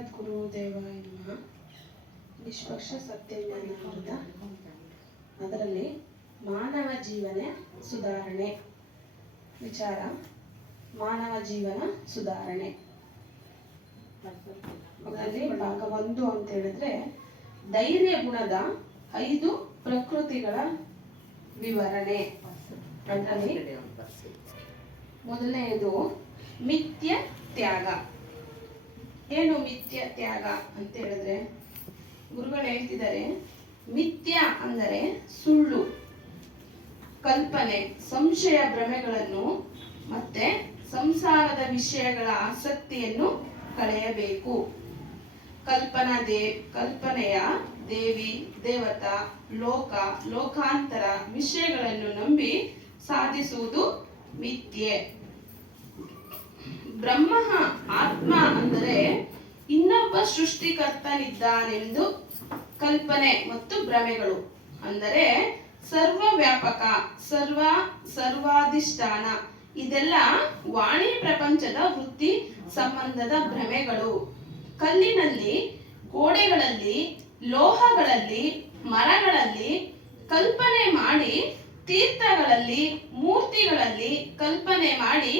ಜಗದ್ಗುರುದೇವಾಯ ನಮಃ. ನಿಷ್ಪಕ್ಷ ಸತ್ಯಜ್ಞಾನ ಅದರಲ್ಲಿ ಮಾನವ ಜೀವನ ಸುಧಾರಣೆ ವಿಚಾರ. ಮಾನವ ಜೀವನ ಸುಧಾರಣೆ ಅದರಲ್ಲಿ ಭಾಗ 1 ಅಂತ ಹೇಳಿದ್ರೆ ಧೈರ್ಯ ಗುಣದ 5 ಪ್ರಕೃತಿಗಳ ವಿವರಣೆ. ಅದರಲ್ಲಿ ಮೊದಲನೆಯದು ಮಿಥ್ಯ ತ್ಯಾಗ. ಏನು ಮಿಥ್ಯ ತ್ಯಾಗ ಅಂತ ಹೇಳಿದ್ರೆ ಗುರುಗಳು ಹೇಳ್ತಿದ್ದಾರೆ, ಮಿಥ್ಯ ಅಂದರೆ ಸುಳ್ಳು, ಕಲ್ಪನೆ, ಸಂಶಯ, ಭ್ರಮೆಗಳನ್ನು ಮತ್ತೆ ಸಂಸಾರದ ವಿಷಯಗಳ ಆಸಕ್ತಿಯನ್ನು ಕಳೆಯಬೇಕು. ಕಲ್ಪನೆಯ ದೇವಿ, ದೇವತಾ, ಲೋಕ, ಲೋಕಾಂತರ ವಿಷಯಗಳನ್ನು ನಂಬಿ ಸಾಧಿಸುವುದು ಮಿಥ್ಯೆ. ಬ್ರಹ್ಮ ಆತ್ಮ ಅಂದರೆ ಇನ್ನೊಬ್ಬ ಸೃಷ್ಟಿಕರ್ತನಿದ್ದಾನೆಂದು ಕಲ್ಪನೆ ಮತ್ತು ಭ್ರಮೆಗಳು. ಅಂದರೆ ಸರ್ವವ್ಯಾಪಕ, ಸರ್ವಾಧಿಷ್ಠಾನ, ಇದೆಲ್ಲ ವಾಣಿ ಪ್ರಪಂಚದ ವೃತ್ತಿ ಸಂಬಂಧದ ಭ್ರಮೆಗಳು. ಕಲ್ಲಿನಲ್ಲಿ, ಗೋಡೆಗಳಲ್ಲಿ, ಲೋಹಗಳಲ್ಲಿ, ಮರಗಳಲ್ಲಿ ಕಲ್ಪನೆ ಮಾಡಿ, ತೀರ್ಥಗಳಲ್ಲಿ, ಮೂರ್ತಿಗಳಲ್ಲಿ ಕಲ್ಪನೆ ಮಾಡಿ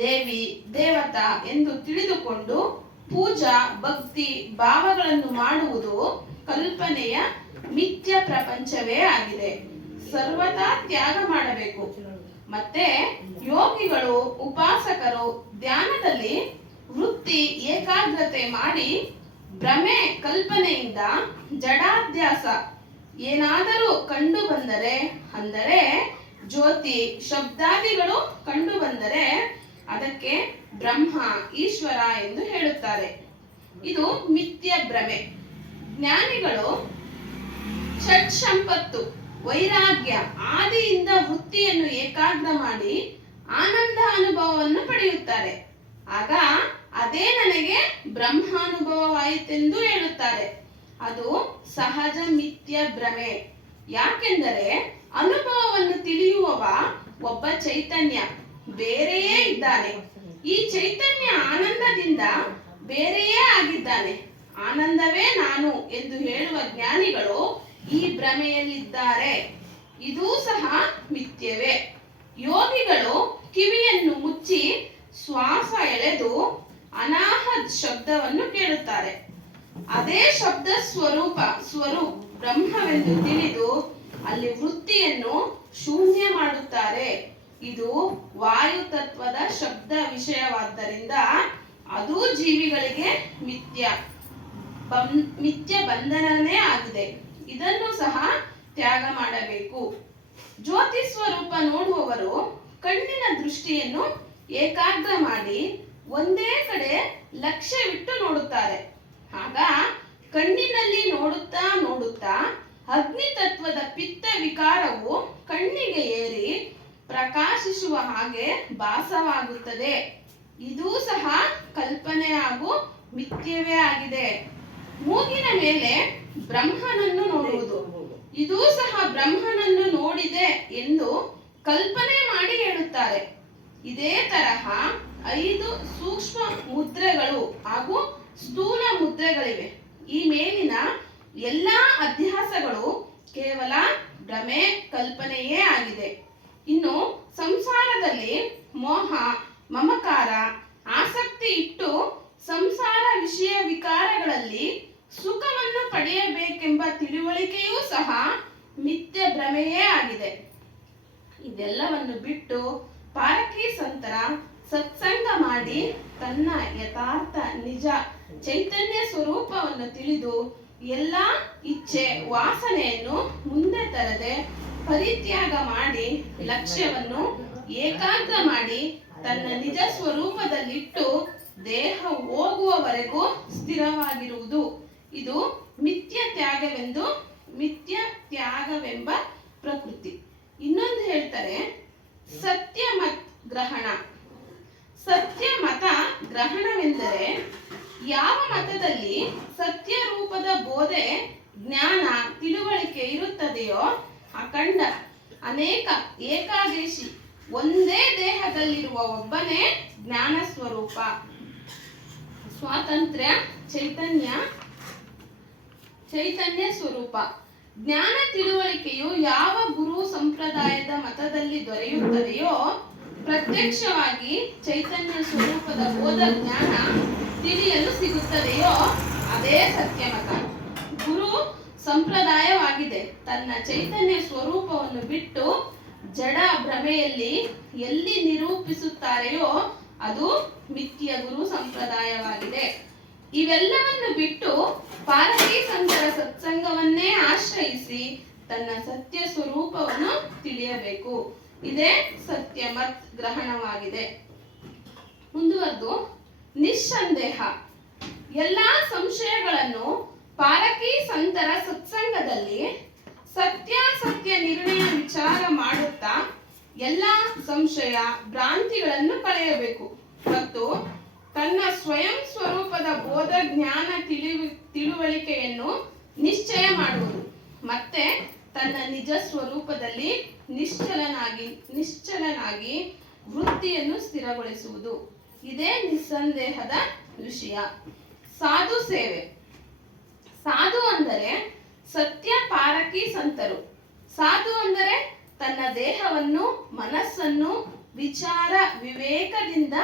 ದೇವಿ, ದೇವತಾ ಎಂದು ತಿಳಿದುಕೊಂಡು ಪೂಜಾ, ಭಕ್ತಿ, ಭಾವಗಳನ್ನು ಮಾಡುವುದು ಕಲ್ಪನೆಯ ಮಿಥ್ಯ ಪ್ರಪಂಚವೇ ಆಗಿದೆ. ಸರ್ವದಾ ತ್ಯಾಗ ಮಾಡಬೇಕು. ಮತ್ತೆ ಯೋಗಿಗಳು, ಉಪಾಸಕರು ಧ್ಯಾನದಲ್ಲಿ ವೃತ್ತಿ ಏಕಾಗ್ರತೆ ಮಾಡಿ ಭ್ರಮೆ ಕಲ್ಪನೆಯಿಂದ ಜಡಾಧ್ಯಾಸ ಏನಾದರೂ ಕಂಡು ಬಂದರೆ, ಅಂದರೆ ಜ್ಯೋತಿ, ಶಬ್ದಾದಿಗಳು ಕಂಡು ಬಂದರೆ ಅದಕ್ಕೆ ಬ್ರಹ್ಮ, ಈಶ್ವರ ಎಂದು ಹೇಳುತ್ತಾರೆ. ಇದು ಮಿಥ್ಯ ಭ್ರಮೆ. ಜ್ಞಾನಿಗಳು ಷಟ್ ಸಂಪತ್ತು, ವೈರಾಗ್ಯ ಆದಿಯಿಂದ ವೃತ್ತಿಯನ್ನು ಏಕಾಗ್ರ ಮಾಡಿ ಆನಂದ ಅನುಭವವನ್ನು ಪಡೆಯುತ್ತಾರೆ. ಆಗ ಅದೇ ನನಗೆ ಬ್ರಹ್ಮಾನುಭವವಾಯಿತೆಂದು ಹೇಳುತ್ತಾರೆ. ಅದು ಸಹಜ ಮಿಥ್ಯ ಭ್ರಮೆ. ಯಾಕೆಂದರೆ ಅನುಭವವನ್ನು ತಿಳಿಯುವವ ಒಬ್ಬ ಚೈತನ್ಯ ಬೇರೆಯೇ ಇದ್ದಾನೆ. ಈ ಚೈತನ್ಯ ಆನಂದದಿಂದ ಬೇರೆಯೇ ಆಗಿದ್ದಾನೆ. ಆನಂದವೇ ನಾನು ಎಂದು ಹೇಳುವ ಜ್ಞಾನಿಗಳು ಈ ಭ್ರಮೆಯಲ್ಲಿದ್ದಾರೆ. ಇದೂ ಸಹ ಮಿಥ್ಯವೇ. ಯೋಗಿಗಳು ಕಿವಿಯನ್ನು ಮುಚ್ಚಿ ಶ್ವಾಸ ಎಳೆದು ಅನಾಹತ್ ಶಬ್ದವನ್ನು ಕೇಳುತ್ತಾರೆ. ಅದೇ ಶಬ್ದ ಸ್ವರೂಪ ಬ್ರಹ್ಮವೆಂದು ತಿಳಿದು ಅಲ್ಲಿ ವೃತ್ತಿಯನ್ನು ಶೂನ್ಯ ಮಾಡುತ್ತಾರೆ. ಇದು ವಾಯು ತತ್ವದ ಶಬ್ದ ವಿಷಯವಾದ್ದರಿಂದ ಅದು ಜೀವಿಗಳಿಗೆ ಮಿಥ್ಯ ಬಂಧನನೇ ಆಗಿದೆ. ಇದನ್ನು ಸಹ ತ್ಯಾಗ ಮಾಡಬೇಕು. ಜ್ಯೋತಿ ಸ್ವರೂಪ ನೋಡುವವರು ಕಣ್ಣಿನ ದೃಷ್ಟಿಯನ್ನು ಏಕಾಗ್ರ ಮಾಡಿ ಒಂದೇ ಕಡೆ ಲಕ್ಷ್ಯವಿಟ್ಟು ನೋಡುತ್ತಾರೆ. ಆಗ ಕಣ್ಣಿನಲ್ಲಿ ನೋಡುತ್ತಾ ನೋಡುತ್ತಾ ಅಗ್ನಿ ತತ್ವದ ಪಿತ್ತ ವಿಕಾರವು ಕಣ್ಣಿಗೆ ಏರಿ ಪ್ರಕಾಶಿಸುವ ಹಾಗೆ ಭಾಸವಾಗುತ್ತದೆ. ಇದೂ ಸಹ ಕಲ್ಪನೆ ಹಾಗೂ ಮಿಥ್ಯವೇ ಆಗಿದೆ. ಮೂಗಿನ ಮೇಲೆ ಬ್ರಹ್ಮನನ್ನು ನೋಡುವುದು, ಇದೂ ಸಹ ಬ್ರಹ್ಮನನ್ನು ನೋಡಿದೆ ಎಂದು ಕಲ್ಪನೆ ಮಾಡಿ ಹೇಳುತ್ತಾರೆ. ಇದೇ ತರಹ 5 ಸೂಕ್ಷ್ಮ ಮುದ್ರೆಗಳು ಹಾಗೂ ಸ್ಥೂಲ ಮುದ್ರೆಗಳಿವೆ. ಈ ಮೇಲಿನ ಎಲ್ಲಾ ಅಧ್ಯಾಸಗಳು ಕೇವಲ ಭ್ರಮೆ, ಕಲ್ಪನೆಯೇ ಆಗಿದೆ. ಇನ್ನು ಸಂಸಾರದಲ್ಲಿ ಮೋಹ, ಮಮಕಾರ, ಆಸಕ್ತಿ ಇಟ್ಟು ಸಂಸಾರ ವಿಷಯ ವಿಕಾರಗಳಲ್ಲಿ ಸುಖವನ್ನು ಪಡೆಯಬೇಕೆಂಬ ತಿಳುವಳಿಕೆಯೂ ಸಹ ಮಿಥ್ಯ ಭ್ರಮೆಯೇ ಆಗಿದೆ. ಇದೆಲ್ಲವನ್ನು ಬಿಟ್ಟು ಪಾರಕಿ ಸಂತರ ಸತ್ಸಂಗ ಮಾಡಿ ತನ್ನ ಯಥಾರ್ಥ ನಿಜ ಚೈತನ್ಯ ಸ್ವರೂಪವನ್ನು ತಿಳಿದು ಎಲ್ಲ ಇಚ್ಛೆ, ವಾಸನೆಯನ್ನು ಮುಂದೆ ತರದೆ ಪರಿತ್ಯಾಗ ಮಾಡಿ ಲಕ್ಷ್ಯವನ್ನು ಏಕಾಗ್ರ ಮಾಡಿ ತನ್ನ ನಿಜ ಸ್ವರೂಪದಲ್ಲಿಟ್ಟು ದೇಹ ಹೋಗುವವರೆಗೂ ಸ್ಥಿರವಾಗಿರುವುದು. ಇದು ಮಿಥ್ಯ ತ್ಯಾಗವೆಂಬ ಪ್ರಕೃತಿ. ಇನ್ನೊಂದು ಹೇಳ್ತಾರೆ, ಸತ್ಯ ಮತ ಗ್ರಹಣವೆಂದರೆ ಯಾವ ಮತದಲ್ಲಿ ಸತ್ಯ ರೂಪದ ಬೋಧೆ, ಜ್ಞಾನ, ತಿಳುವಳಿಕೆ ಇರುತ್ತದೆಯೋ ಅಖಂಡ ಅನೇಕ ಏಕಾದೇಶಿ ಒಂದೇ ದೇಹದಲ್ಲಿರುವ ಒಬ್ಬನೇ ಜ್ಞಾನ ಸ್ವರೂಪ. ಸ್ವಾತಂತ್ರ್ಯ, ಚೈತನ್ಯ ಸ್ವರೂಪ. ಜ್ಞಾನ ತಿಳುವಳಿಕೆಯು ಯಾವ ಗುರು ಸಂಪ್ರದಾಯದ ಮತದಲ್ಲಿ ದೊರೆಯುತ್ತದೆಯೋ, ಪ್ರತ್ಯಕ್ಷವಾಗಿ ಚೈತನ್ಯ ಸ್ವರೂಪದ ಬೋಧ ಜ್ಞಾನ ತಿಳಿಯಲು ಸಿಗುತ್ತದೆಯೋ ಅದೇ ಸತ್ಯಮತ. ಗುರು ಸಂಪ್ರದಾಯವಾಗಿದೆ. ತನ್ನ ಚೈತನ್ಯ ಸ್ವರೂಪವನ್ನು ಬಿಟ್ಟು ಜಡ ಭ್ರಮೆಯಲ್ಲಿ ಎಲ್ಲಿ ನಿರೂಪಿಸುತ್ತಾರೆಯೋ ಅದು ಮಿಥ್ಯ ಗುರು ಸಂಪ್ರದಾಯವಾಗಿದೆ. ಇವೆಲ್ಲವನ್ನು ಬಿಟ್ಟು ಪಾರಸಿ ಸಂತರ ಸತ್ಸಂಗವನ್ನೇ ಆಶ್ರಯಿಸಿ ತನ್ನ ಸತ್ಯ ಸ್ವರೂಪವನ್ನು ತಿಳಿಯಬೇಕು. ಇದೇ ಸತ್ಯಮತ್ ಗ್ರಹಣವಾಗಿದೆ. ಮುಂದುವರೆದು, ನಿಸ್ಸಂದೇಹ ಎಲ್ಲಾ ಸಂಶಯಗಳನ್ನು ಪಾರಕಿ ಸಂತರ ಸತ್ಸಂಗದಲ್ಲಿ ಸತ್ಯಾಸತ್ಯ ನಿರ್ಣಯ ವಿಚಾರ ಮಾಡುತ್ತಾ ಎಲ್ಲ ಸಂಶಯ ಭ್ರಾಂತಿಗಳನ್ನು ಕಳೆಯಬೇಕು ಮತ್ತು ತನ್ನ ಸ್ವಯಂ ಸ್ವರೂಪದ ಬೋಧ ಜ್ಞಾನ ತಿಳುವಳಿಕೆಯನ್ನು ನಿಶ್ಚಯ ಮಾಡುವುದು ಮತ್ತೆ ತನ್ನ ನಿಜ ಸ್ವರೂಪದಲ್ಲಿ ನಿಶ್ಚಲನಾಗಿ ವೃತ್ತಿಯನ್ನು ಸ್ಥಿರಗೊಳಿಸುವುದು. ಇದೇ ನಿಸ್ಸಂದೇಹದ ವಿಷಯ. ಸಾಧು ಸೇವೆ. ಸಾಧು ಅಂದರೆ ಸತ್ಯ ಪಾರಕಿ ಸಂತರು. ಸಾಧು ಅಂದರೆ ತನ್ನ ದೇಹವನ್ನು ಮನಸ್ಸನ್ನು ವಿಚಾರ ವಿವೇಕದಿಂದ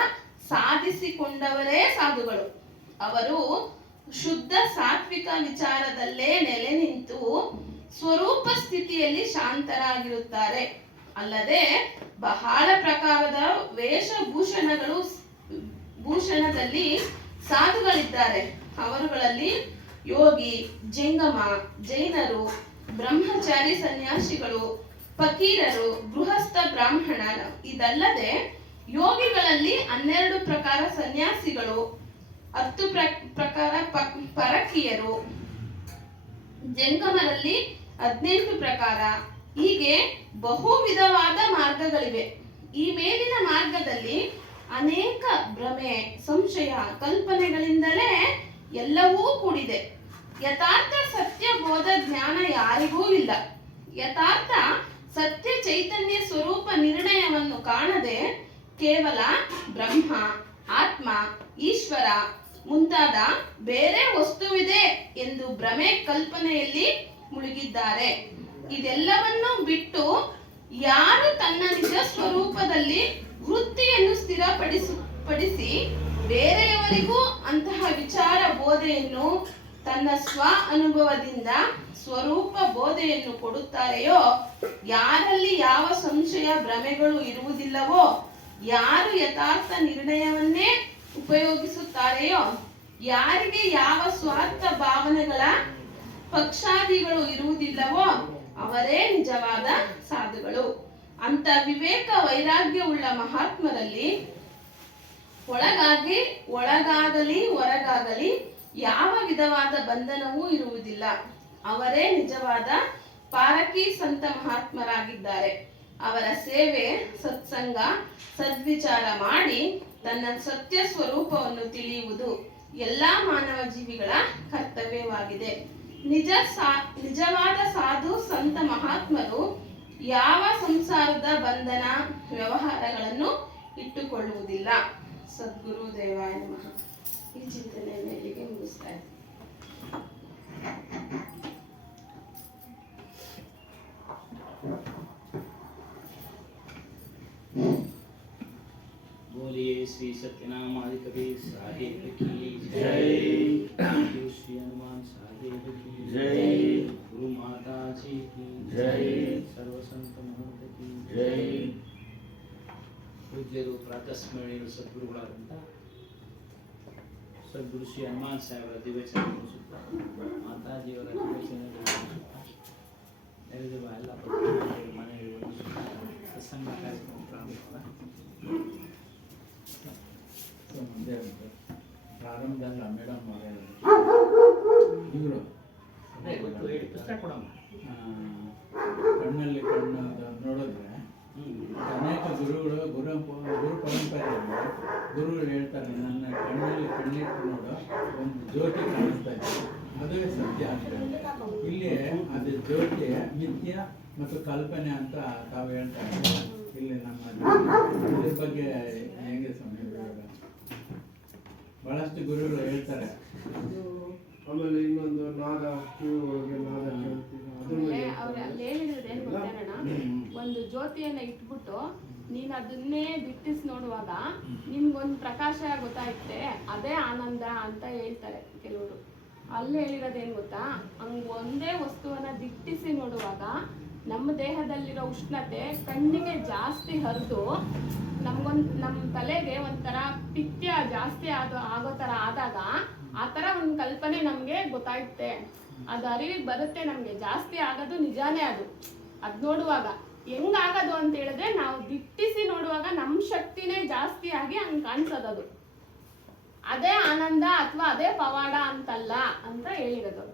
ಸಾಧಿಸಿಕೊಂಡವರೇ ಸಾಧುಗಳು. ಅವರು ಶುದ್ಧ ಸಾತ್ವಿಕ ವಿಚಾರದಲ್ಲೇ ನೆಲೆ ನಿಂತು ಸ್ವರೂಪ ಸ್ಥಿತಿಯಲ್ಲಿ ಶಾಂತರಾಗಿರುತ್ತಾರೆ. ಅಲ್ಲದೆ ಬಹಳ ಪ್ರಕಾರದ ಭೂಷಣದಲ್ಲಿ ಸಾಧುಗಳಿದ್ದಾರೆ. ಅವರುಗಳಲ್ಲಿ ಯೋಗಿ, ಜಂಗಮ, ಜೈನರು, ಬ್ರಹ್ಮಚಾರಿ ಸನ್ಯಾಸಿಗಳು, ಫಕೀರರು, ಗೃಹಸ್ಥ ಬ್ರಾಹ್ಮಣ. ಇದಲ್ಲದೆ ಯೋಗಿಗಳಲ್ಲಿ 12 ಪ್ರಕಾರ ಸನ್ಯಾಸಿಗಳು, 10 ಪ್ರಕಾರ ಪರಕೀಯರು, ಜಂಗಮರಲ್ಲಿ 18 ಪ್ರಕಾರ. ಹೀಗೆ ಬಹು ವಿಧವಾದ ಮಾರ್ಗಗಳಿವೆ. ಈ ಮೇಲಿನ ಮಾರ್ಗದಲ್ಲಿ ಅನೇಕ ಭ್ರಮೆ, ಸಂಶಯ, ಕಲ್ಪನೆಗಳಿಂದಲೇ ಎಲ್ಲವೂ ಕೂಡಿದೆ. ಯಥಾರ್ಥ ಸತ್ಯ ಬೋಧ ಜ್ಞಾನ ಯಾರಿಗೂ ಇಲ್ಲ. ಯಥಾರ್ಥ ಸತ್ಯ ಚೈತನ್ಯ ಸ್ವರೂಪ ನಿರ್ಣಯವನ್ನು ಕಾಣದೆ ಕೇವಲ ಬ್ರಹ್ಮ, ಆತ್ಮ, ಈಶ್ವರ ಮುಂತಾದ ಬೇರೆ ವಸ್ತುವಿದೆ ಎಂದು ಭ್ರಮೆ ಕಲ್ಪನೆಯಲ್ಲಿ ಮುಳುಗಿದ್ದಾರೆ. ಇದೆಲ್ಲವನ್ನು ಬಿಟ್ಟು ಯಾರು ತನ್ನ ನಿಜ ಸ್ವರೂಪದಲ್ಲಿ ವೃತ್ತಿಯನ್ನು ಸ್ಥಿರಪಡಿಸಿ ಬೇರೆಯವರಿಗೂ ಅಂತಹ ವಿಚಾರ ಬೋಧೆಯನ್ನು ತನ್ನ ಸ್ವ ಅನುಭವದಿಂದ ಸ್ವರೂಪ ಬೋಧೆಯನ್ನು ಕೊಡುತ್ತಾರೆಯೋ, ಯಾರಲ್ಲಿ ಯಾವ ಸಂಶಯ ಭ್ರಮೆಗಳು ಇರುವುದಿಲ್ಲವೋ, ಯಾರು ಯಥಾರ್ಥ ನಿರ್ಣಯವನ್ನೇ ಉಪಯೋಗಿಸುತ್ತಾರೆಯೋ, ಯಾರಿಗೆ ಯಾವ ಸ್ವಾರ್ಥ ಭಾವನೆಗಳ ಪಕ್ಷಾದಿಗಳು ಇರುವುದಿಲ್ಲವೋ ಅವರೇ ನಿಜವಾದ ಸಾಧುಗಳು. ಅಂತ ವಿವೇಕ ವೈರಾಗ್ಯವುಳ್ಳ ಮಹಾತ್ಮರಲ್ಲಿ ಒಳಗಾಗಲಿ ಹೊರಗಾಗಲಿ ಯಾವ ವಿಧವಾದ ಬಂಧನವೂ ಇರುವುದಿಲ್ಲ. ಅವರೇ ನಿಜವಾದ ಪಾರಕಿ ಸಂತ ಮಹಾತ್ಮರಾಗಿದ್ದಾರೆ. ಅವರ ಸೇವೆ, ಸತ್ಸಂಗ, ಸದ್ವಿಚಾರ ಮಾಡಿ ತನ್ನ ಸತ್ಯ ಸ್ವರೂಪವನ್ನು ತಿಳಿಯುವುದು ಎಲ್ಲಾ ಮಾನವ ಜೀವಿಗಳ ಕರ್ತವ್ಯವಾಗಿದೆ. ನಿಜವಾದ ಸಾಧು ಸಂತ ಮಹಾತ್ಮರು ಯಾವ ಸಂಸಾರದ ಬಂಧನ ವ್ಯವಹಾರಗಳನ್ನು ಇಟ್ಟುಕೊಳ್ಳುವುದಿಲ್ಲ. ಸದ್ಗುರು ದೇವಾಯ ನಮಃ. ಈ ಚಿಂತನೆಯನ್ನು ಇಲ್ಲಿಗೆ ಮುಗಿಸ್ತಾ ಇದ್ದೀನಿ. बोलिए श्री सत्यनाम आदि कबीर साहिब की जय। श्री हनुमान साहिब की जय। गुरु माता जी की जय। सर्व संत महंत की जय। ಪೂಜ್ಯರು ಪ್ರಾತಸ್ಮರಣೀಯರು ಸದ್ಗುರುಗಳಾದಂಥ ಸದ್ಗುರು ಶ್ರೀ ಹನುಮಾನ್ ಸಾಹೇಬರ ದಿವ್ಯಚರಣೆಯನ್ನು ಸುತ್ತ ಮಾತಾಜಿಯವರ ದಿವ್ಯಚರಣೆಗಳನ್ನು ನೆರೆದಿರುವ ಎಲ್ಲ ಮನೆಗಳು ಸತ್ಸಂಗ ಕಾರ್ಯಕ್ರಮ ಪ್ರಾರಂಭದಲ್ಲ ಮೇಡಮ್ ಇವರು ಪುಸ್ತಕ ಕೊಡಮ್ಮ. ಕಣ್ಣಲ್ಲಿ ಕಣ್ಣು ನೋಡಿದ್ರೆ ಅನೇಕ ಗುರು ಪರಂಪರೆಯಲ್ಲಿ ಗುರುಗಳು ಹೇಳ್ತಾರೆ, ನನ್ನ ಕಣ್ಣಲ್ಲಿ ಕಣ್ಣಿಟ್ಟು ನೋಡು, ಒಂದು ಜ್ಯೋತಿ ಕಾಣಿಸ್ತಾ ಇದೆ, ಅದುವೇ ಸತ್ಯ ಅಂತ. ಇಲ್ಲಿ ಅದು ಜ್ಯೋತಿ ಮಿಥ್ಯ ಮತ್ತು ಕಲ್ಪನೆ ಅಂತ ತಾವು ಹೇಳ್ತಾರೆ. ಇಲ್ಲಿ ನಮ್ಮ ಇದ್ರ ಬಗ್ಗೆ ಹೆಂಗೆ ಸಮಯ ಬಹಳಷ್ಟು ಗುರುಗಳು ಹೇಳ್ತಾರೆ. ಆಮೇಲೆ ಇನ್ನೊಂದು ನಾದ ಕಿವಿ ಒಳಗೆ ನಾದ ಕೇಳ್ತೀವಿ ಅದನ್ನು ಅವ್ರು ಅಲ್ಲಿ ಹೇಳಿರೋದು ಏನ್ ಗೊತ್ತೇನಣ್ಣ, ಒಂದು ಜ್ಯೋತಿಯನ್ನ ಇಟ್ಬಿಟ್ಟು ನೀನ್ ಅದನ್ನೇ ದಿಟ್ಟಿಸಿ ನೋಡುವಾಗ ನಿಮ್ಗೊಂದು ಪ್ರಕಾಶ ಗೊತ್ತಾಗುತ್ತೆ, ಅದೇ ಆನಂದ ಅಂತ ಹೇಳ್ತಾರೆ ಕೆಲವರು. ಅಲ್ಲಿ ಹೇಳಿರೋದೇನ್ ಗೊತ್ತಾ, ಹಂಗ ಒಂದೇ ವಸ್ತುವನ್ನ ದಿಟ್ಟಿಸಿ ನೋಡುವಾಗ ನಮ್ಮ ದೇಹದಲ್ಲಿರೋ ಉಷ್ಣತೆ ಕಣ್ಣಿಗೆ ಜಾಸ್ತಿ ಹರಿದು ನಮ್ಮ ತಲೆಗೆ ಒಂಥರ ಪಿತ್ಯ ಜಾಸ್ತಿ ಆಗೋ ತರ ಆದಾಗ ಆ ತರ ಒಂದು ಕಲ್ಪನೆ ನಮ್ಗೆ ಗೊತ್ತಾಗುತ್ತೆ. ಅದು ಅರಿವಿಗೆ ಬರುತ್ತೆ, ನಮ್ಗೆ ಜಾಸ್ತಿ ಆಗೋದು ನಿಜಾನೇ. ಅದ್ ನೋಡುವಾಗ ಹೆಂಗಾಗದು ಅಂತ ಹೇಳಿದ್ರೆ, ನಾವು ದಿಟ್ಟಿಸಿ ನೋಡುವಾಗ ನಮ್ಮ ಶಕ್ತಿನೇ ಜಾಸ್ತಿ ಆಗಿ ಹಂಗ್ ಕಾಣಿಸೋದು. ಅದೇ ಆನಂದ ಅಥವಾ ಅದೇ ಪವಾಡ ಅಂತಲ್ಲ ಅಂತ ಹೇಳಿರೋದು.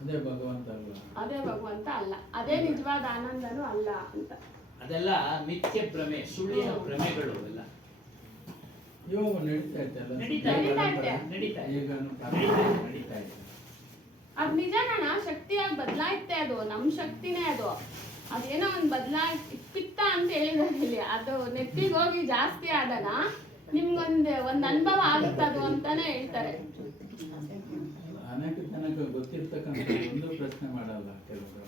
ಅದೇ ಭಗವಂತ ಅಲ್ವಾ? ಅದೇ ಭಗವಂತ ಅಲ್ಲ, ಅದೇ ನಿಜವಾದ ಆನಂದನೂ ಅಲ್ಲ ಅಂತ. ಅದೆಲ್ಲ ಮಿಥ್ಯ ಭ್ರಮೆ, ಸುಳ್ಳಿನ ಭ್ರಮೆಗಳು ಅವೆಲ್ಲ. ಇವಾಗ ನಡೀತಾ ಇತ್ತಲ್ಲ, ನಡೀತಾ ಈಗ ನಡೀತಾ ಇದೆ. ಅದ್ ನಿಜಾನ, ಶಕ್ತಿಯಾಗಿ ಬದಲಾಯಿತ್ತೆ. ಅದು ನಮ್ ಶಕ್ತಿನೇ. ಅದೇನೋ ಒಂದು ಪಿತ್ತ ಅಂತ ಹೇಳಿದಲ್ಲಿ ಅದು ನೆತ್ತಿಗೆ ಹೋಗಿ ಜಾಸ್ತಿ ಆದಾಗ ನಿಮ್ಗೊಂದು ಅನುಭವ ಆಗುತ್ತದು ಅಂತಾನೆ ಹೇಳ್ತಾರೆ. ಅನೇಕ ಜನಕ್ಕೆ ಗೊತ್ತಿರ್ತಕ್ಕಂಥ ಒಂದು ಪ್ರಶ್ನೆ ಮಾಡಲ್ಲ ಕೆಲವರು.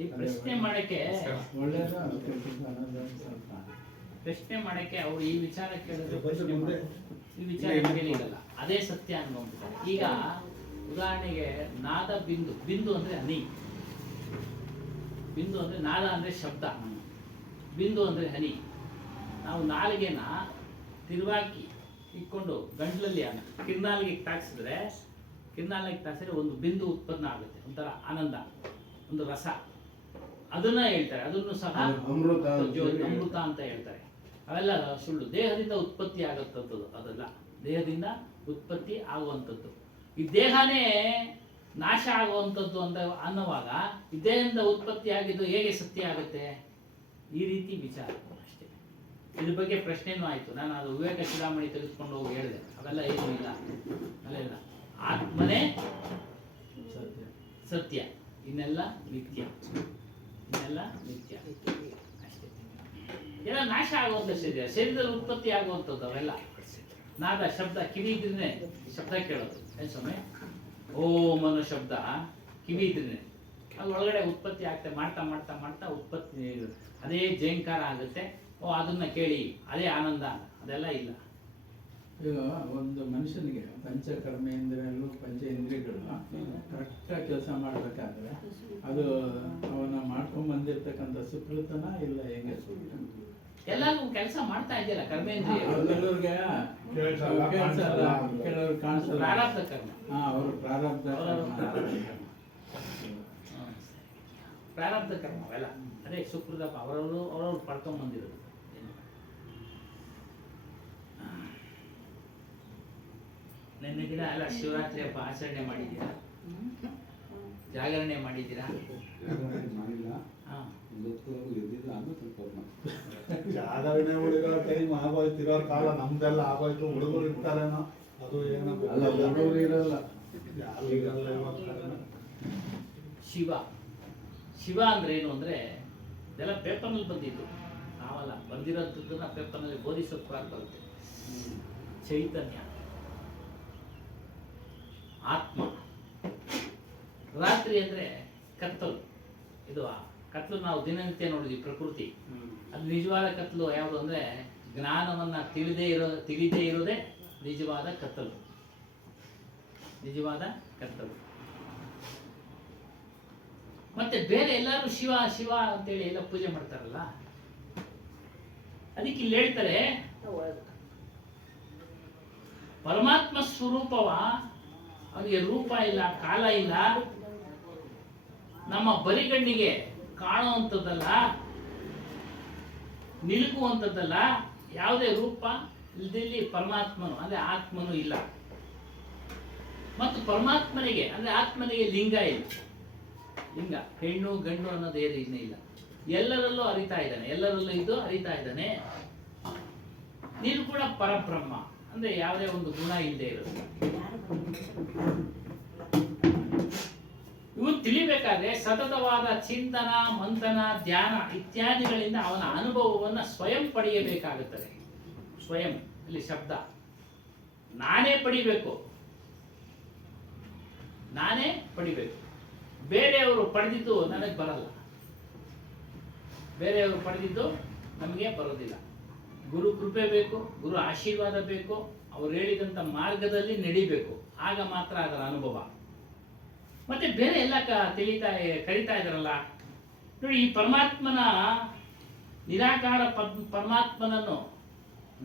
ಈ ಪ್ರಶ್ನೆ ಮಾಡಕ್ಕೆ ಒಳ್ಳೇದು ಅನ್ನೋದು ಸ್ವಲ್ಪ ಪ್ರಶ್ನೆ ಮಾಡಕ್ಕೆ ಅವ್ರು ಈ ವಿಚಾರ ಕೇಳಿದ್ರೆ ಪ್ರಶ್ನೆ ಈ ವಿಚಾರ ಕೇಳಿರಲ್ಲ, ಅದೇ ಸತ್ಯ ಅನ್ನೋದು. ಈಗ ಉದಾಹರಣೆಗೆ ನಾದ ಬಿಂದು ಅಂದ್ರೆ ಹನಿ, ಬಿಂದು ಅಂದ್ರೆ ನಾದ ಅಂದ್ರೆ ಶಬ್ದ, ಬಿಂದು ಅಂದ್ರೆ ಹನಿ. ನಾವು ನಾಲಿಗೆನ ತಿರುವಾಗಿ ಇಟ್ಕೊಂಡು ಗಂಟ್ಲಲ್ಲಿ ಕಿರ್ನಾಲಿಗೆ ತಾಕ್ಸಿದ್ರೆ ಒಂದು ಬಿಂದು ಉತ್ಪನ್ನ ಆಗುತ್ತೆ, ಒಂಥರ ಆನಂದ, ಒಂದು ರಸ. ಅದನ್ನ ಹೇಳ್ತಾರೆ. ಅದನ್ನು ಸಹ ಅಮೃತ ಅಂತ ಹೇಳ್ತಾರೆ. ಅವೆಲ್ಲ ಸುಳ್ಳು. ದೇಹದಿಂದ ಉತ್ಪತ್ತಿ ಆಗತ್ತದ್ದು ಅದೆಲ್ಲ, ದೇಹದಿಂದ ಉತ್ಪತ್ತಿ ಆಗುವಂಥದ್ದು. ಈ ದೇಹನೇ ನಾಶ ಆಗುವಂಥದ್ದು ಅಂತ ಅನ್ನುವಾಗ ಈ ದೇಹದಿಂದ ಉತ್ಪತ್ತಿ ಆಗಿದ್ದು ಹೇಗೆ ಸತ್ಯ ಆಗುತ್ತೆ? ಈ ರೀತಿ ವಿಚಾರ ಅಷ್ಟೇ. ಇದ್ರ ಬಗ್ಗೆ ಪ್ರಶ್ನೆನೂ ಆಯ್ತು. ನಾನು ಅದು ವಿವೇಕ ಶಿರಾಮಣಿ ತೆಗೆದುಕೊಂಡು ಹೋಗಿ ಹೇಳಿದೆ. ಅವೆಲ್ಲ ಏನೂ ಇಲ್ಲ, ಅಲ್ಲೆಲ್ಲ ಆತ್ಮನೇ ಸತ್ಯ, ಇನ್ನೆಲ್ಲ ಮಿಥ್ಯ, ಅಷ್ಟೇ. ಎಲ್ಲ ನಾಶ ಆಗುವಂತ ಶರೀರದಲ್ಲಿ ಉತ್ಪತ್ತಿ ಆಗುವಂಥದ್ದು ಅವೆಲ್ಲ. ನಾದ ಶಬ್ದ ಕಿವಿ ಇದ್ರೆ ಶಬ್ದ ಕೇಳೋದು. ಸ್ವಾಮಿ ಓಂ ಅನ್ನೋ ಶಬ್ದ ಕಿವಿ ಇದ್ರೆ ಅದು ಒಳಗಡೆ ಉತ್ಪತ್ತಿ ಆಗ್ತದೆ. ಮಾಡ್ತಾ ಮಾಡ್ತಾ ಮಾಡ್ತಾ ಉತ್ಪತ್ತಿ ಅದೇ ಜಯಂಕಾರ ಆಗುತ್ತೆ. ಅದನ್ನ ಕೇಳಿ ಅದೇ ಆನಂದ, ಅದೆಲ್ಲ ಇಲ್ಲ. ಈಗ ಒಂದು ಮನುಷ್ಯನಿಗೆ ಪಂಚಕರ್ಮೇಂದ್ರಿಯಗಳು ಪಂಚೇಂದ್ರಿಯಗಳು ಕರೆಕ್ಟಾಗಿ ಕೆಲಸ ಮಾಡಬೇಕಾದ್ರೆ ಅದು ಅವನ ಮಾಡ್ಕೊಂಡ್ ಬಂದಿರ್ತಕ್ಕಂಥ ಸುಕೃತನ ಇಲ್ಲ ಹೆಂಗೆ? ಎಲ್ಲರೂ ಕೆಲಸ ಮಾಡ್ತಾ ಇದೆಯಲ್ಲ ಕರ್ಮೇಂದ್ರಿಯ. ಕೆಲವ್ರಿಗೆ ಕೆಲವ್ರು ಕಾಣಿಸಲ್ಲ. ಪ್ರಾರಬ್ಧ ಕರ್ಮ. ಅವರು ಪ್ರಾರಬ್ಧ ಕರ್ಮ ಅವೆಲ್ಲ ಅದೇ ಸುಕೃತ. ಅವರವರು ಪಡ್ಕೊಂಡ್ ಬಂದಿರೋದು. ನಿನ್ನೆ ದಿನ ಎಲ್ಲ ಶಿವರಾತ್ರಿ ಹಬ್ಬ ಆಚರಣೆ ಮಾಡಿದ್ದೀರಾ? ಜಾಗರಣೆ ಮಾಡಿದ್ದೀರಾ? ಜಾಗರಣೆ ಹುಡುಗರ ಟೈಮ್ ಆಗೋಯ್ತು, ಇರೋ ಕಾಲ ನಮ್ದೆಲ್ಲ ಆಗೋಯ್ತು. ಹುಡುಗರು ಇರ್ತಾರೇನೋ, ಅದು ಏನೋ ಹುಡುಗರು ಇರಲ್ಲ, ಯಾರು ಇರಲ್ಲ. ಶಿವ ಅಂದ್ರೆ ಏನು ಅಂದ್ರೆ ಇದೆಲ್ಲ ಪೇಪರ್ನಲ್ಲಿ ಬಂದಿದ್ದು, ನಾವಲ್ಲ ಬಂದಿರೋದನ್ನ ಪೇಪರ್ನಲ್ಲಿ ಬೋಧಿಸತ್ವ ಬರುತ್ತೆ. ಚೈತನ್ಯ, ಆತ್ಮ. ರಾತ್ರಿ ಅಂದ್ರೆ ಕತ್ತಲು. ಇದು ಕತ್ತಲು ನಾವು ದಿನನಿತ್ಯ ನೋಡಿದ್ವಿ, ಪ್ರಕೃತಿ. ಅದು ನಿಜವಾದ ಕತ್ತಲು ಯಾವುದು ಅಂದ್ರೆ ಜ್ಞಾನವನ್ನ ತಿಳಿದೇ ಇರೋದೇ ನಿಜವಾದ ಕತ್ತಲು. ಮತ್ತೆ ಬೇರೆ ಎಲ್ಲರೂ ಶಿವ ಶಿವ ಅಂತೇಳಿ ಎಲ್ಲ ಪೂಜೆ ಮಾಡ್ತಾರಲ್ಲ, ಅದಕ್ಕೆ ಇಲ್ಲಿ ಹೇಳ್ತಾರೆ ಪರಮಾತ್ಮ ಸ್ವರೂಪವ ಅವನಿಗೆ ರೂಪ ಇಲ್ಲ, ಕಾಲ ಇಲ್ಲ, ನಮ್ಮ ಬರಿಗಣ್ಣಿಗೆ ಕಾಣುವಂಥದ್ದಲ್ಲ, ನಿಲುಕುವಂಥದ್ದಲ್ಲ, ಯಾವುದೇ ರೂಪ ಇಲ್ದಿಲ್ಲಿ ಪರಮಾತ್ಮನು ಅಂದ್ರೆ ಆತ್ಮನು ಇಲ್ಲ. ಮತ್ತು ಪರಮಾತ್ಮನಿಗೆ ಅಂದ್ರೆ ಆತ್ಮನಿಗೆ ಲಿಂಗ ಇಲ್ಲ. ಲಿಂಗ ಹೆಣ್ಣು ಗಂಡು ಅನ್ನೋದು ಏನು ಇಲ್ಲ. ಎಲ್ಲರಲ್ಲೂ ಅರಿತಾ ಇದ್ದಾನೆ, ಎಲ್ಲರಲ್ಲೂ ಇದ್ದು ಅರಿತಾ ಇದ್ದಾನೆ. ನೀನು ಕೂಡ ಪರಬ್ರಹ್ಮ ಅಂದ್ರೆ ಯಾವುದೇ ಒಂದು ಗುಣ ಇಲ್ಲದೆ ಇರೋದು. ಇವು ತಿಳಿಬೇಕಾದ್ರೆ ಸತತವಾದ ಚಿಂತನ, ಮಂಥನ, ಧ್ಯಾನ ಇತ್ಯಾದಿಗಳಿಂದ ಅವನ ಅನುಭವವನ್ನು ಸ್ವಯಂ ಪಡೆಯಬೇಕಾಗುತ್ತದೆ. ಸ್ವಯಂ ಇಲ್ಲಿ ಶಬ್ದ. ನಾನೇ ಪಡಿಬೇಕು, ನಾನೇ ಪಡಿಬೇಕು. ಬೇರೆಯವರು ಪಡೆದಿದ್ದು ನನಗೆ ಬರಲ್ಲ, ಬೇರೆಯವರು ಪಡೆದಿದ್ದು ನಮಗೆ ಬರೋದಿಲ್ಲ. ಗುರು ಕೃಪೆ ಬೇಕು, ಗುರು ಆಶೀರ್ವಾದ ಬೇಕು, ಅವ್ರು ಹೇಳಿದಂಥ ಮಾರ್ಗದಲ್ಲಿ ನಡಿಬೇಕು. ಆಗ ಮಾತ್ರ ಅದರ ಅನುಭವ. ಮತ್ತೆ ಬೇರೆ ಎಲ್ಲ ಕರೀತಾ ಇದ್ದಾರಲ್ಲ ನೋಡಿ, ಈ ಪರಮಾತ್ಮನ ನಿರಾಕಾರ ಪರಮಾತ್ಮನನ್ನು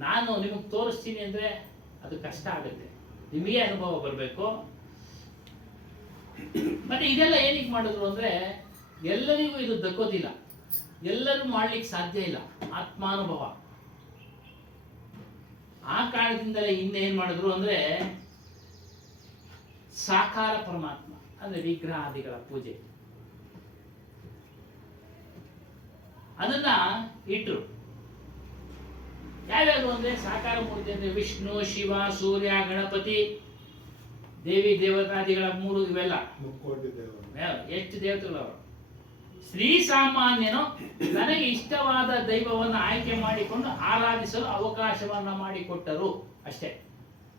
ನಾನು ನಿಮಗೆ ತೋರಿಸ್ತೀನಿ ಅಂದರೆ ಅದು ಕಷ್ಟ ಆಗುತ್ತೆ, ನಿಮಗೆ ಅನುಭವ ಬರಬೇಕು. ಮತ್ತೆ ಇದೆಲ್ಲ ಏನಕ್ಕೆ ಮಾಡಿದ್ರು ಅಂದರೆ ಎಲ್ಲರಿಗೂ ಇದು ದಕ್ಕೋದಿಲ್ಲ, ಎಲ್ಲರೂ ಮಾಡ್ಲಿಕ್ಕೆ ಸಾಧ್ಯ ಇಲ್ಲ ಆತ್ಮಾನುಭವ. ಆ ಕಾರಣದಿಂದಲೇ ಇನ್ನೇನು ಮಾಡಿದ್ರು ಅಂದರೆ ಸಾಕಾರ ಪರಮಾತ್ಮ ಅಂದರೆ ವಿಗ್ರಹಾದಿಗಳ ಪೂಜೆ ಅದನ್ನ ಇಟ್ರು. ಯಾವ್ಯಾವುದು ಅಂದ್ರೆ ಸಾಕಾರ ಮೂರ್ತಿ ಅಂದ್ರೆ ವಿಷ್ಣು, ಶಿವ, ಸೂರ್ಯ, ಗಣಪತಿ, ದೇವಿ ದೇವತಾದಿಗಳ 3 ಇವೆಲ್ಲ. ಎಷ್ಟು ದೇವತೆಗಳವರು. ಶ್ರೀ ಸಾಮಾನ್ಯನು ನನಗೆ ಇಷ್ಟವಾದ ದೈವವನ್ನು ಆಯ್ಕೆ ಮಾಡಿಕೊಂಡು ಆರಾಧಿಸಲು ಅವಕಾಶವನ್ನ ಮಾಡಿಕೊಟ್ಟರು ಅಷ್ಟೇ.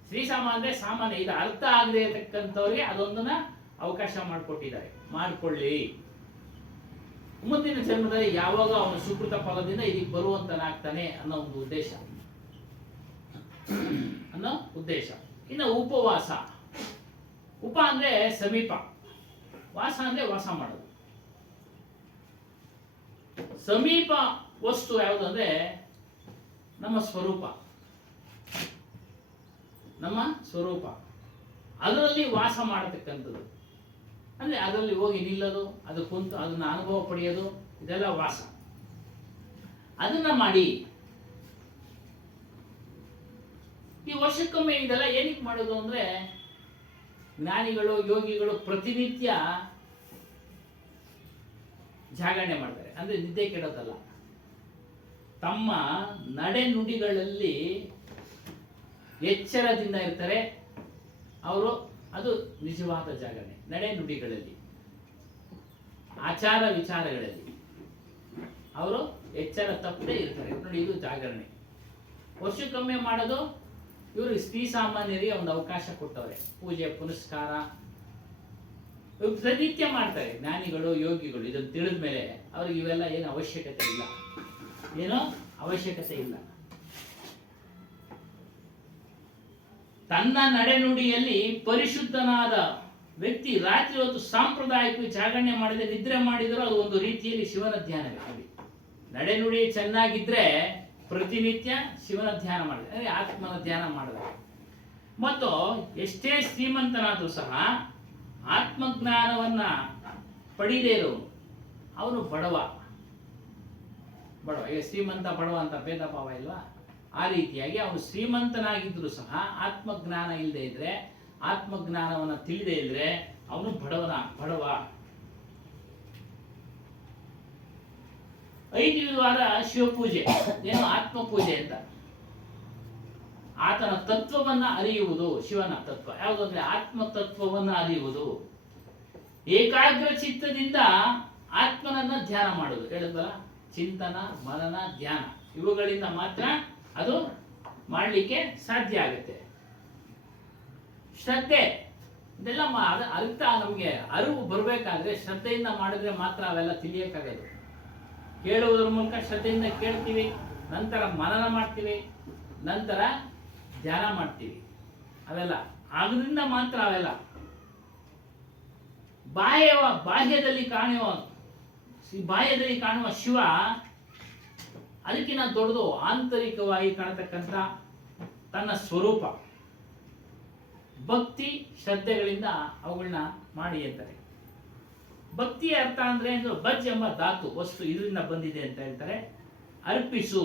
ಶ್ರೀ ಸಾಮಾನ್ಯ ಸಾಮಾನ್ಯ, ಇದು ಅರ್ಥ ಆಗದೆ ಇರತಕ್ಕಂಥವ್ರಿಗೆ ಅದೊಂದನ್ನ ಅವಕಾಶ ಮಾಡಿಕೊಟ್ಟಿದ್ದಾರೆ, ಮಾಡಿಕೊಳ್ಳಿ. ಮುಂದಿನ ಜನ್ಮದಲ್ಲಿ ಯಾವಾಗ ಅವನು ಸುಕೃತ ಫಲದಿಂದ ಇದಕ್ಕೆ ಬರುವಂತನಾಗ್ತಾನೆ ಅನ್ನೋ ಒಂದು ಉದ್ದೇಶ. ಇನ್ನು ಉಪವಾಸ. ಉಪ ಅಂದ್ರೆ ಸಮೀಪ, ವಾಸ ಅಂದ್ರೆ ವಾಸ ಮಾಡೋದು. ಸಮೀಪ ವಸ್ತು ಯಾವುದು ಅಂದ್ರೆ ನಮ್ಮ ಸ್ವರೂಪ, ನಮ್ಮ ಸ್ವರೂಪ. ಅದರಲ್ಲಿ ವಾಸ ಮಾಡತಕ್ಕಂಥದ್ದು ಅಂದ್ರೆ ಅದರಲ್ಲಿ ಹೋಗಿ ನಿಲ್ಲೋದು, ಅದು ಕುಂತು ಅದನ್ನ ಅನುಭವ ಪಡೆಯೋದು, ಇದೆಲ್ಲ ವಾಸ. ಅದನ್ನ ಮಾಡಿ. ಈ ವರ್ಷಕ್ಕೊಮ್ಮೆ ಇದೆಲ್ಲ ಏನಕ್ಕೆ ಮಾಡೋದು ಅಂದ್ರೆ ಜ್ಞಾನಿಗಳು, ಯೋಗಿಗಳು ಪ್ರತಿನಿತ್ಯ ಜಾಗರಣೆ ಮಾಡ್ತಾರೆ. ಅಂದ್ರೆ ನಿದ್ದೆ ಕೆಡೋದಲ್ಲ, ತಮ್ಮ ನಡೆ ನುಡಿಗಳಲ್ಲಿ ಎಚ್ಚರದಿಂದ ಇರ್ತಾರೆ ಅವರು. ಅದು ನಿಜವಾದ ಜಾಗರಣೆ. ನಡೆ ನುಡಿಗಳಲ್ಲಿ, ಆಚಾರ ವಿಚಾರಗಳಲ್ಲಿ ಅವರು ಎಚ್ಚರ ತಪ್ಪದೇ ಇರ್ತಾರೆ ನೋಡಿ, ಇದು ಜಾಗರಣೆ. ವರ್ಷಕ್ಕೊಮ್ಮೆ ಮಾಡೋದು. ಇವರು ಸ್ತ್ರೀ ಸಾಮಾನ್ಯರಿಗೆ ಒಂದು ಅವಕಾಶ ಕೊಟ್ಟವ್ರೆ. ಪೂಜೆ ಪುನಸ್ಕಾರ ಇವ್ರು ಪ್ರತಿನಿತ್ಯ ಮಾಡ್ತಾರೆ. ಜ್ಞಾನಿಗಳು, ಯೋಗಿಗಳು ಇದನ್ನು ತಿಳಿದ ಮೇಲೆ ಅವ್ರಿಗೆ ಇವೆಲ್ಲ ಏನು ಅವಶ್ಯಕತೆ ಇಲ್ಲ, ಏನೋ ಅವಶ್ಯಕತೆ ಇಲ್ಲ. ತನ್ನ ನಡೆನುಡಿಯಲ್ಲಿ ಪರಿಶುದ್ಧನಾದ ವ್ಯಕ್ತಿ ರಾತ್ರಿ ಹೊತ್ತು ಸಾಂಪ್ರದಾಯಿಕ ಜಾಗರಣೆ ಮಾಡಿದ್ರೆ, ನಿದ್ರೆ ಮಾಡಿದ್ರು ಅದು ಒಂದು ರೀತಿಯಲ್ಲಿ ಶಿವನ ಧ್ಯಾನವೇ. ನಡೆನುಡಿ ಚೆನ್ನಾಗಿದ್ರೆ ಪ್ರತಿನಿತ್ಯ ಶಿವನ ಧ್ಯಾನ ಮಾಡಿದ್ರೆ, ಅಂದರೆ ಆತ್ಮನ ಧ್ಯಾನ ಮಾಡಿದ್ರೆ. ಮತ್ತು ಎಷ್ಟೇ ಶ್ರೀಮಂತನಾದರೂ ಸಹ ಆತ್ಮಜ್ಞಾನವನ್ನ ಪಡೀದೇ ಇರೋನು ಅವನು ಬಡವ. ಈಗ ಶ್ರೀಮಂತ ಬಡವ ಅಂತ ಭೇದ ಭಾವ ಇಲ್ವಾ? ಆ ರೀತಿಯಾಗಿ ಅವನು ಶ್ರೀಮಂತನಾಗಿದ್ದರೂ ಸಹ ಆತ್ಮಜ್ಞಾನ ಇಲ್ಲದೆ ಇದ್ರೆ, ಆತ್ಮಜ್ಞಾನವನ್ನು ತಿಳಿದೇ ಇದ್ರೆ ಅವನು ಬಡವ. 5 ವಾರ ಶಿವಪೂಜೆ, ಏನು ಆತ್ಮಪೂಜೆ ಅಂತ. ಆತನ ತತ್ವವನ್ನ ಅರಿಯುವುದು, ಶಿವನ ತತ್ವ ಯಾವುದು ಅಂದ್ರೆ ಆತ್ಮ ತತ್ವವನ್ನ ಅರಿಯುವುದು. ಏಕಾಗ್ರ ಚಿತ್ತದಿಂದ ಆತ್ಮನನ್ನ ಧ್ಯಾನ ಮಾಡುವುದು. ಹೇಳಿದ್ವಲ್ಲ, ಚಿಂತನ, ಮನನ, ಧ್ಯಾನ ಇವುಗಳಿಂದ ಮಾತ್ರ ಅದು ಮಾಡಲಿಕ್ಕೆ ಸಾಧ್ಯ ಆಗುತ್ತೆ. ಶ್ರದ್ಧೆ ಇದೆಲ್ಲ ಅರ್ಥ ನಮಗೆ ಅರಿವು ಬರಬೇಕಾದ್ರೆ ಶ್ರದ್ಧೆಯಿಂದ ಮಾಡಿದ್ರೆ ಮಾತ್ರ ಅವೆಲ್ಲ ತಿಳಿಯಕ್ಕಾಗದು. ಕೇಳುವುದರ ಮೂಲಕ ಶ್ರದ್ಧೆಯಿಂದ ಕೇಳ್ತೀವಿ, ನಂತರ ಮನನ ಮಾಡ್ತೀವಿ, ನಂತರ ಧ್ಯಾನ ಮಾಡ್ತೀವಿ. ಅವೆಲ್ಲ ಆದ್ರಿಂದ ಮಾತ್ರ ಅವೆಲ್ಲ. ಬಾಹ್ಯದಲ್ಲಿ ಕಾಣುವ ಶಿವ ಅದಕ್ಕಿಂತ ದೊಡ್ಡದು ಆಂತರಿಕವಾಗಿ ಕಾಣತಕ್ಕಂಥ ತನ್ನ ಸ್ವರೂಪ. ಭಕ್ತಿ ಶ್ರದ್ಧೆಗಳಿಂದ ಅವುಗಳನ್ನ ಮಾಡಿ ಅಂತಾರೆ. ಭಕ್ತಿಯ ಅರ್ಥ ಅಂದ್ರೆ ಬಜ್ ಎಂಬ ಧಾತು ವಸ್ತು ಇದರಿಂದ ಬಂದಿದೆ ಅಂತ ಹೇಳ್ತಾರೆ. ಅರ್ಪಿಸು,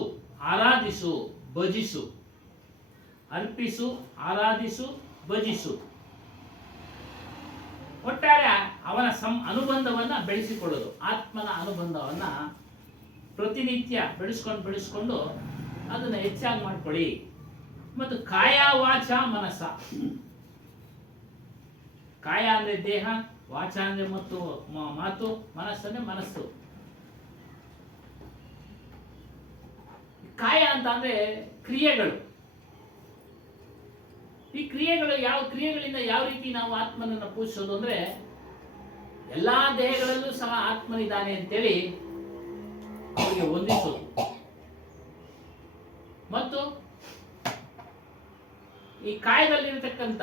ಆರಾಧಿಸು, ಭಜಿಸು. ಅರ್ಪಿಸು, ಆರಾಧಿಸು, ಭಜಿಸು. ಒಟ್ಟಾರೆ ಅವನ ಅನುಬಂಧವನ್ನ ಬೆಳೆಸಿಕೊಳ್ಳೋದು. ಆತ್ಮನ ಅನುಬಂಧವನ್ನ ಪ್ರತಿನಿತ್ಯ ಬೆಳೆಸ್ಕೊಂಡು ಅದನ್ನ ಹೆಚ್ಚಾಗಿ ಮಾಡ್ಕೊಳ್ಳಿ. ಮತ್ತು ಕಾಯ ವಾಚ ಮನಸ್ಸ. ಕಾಯ ಅಂದ್ರೆ ದೇಹ, ವಾಚ ಅಂದ್ರೆ ಮತ್ತು ಮಾತು, ಮನಸ್ಸಂದ್ರೆ ಮನಸ್ಸು. ಕಾಯ ಅಂತ ಅಂದ್ರೆ ಕ್ರಿಯೆಗಳು. ಯಾವ ಕ್ರಿಯೆಗಳಿಂದ ಯಾವ ರೀತಿ ನಾವು ಆತ್ಮನನ್ನು ಪೂಜಿಸೋದು ಅಂದ್ರೆ, ಎಲ್ಲಾ ದೇಹಗಳಲ್ಲೂ ಸಹ ಆತ್ಮನಿದ್ದಾನೆ ಅಂತೇಳಿ ಅವರಿಗೆ ವಂದಿಸೋದು ಮತ್ತು ಈ ಕಾಯದಲ್ಲಿರತಕ್ಕಂಥ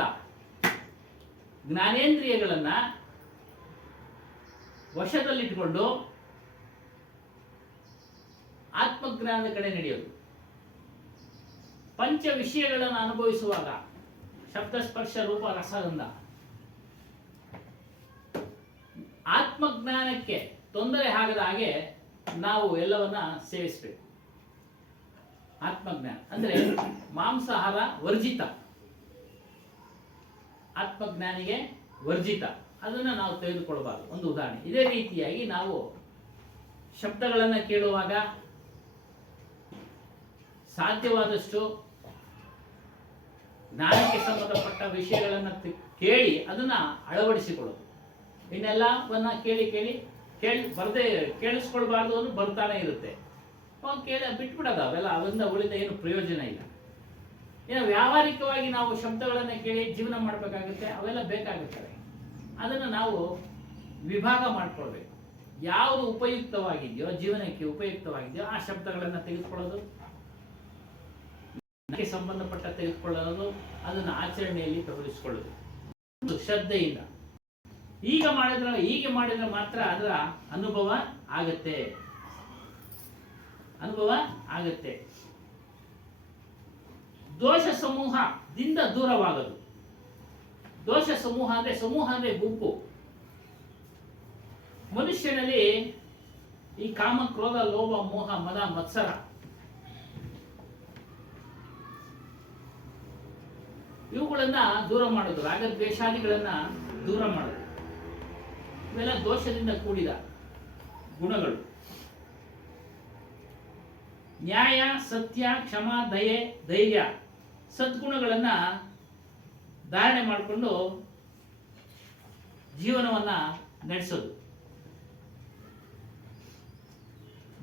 ಜ್ಞಾನೇಂದ್ರಿಯಗಳನ್ನ ವಶದಲ್ಲಿಟ್ಟುಕೊಂಡು ಆತ್ಮಜ್ಞಾನದ ಕಡೆ ನಡೆಯೋದು. ಪಂಚ ವಿಷಯಗಳನ್ನು ಅನುಭವಿಸುವಾಗ ಶಬ್ದ ಸ್ಪರ್ಶ ರೂಪ ರಸಗಂಧ ಆತ್ಮಜ್ಞಾನಕ್ಕೆ ತೊಂದರೆ ಆಗದ ಹಾಗೆ ನಾವು ಎಲ್ಲವನ್ನ ಸೇವಿಸಬೇಕು. ಆತ್ಮಜ್ಞಾನ ಅಂದ್ರೆ ಮಾಂಸಾಹಾರ ವರ್ಜಿತ, ಆತ್ಮಜ್ಞಾನಿಗೆ ವರ್ಜಿತ, ಅದನ್ನ ನಾವು ತೆಗೆದುಕೊಳ್ಳಬಾರದು. ಒಂದು ಉದಾಹರಣೆ, ಇದೇ ರೀತಿಯಾಗಿ ನಾವು ಶಬ್ದಗಳನ್ನು ಕೇಳುವಾಗ ಸಾಧ್ಯವಾದಷ್ಟು ಜ್ಞಾನಕ್ಕೆ ಸಂಬಂಧಪಟ್ಟ ವಿಷಯಗಳನ್ನು ಕೇಳಿ ಅದನ್ನ ಅಳವಡಿಸಿಕೊಳ್ಳೋದು. ಇನ್ನೆಲ್ಲವನ್ನ ಬರದೆ ಕೇಳಿಸ್ಕೊಳ್ಬಾರ್ದು ಅನ್ನೋ ಬರ್ತಾನೆ ಇರುತ್ತೆ. ಕೇಳಿ ಬಿಟ್ಬಿಡೋದು, ಅವರಿಂದ ಉಳಿದ ಏನು ಪ್ರಯೋಜನ ಇಲ್ಲ. ಇನ್ನು ವ್ಯಾವಹಾರಿಕವಾಗಿ ನಾವು ಶಬ್ದಗಳನ್ನು ಕೇಳಿ ಜೀವನ ಮಾಡಬೇಕಾಗುತ್ತೆ, ಅವೆಲ್ಲ ಬೇಕಾಗುತ್ತವೆ. ಅದನ್ನು ನಾವು ವಿಭಾಗ ಮಾಡ್ಕೊಳ್ಬೇಕು. ಯಾವುದು ಉಪಯುಕ್ತವಾಗಿದೆಯೋ, ಜೀವನಕ್ಕೆ ಉಪಯುಕ್ತವಾಗಿದೆಯೋ ಆ ಶಬ್ದಗಳನ್ನು ತೆಗೆದುಕೊಳ್ಳೋದು, ಸಂಬಂಧಪಟ್ಟ ತೆಗೆದುಕೊಳ್ಳೋದು, ಅದನ್ನು ಆಚರಣೆಯಲ್ಲಿ ತೊಡಗಿಸಿಕೊಳ್ಳೋದು ಶ್ರದ್ಧೆಯಿಂದ. ಹೀಗೆ ಮಾಡಿದ್ರೆ ಮಾತ್ರ ಅದರ ಅನುಭವ ಆಗತ್ತೆ. ದೋಷ ಸಮೂಹದಿಂದ ದೂರವಾಗದು. ದೋಷ ಸಮೂಹ ಅಂದ್ರೆ ಗುಂಪು. ಮನುಷ್ಯನಲ್ಲಿ ಈ ಕಾಮ, ಕ್ರೋಧ, ಲೋಭ, ಮೋಹ, ಮದ, ಮತ್ಸರ ಇವುಗಳನ್ನ ದೂರ ಮಾಡೋದು, ರಾಗದ್ವೇಷಾದಿಗಳನ್ನ ದೂರ ಮಾಡೋದು. ಇವೆಲ್ಲ ದೋಷದಿಂದ ಕೂಡಿದ ಗುಣಗಳು. ನ್ಯಾಯ, ಸತ್ಯ, ಕ್ಷಮ, ದಯೆ, ಧೈರ್ಯ ಸದ್ಗುಣಗಳನ್ನ ಧಾರಣೆ ಮಾಡಿಕೊಂಡು ಜೀವನವನ್ನ ನಡೆಸೋದು.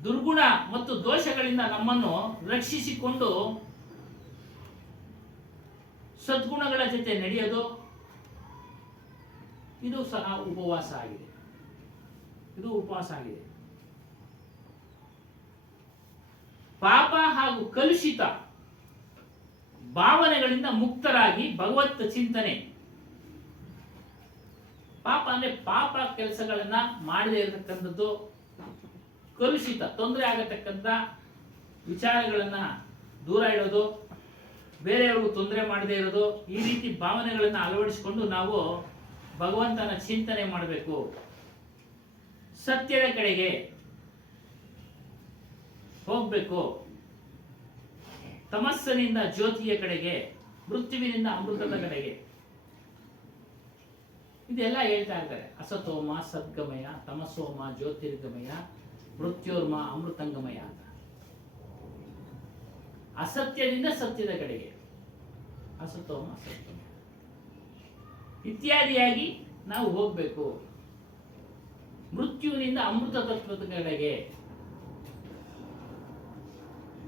ದುರ್ಗುಣ ಮತ್ತು ದೋಷಗಳಿಂದ ನಮ್ಮನ್ನು ರಕ್ಷಿಸಿಕೊಂಡು ಸದ್ಗುಣಗಳ ಜೊತೆ ನಡೆಯೋದು, ಇದು ಸಹ ಉಪವಾಸ ಆಗಿದೆ. ಪಾಪ ಹಾಗೂ ಕಲುಷಿತ ಭಾವನೆಗಳಿಂದ ಮುಕ್ತರಾಗಿ ಭಗವತ್ ಚಿಂತನೆ. ಪಾಪ ಅಂದ್ರೆ ಪಾಪ ಕೆಲಸಗಳನ್ನ ಮಾಡದೇ ಇರತಕ್ಕಂಥದ್ದು, ಕಲುಷಿತ ತೊಂದರೆ ಆಗತಕ್ಕಂಥ ವಿಚಾರಗಳನ್ನ ದೂರ ಇಡೋದು, ಬೇರೆಯವ್ರಿಗೂ ತೊಂದರೆ ಮಾಡದೇ ಇರೋದು, ಈ ರೀತಿ ಭಾವನೆಗಳನ್ನ ಅಳವಡಿಸಿಕೊಂಡು ನಾವು ಭಗವಂತನ ಚಿಂತನೆ ಮಾಡಬೇಕು. ಸತ್ಯದ ಕಡೆಗೆ ಹೋಗ್ಬೇಕು. ತಮಸ್ಸಿನಿಂದ ಜ್ಯೋತಿಯ ಕಡೆಗೆ, ಮೃತ್ಯುವಿನಿಂದ ಅಮೃತದ ಕಡೆಗೆ. ಇದೆಲ್ಲ ಹೇಳ್ತಾ ಇರ್ತಾರೆ. ಅಸತೋಮ ಸದ್ಗಮಯ, ತಮಸೋಮ ಜ್ಯೋತಿರ್ಗಮಯ, ಮೃತ್ಯೋರ್ಮ ಅಮೃತಂಗಮಯ ಅಂತ. ಅಸತ್ಯದಿಂದ ಸತ್ಯದ ಕಡೆಗೆ, ಅಸತೋಮ ಸದ್ಗಮಯ ಇತ್ಯಾದಿಯಾಗಿ ನಾವು ಹೋಗ್ಬೇಕು. ಮೃತ್ಯುವಿನಿಂದ ಅಮೃತ ತತ್ವದ ಕಡೆಗೆ.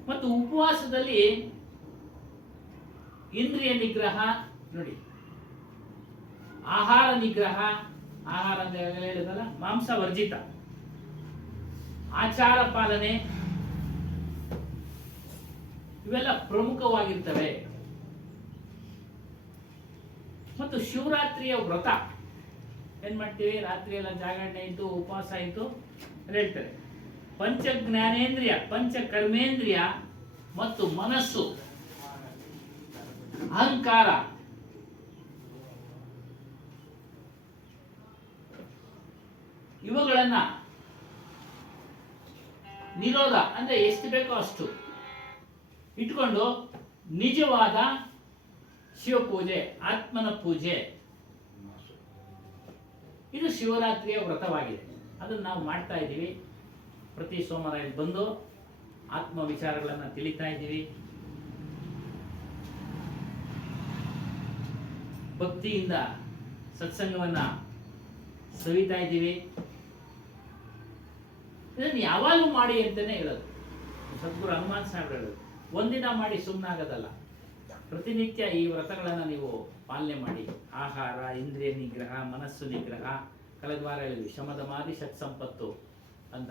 ಮತ್ತು ಉಪವಾಸದಲ್ಲಿ ಇಂದ್ರಿಯ ನಿಗ್ರಹ ನೋಡಿ, ಆಹಾರ ನಿಗ್ರಹ, ಆಹಾರ ಅಂತ ಹೇಳಿದಲ್ಲ, ಮಾಂಸ ವರ್ಜಿತ, ಆಚಾರ ಪಾಲನೆ, ಇವೆಲ್ಲ ಪ್ರಮುಖವಾಗಿರ್ತವೆ. ಮತ್ತು ಶಿವರಾತ್ರಿಯ ವ್ರತ ಏನ್ ಮಾಡ್ತೀವಿ, ರಾತ್ರಿ ಎಲ್ಲ ಜಾಗರಣೆ ಇದ್ದು ಉಪವಾಸ ಇದ್ದು ಹೇಳ್ತಾರೆ. ಪಂಚ ಜ್ಞಾನೇಂದ್ರಿಯ, ಪಂಚ ಕರ್ಮೇಂದ್ರಿಯ ಮತ್ತು ಮನಸ್ಸು, ಅಹಂಕಾರ ಇವುಗಳನ್ನ ನಿರೋಧ ಅಂದ್ರೆ ಎಷ್ಟು ಬೇಕೋ ಅಷ್ಟು ಇಟ್ಕೊಂಡು ನಿಜವಾದ ಶಿವಪೂಜೆ, ಆತ್ಮನ ಪೂಜೆ, ಇದು ಶಿವರಾತ್ರಿಯ ವ್ರತವಾಗಿದೆ. ಅದನ್ನು ನಾವು ಮಾಡ್ತಾ ಇದ್ದೀವಿ. ಪ್ರತಿ ಸೋಮವಾರ ಇಲ್ಲಿ ಬಂದು ಆತ್ಮ ವಿಚಾರಗಳನ್ನು ತಿಳಿತಾ ಇದ್ದೀವಿ. ಭಕ್ತಿಯಿಂದ ಸತ್ಸಂಗವನ್ನ ಸವಿತಾ ಇದ್ದೀವಿ. ಇದನ್ನು ಯಾವಾಗಲೂ ಮಾಡಿ ಅಂತಾನೆ ಹೇಳೋದು. ಸದ್ಗುರು ಹನುಮಾನ್ ಸಾಹೇಬ್ರು ಹೇಳೋದು, ಒಂದಿನ ಮಾಡಿ ಸುಮ್ಮನಾಗೋದಲ್ಲ, ಪ್ರತಿನಿತ್ಯ ಈ ವ್ರತಗಳನ್ನು ನೀವು ಪಾಲನೆ ಮಾಡಿ. ಆಹಾರ, ಇಂದ್ರಿಯ ನಿಗ್ರಹ, ಮನಸ್ಸು ನಿಗ್ರಹ, ಕಳೆದ ವಾರ ಹೇಳಿದ್ವಿ ಶಮದಮಾದಿ ಷಟ್ ಸಂಪತ್ತು ಅಂತ,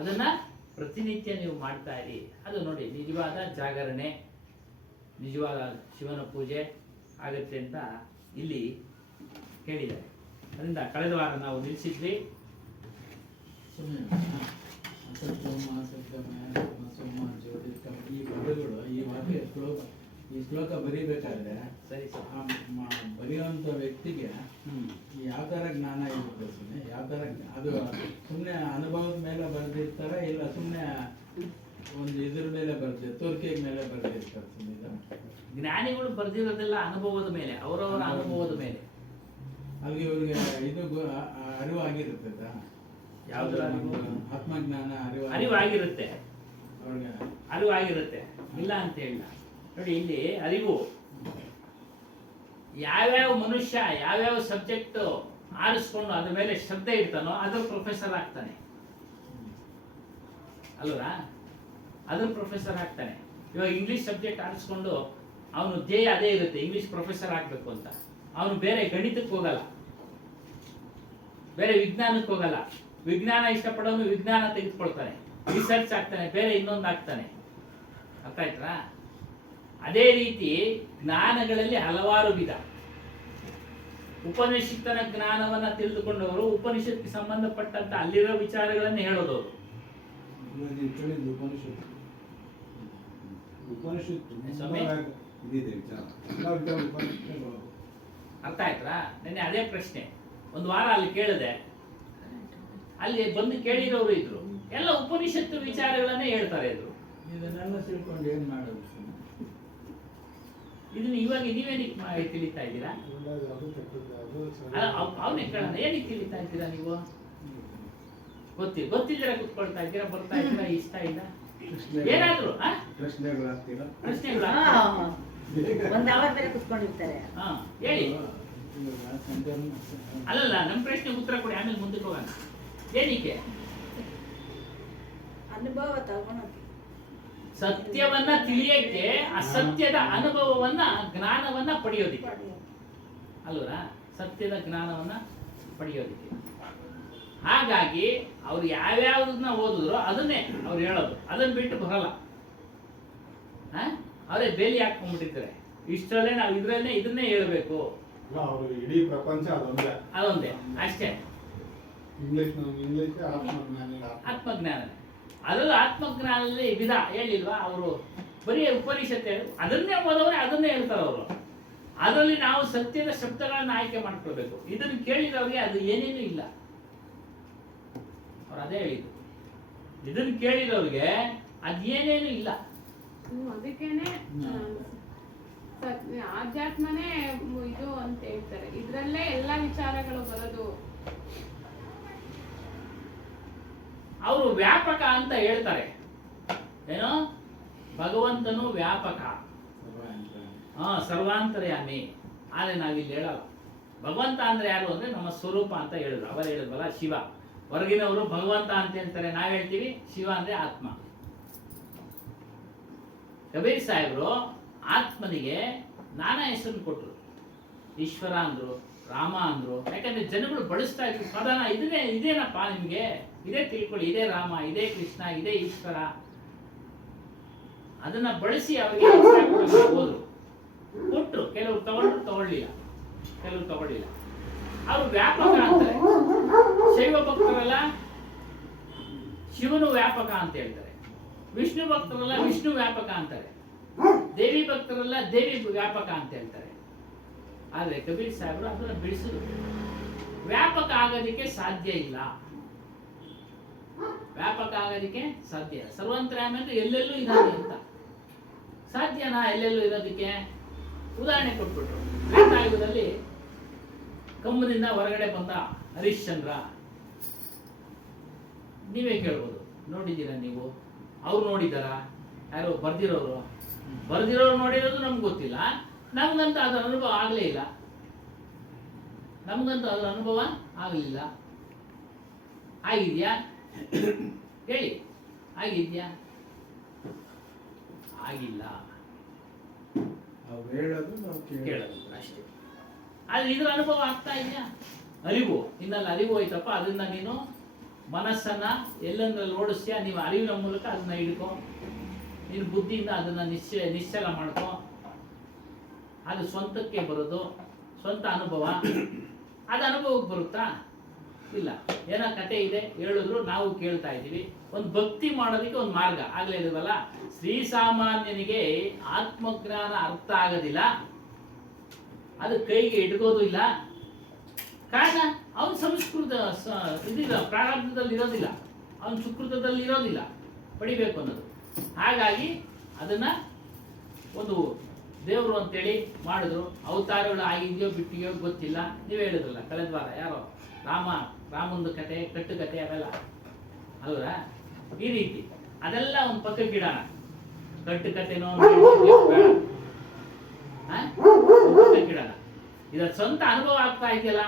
ಅದನ್ನ ಪ್ರತಿನಿತ್ಯ ನೀವು ಮಾಡ್ತಾ ಇರಿ. ಅದು ನೋಡಿ ನಿಜವಾದ ಜಾಗರಣೆ, ನಿಜವಾದ ಶಿವನ ಪೂಜೆ ಆಗುತ್ತೆ ಅಂತ ಇಲ್ಲಿ ಹೇಳಿದ್ದಾರೆ. ಅದರಿಂದ ಕಳೆದ ವಾರ ನಾವು ನಿಲ್ಲಿಸಿದ್ವಿ. ಸುಮ್ಮನೆ ಅಸತ್ಸೋಮ ಸತ್ಯಮಯ ಸೋಮ ಜ್ಯೋತಿಷ್ಕಮ ಈ ಪದಗಳು ಈ ವಾಕ್ಯ ಶ್ಲೋಕ ಈ ಶ್ಲೋಕ ಬರೀಬೇಕಾದ್ರೆ ಸರಿ ಸರ್. ಬರೆಯುವಂಥ ವ್ಯಕ್ತಿಗೆ ಯಾವ ಥರ ಜ್ಞಾನ ಇರುತ್ತೆ ಸುಮ್ಮನೆ ಯಾವ ಥರ ಅದು ಸುಮ್ಮನೆ ಅನುಭವದ ಮೇಲೆ ಬರೆದಿರ್ತಾರೆ, ಇಲ್ಲ ಸುಮ್ಮನೆ ಒಂದು ಇದ್ರ ಮೇಲೆ ಬರೆದಿರ್ತಾರೆ, ತೋರಿಕೆ ಮೇಲೆ ಬರೆದಿರ್ತಾರೆ ಸುಮ್ಮನೆ. ಜ್ಞಾನಿಗಳು ಬರೆದಿರೋದೆಲ್ಲ ಅನುಭವದ ಮೇಲೆ, ಅವರವರ ಅನುಭವದ ಮೇಲೆ. ಅಲ್ಲಿ ಇವ್ರಿಗೆ ಇದು ಅರಿವು ಆಗಿರುತ್ತದ, ಯಾವುದರ ಅರಿವು? ಆತ್ಮಜ್ಞಾನ ಅರಿವು ಆಗಿರುತ್ತೆ, ಅವ್ರಿಗೆ ಅರಿವು ಆಗಿರುತ್ತೆ, ಇಲ್ಲ ಅಂತ ಹೇಳಿಲ್ಲ. ನೋಡಿ ಇಲ್ಲಿ ಅರಿವು, ಯಾವ್ಯಾವ ಮನುಷ್ಯ ಯಾವ್ಯಾವ ಸಬ್ಜೆಕ್ಟ್ ಆರಿಸ್ಕೊಂಡು ಅದ್ರ ಮೇಲೆ ಶ್ರದ್ಧೆ ಇರ್ತಾನೋ ಅದ್ರ ಪ್ರೊಫೆಸರ್ ಆಗ್ತಾನೆ ಅಲ್ವಾ? ಅದ್ರ ಪ್ರೊಫೆಸರ್ ಆಗ್ತಾನೆ. ಇವಾಗ ಇಂಗ್ಲಿಷ್ ಸಬ್ಜೆಕ್ಟ್ ಆರಿಸ್ಕೊಂಡು ಅವನು ಧ್ಯೇಯ ಅದೇ ಇರುತ್ತೆ, ಇಂಗ್ಲಿಷ್ ಪ್ರೊಫೆಸರ್ ಆಗ್ಬೇಕು ಅಂತ. ಅವನು ಬೇರೆ ಗಣಿತಕ್ಕೆ ಹೋಗಲ್ಲ, ಬೇರೆ ವಿಜ್ಞಾನಕ್ಕೆ ಹೋಗಲ್ಲ. ವಿಜ್ಞಾನ ಇಷ್ಟಪಡೋನು ವಿಜ್ಞಾನ ತೆಗೆದುಕೊಳ್ತಾನೆ, ರಿಸರ್ಚ್ ಆಗ್ತಾನೆ, ಬೇರೆ ಇನ್ನೊಂದು ಆಗ್ತಾನೆ. ಅರ್ಥ ಆಯ್ತಾ? ಅದೇ ರೀತಿ ಜ್ಞಾನಗಳಲ್ಲಿ ಹಲವಾರು ವಿಧ. ಉಪನಿಷತ್ತಿನ ಜ್ಞಾನವನ್ನ ತಿಳಿದುಕೊಂಡವರು ಉಪನಿಷತ್ಗೆ ಸಂಬಂಧಪಟ್ಟಂತ ಅಲ್ಲಿರೋ ವಿಚಾರಗಳನ್ನು ಹೇಳೋದವರು. ಅರ್ಥ ಆಯ್ತಾ? ನೆನ್ನೆ ಅದೇ ಪ್ರಶ್ನೆ ಒಂದು ವಾರ ಅಲ್ಲಿ ಕೇಳಿದೆ, ಅಲ್ಲಿ ಬಂದು ಕೇಳಿರೋರು ಇದ್ರು, ಎಲ್ಲ ಉಪನಿಷತ್ತು ವಿಚಾರಗಳನ್ನೇ ಹೇಳ್ತಾರೆ ಇದ್ರು. ಇದನ್ನೆಲ್ಲ ತಿಳ್ಕೊಂಡು ಏನ್ ಮಾಡೋದು? ಇದನ್ನ ಇವಾಗ ನೀವೇನಿಗೆ ತಿಳಿತಾ ಇದ್ದೀರಾ? ಅವನೇ ಕೇಳೋಣ, ಏನಕ್ಕೆ ತಿಳಿತಾ ಇದ್ದೀರಾ ನೀವು? ಗೊತ್ತಿದ್ದೀರಾ, ಕುತ್ಕೊಳ್ತಾ ಇದ್ದೀರಾ, ಬರ್ತಾ ಇದ್ದೀರಾ, ಇಷ್ಟ ಇಲ್ಲ ಏನಾದ್ರು ಪ್ರಶ್ನೆಗಳು ಒಂದ್ ಅವರ್ ಬೇರೆ ಕುತ್ಕೊಂಡಿರ್ತಾರೆ. ಹೇಳಿ. ಅಲ್ಲಲ್ಲ, ನಮ್ಮ ಪ್ರಶ್ನೆಗೆ ಉತ್ತರ ಕೊಡಿ, ಆಮೇಲೆ ಮುಂದಕ್ಕೆ ಹೋಗೋಣ. ಏನಕ್ಕೆ? ಅನುಭವ ತಗೊಳಕ್ಕೆ, ಸತ್ಯವನ್ನ ತಿಳಿಯಕ್ಕೆ, ಅಸತ್ಯದ ಅನುಭವವನ್ನ ಜ್ಞಾನವನ್ನ ಪಡೆಯೋದಿಕ್ಕೆ ಅಲ್ವರಾ? ಸತ್ಯದ ಜ್ಞಾನವನ್ನ ಪಡೆಯೋದಿಕ್ಕೆ. ಹಾಗಾಗಿ ಅವ್ರು ಯಾವ್ಯಾವ್ದನ್ನ ಓದಿದ್ರು ಅದನ್ನೇ ಅವ್ರು ಹೇಳೋದು, ಅದನ್ನ ಬಿಟ್ಟು ಬರಲ್ಲ. ಅವರೇ ಬೇಲಿ ಹಾಕೊಂಡ್ಬಿಟ್ಟಿರ್ತಾರೆ, ಇಷ್ಟರಲ್ಲೇ ನಾವು ಇದ್ರಲ್ಲೇ ಇದನ್ನೇ ಹೇಳ್ಬೇಕು. ಇಡೀ ಪ್ರಪಂಚ ಅದೊಂದೇ ಅಷ್ಟೇ. ಇಂಗ್ಲಿಷ್ ಆತ್ಮಜ್ಞಾನ, ಅದರಲ್ಲೂ ಆತ್ಮಜ್ಞಾನದಲ್ಲಿ ವಿಧ ಹೇಳಿಲ್ವಾ? ಅವರು ಬರೀ ಉಪನಿಷತ್ ಅದನ್ನೇ ಓದವ್ರೆ, ಅದನ್ನೇ ಹೇಳ್ತಾರೆ ಅವರು. ಅದರಲ್ಲಿ ನಾವು ಸತ್ಯದ ಶಬ್ದಗಳನ್ನ ಆಯ್ಕೆ ಮಾಡ್ಕೊಳ್ಬೇಕು. ಇದನ್ನು ಕೇಳಿದವ್ರಿಗೆ ಅದು ಏನೇನು ಇಲ್ಲ, ಅವ್ರು ಅದೇ ಹೇಳಿದ್ರು. ಇದನ್ನು ಕೇಳಿದವ್ರಿಗೆ ಅದೇನೇನು ಇಲ್ಲ. ಅದಕ್ಕೇನೆ ಆಧ್ಯಾತ್ಮನೇ ಇದು ಅಂತ ಹೇಳ್ತಾರೆ. ಇದ್ರಲ್ಲೇ ಎಲ್ಲ ವಿಚಾರಗಳು ಬರೋದು. ಅವರು ವ್ಯಾಪಕ ಅಂತ ಹೇಳ್ತಾರೆ. ಏನೋ ಭಗವಂತನು ವ್ಯಾಪಕ, ಸರ್ವಾಂತರ್ಯಾಮಿ. ಆದ್ರೆ ನಾವಿಲ್ಲಿ ಹೇಳಲ್ಲ. ಭಗವಂತ ಅಂದ್ರೆ ಯಾರು ಅಂದ್ರೆ ನಮ್ಮ ಸ್ವರೂಪ ಅಂತ ಹೇಳಿದ್ರು. ಅವರು ಹೇಳಿದ್ವಲ್ಲ ಶಿವ. ಹೊರಗಿನವರು ಭಗವಂತ ಅಂತ ಹೇಳ್ತಾರೆ, ನಾವ್ ಹೇಳ್ತೀವಿ ಶಿವ ಅಂದ್ರೆ ಆತ್ಮ. ಕಬೀರ್ ಸಾಹೇಬ್ರು ಆತ್ಮನಿಗೆ ನಾನಾ ಹೆಸರು ಕೊಟ್ರು. ಈಶ್ವರ ಅಂದ್ರು, ರಾಮ ಅಂದ್ರು. ಯಾಕಂದ್ರೆ ಜನಗಳು ಬಳಸ್ತಾ ಇದ್ರು ಪದನ, ಇದೇನಪ್ಪ ನಿಮ್ಗೆ, ಇದೇ ತಿಳ್ಕೊಳ್ಳಿ, ಇದೇ ರಾಮ, ಇದೇ ಕೃಷ್ಣ, ಇದೇ ಈಶ್ವರ. ಅದನ್ನ ಬಳಸಿ ಅವರಿಗೆ ಹೋದ್ರು, ಕೊಟ್ರು. ಕೆಲವರು ತಗೊಂಡ್ರು, ತಗೊಳ್ಳಿಲ್ಲ, ಕೆಲವರು ತಗೊಳ್ಳಿಲ್ಲ. ಅವರು ವ್ಯಾಪಕ ಅಂತಾರೆ. ಶೈವ ಭಕ್ತರೆಲ್ಲ ಶಿವನು ವ್ಯಾಪಕ ಅಂತ ಹೇಳ್ತಾರೆ, ವಿಷ್ಣು ಭಕ್ತರೆಲ್ಲ ವಿಷ್ಣು ವ್ಯಾಪಕ ಅಂತಾರೆ, ದೇವಿ ಭಕ್ತರೆಲ್ಲ ದೇವಿ ವ್ಯಾಪಕ ಅಂತ ಹೇಳ್ತಾರೆ. ಆದ್ರೆ ಕಬೀರ್ ಸಾಹೇಬರು ಅದನ್ನ ಬಿಡಿಸಿದ್ರು. ವ್ಯಾಪಕ ಆಗೋದಿಕ್ಕೆ ಸಾಧ್ಯ ಇಲ್ಲ, ವ್ಯಾಪಕ ಆಗೋದಿಕ್ಕೆ ಸಾಧ್ಯ ಇಲ್ಲ. ಸರ್ವಂತರ್ಯಾಮಿ ಅಂದ್ರೆ ಎಲ್ಲೆಲ್ಲೂ ಇದ್ದಾನೆ ಅಂತ. ಸಾಧ್ಯನಾ ಎಲ್ಲೆಲ್ಲೂ ಇರೋದಕ್ಕೆ? ಉದಾಹರಣೆ ಕೊಟ್ಬಿಟ್ರು. ತ್ರೇತಾಯುಗದಲ್ಲಿ ಕಂಬದಿಂದ ಹೊರಗಡೆ ಬಂದ ಹರಿಶ್ಚಂದ್ರ. ನೀವೇ ಕೇಳ್ಬೋದು, ನೋಡಿದ್ದೀರಾ ನೀವು? ಅವ್ರು ನೋಡಿದಾರ? ಯಾರು ಬರ್ದಿರೋರು ನೋಡಿರೋದು ನಮ್ಗೆ ಗೊತ್ತಿಲ್ಲ. ನಮ್ಗಂತೂ ಅದರ ಅನುಭವ ಆಗಲೇ ಇಲ್ಲ. ಆಗಲಿಲ್ಲ. ಆಗಿದ್ಯಾ ಹೇಳಿ? ಆಗಿದ್ಯಾ? ಆಗಿಲ್ಲ. ಅವ್ರು ಹೇಳೋದು ನಾವು ಕೇಳೋದು ಅಷ್ಟೇ. ಆದ್ರೆ ಇದ್ರ ಅನುಭವ ಆಗ್ತಾ ಇದೆಯಾ? ಅರಿವು ಇನ್ನಲ್ಲಿ ಅರಿವು ಹೋಯ್ತಪ್ಪ, ಅದನ್ನ ನೀನು ಮನಸ್ಸನ್ನ ಎಲ್ಲಂದ್ರಲ್ಲಿ ಓಡಿಸ್ತೀಯ, ನೀವು ಅರಿವಿನ ಮೂಲಕ ಅದನ್ನ ಹಿಡ್ಕೊ, ನೀನು ಬುದ್ಧಿಯಿಂದ ಅದನ್ನ ನಿಶ್ಚಲ ಮಾಡ್ಕೊ. ಅದು ಸ್ವಂತಕ್ಕೆ ಬರೋದು, ಸ್ವಂತ ಅನುಭವ. ಅದು ಅನುಭವಕ್ಕೆ ಬರುತ್ತಾ? ಇಲ್ಲ. ಏನೋ ಕತೆ ಇದೆ ಹೇಳಿದ್ರು ನಾವು ಕೇಳ್ತಾ ಇದ್ದೀವಿ. ಒಂದು ಭಕ್ತಿ ಮಾಡೋದಕ್ಕೆ ಒಂದು ಮಾರ್ಗ ಆಗ್ಲೇ ಇರೋದಲ್ಲ. ಶ್ರೀಸಾಮಾನ್ಯನಿಗೆ ಆತ್ಮಜ್ಞಾನ ಅರ್ಥ ಆಗೋದಿಲ್ಲ, ಅದು ಕೈಗೆ ಇಟ್ಕೋದು ಇಲ್ಲ. ಕಾರಣ ಅವನು ಸಂಸ್ಕೃತ ಇದಿಲ್ಲ, ಪ್ರಾರಬ್ಧದಲ್ಲಿ ಇರೋದಿಲ್ಲ, ಅವನು ಸುಕೃತದಲ್ಲಿ ಇರೋದಿಲ್ಲ ಪಡಿಬೇಕು ಅನ್ನೋದು. ಹಾಗಾಗಿ ಅದನ್ನ ಒಂದು ದೇವರು ಅಂತೇಳಿ ಮಾಡಿದ್ರು. ಅವತಾರಗಳು ಆಗಿದೆಯೋ ಬಿಟ್ಟಿಯೋ ಗೊತ್ತಿಲ್ಲ. ನೀವು ಹೇಳಿದ್ರಲ್ಲ ಕಳೆದ ವಾರ, ಯಾರೋ ರಾಮಂದು ಕತೆ, ಕಟ್ಟುಕತೆ ಅವೆಲ್ಲ ಅಲ್ವಾ? ಈ ರೀತಿ ಅದೆಲ್ಲ ಒಂದು ಪಕ್ಕಕ್ಕೆ ಇಡೋಣ. ಕಟ್ಟುಕತೆನೋ ಪಕ್ಕಕ್ಕೆ ಇಡೋಣ. ಇದರ ಸ್ವಂತ ಅನುಭವ ಆಗ್ತಾ ಇದೆಯಲ್ಲ,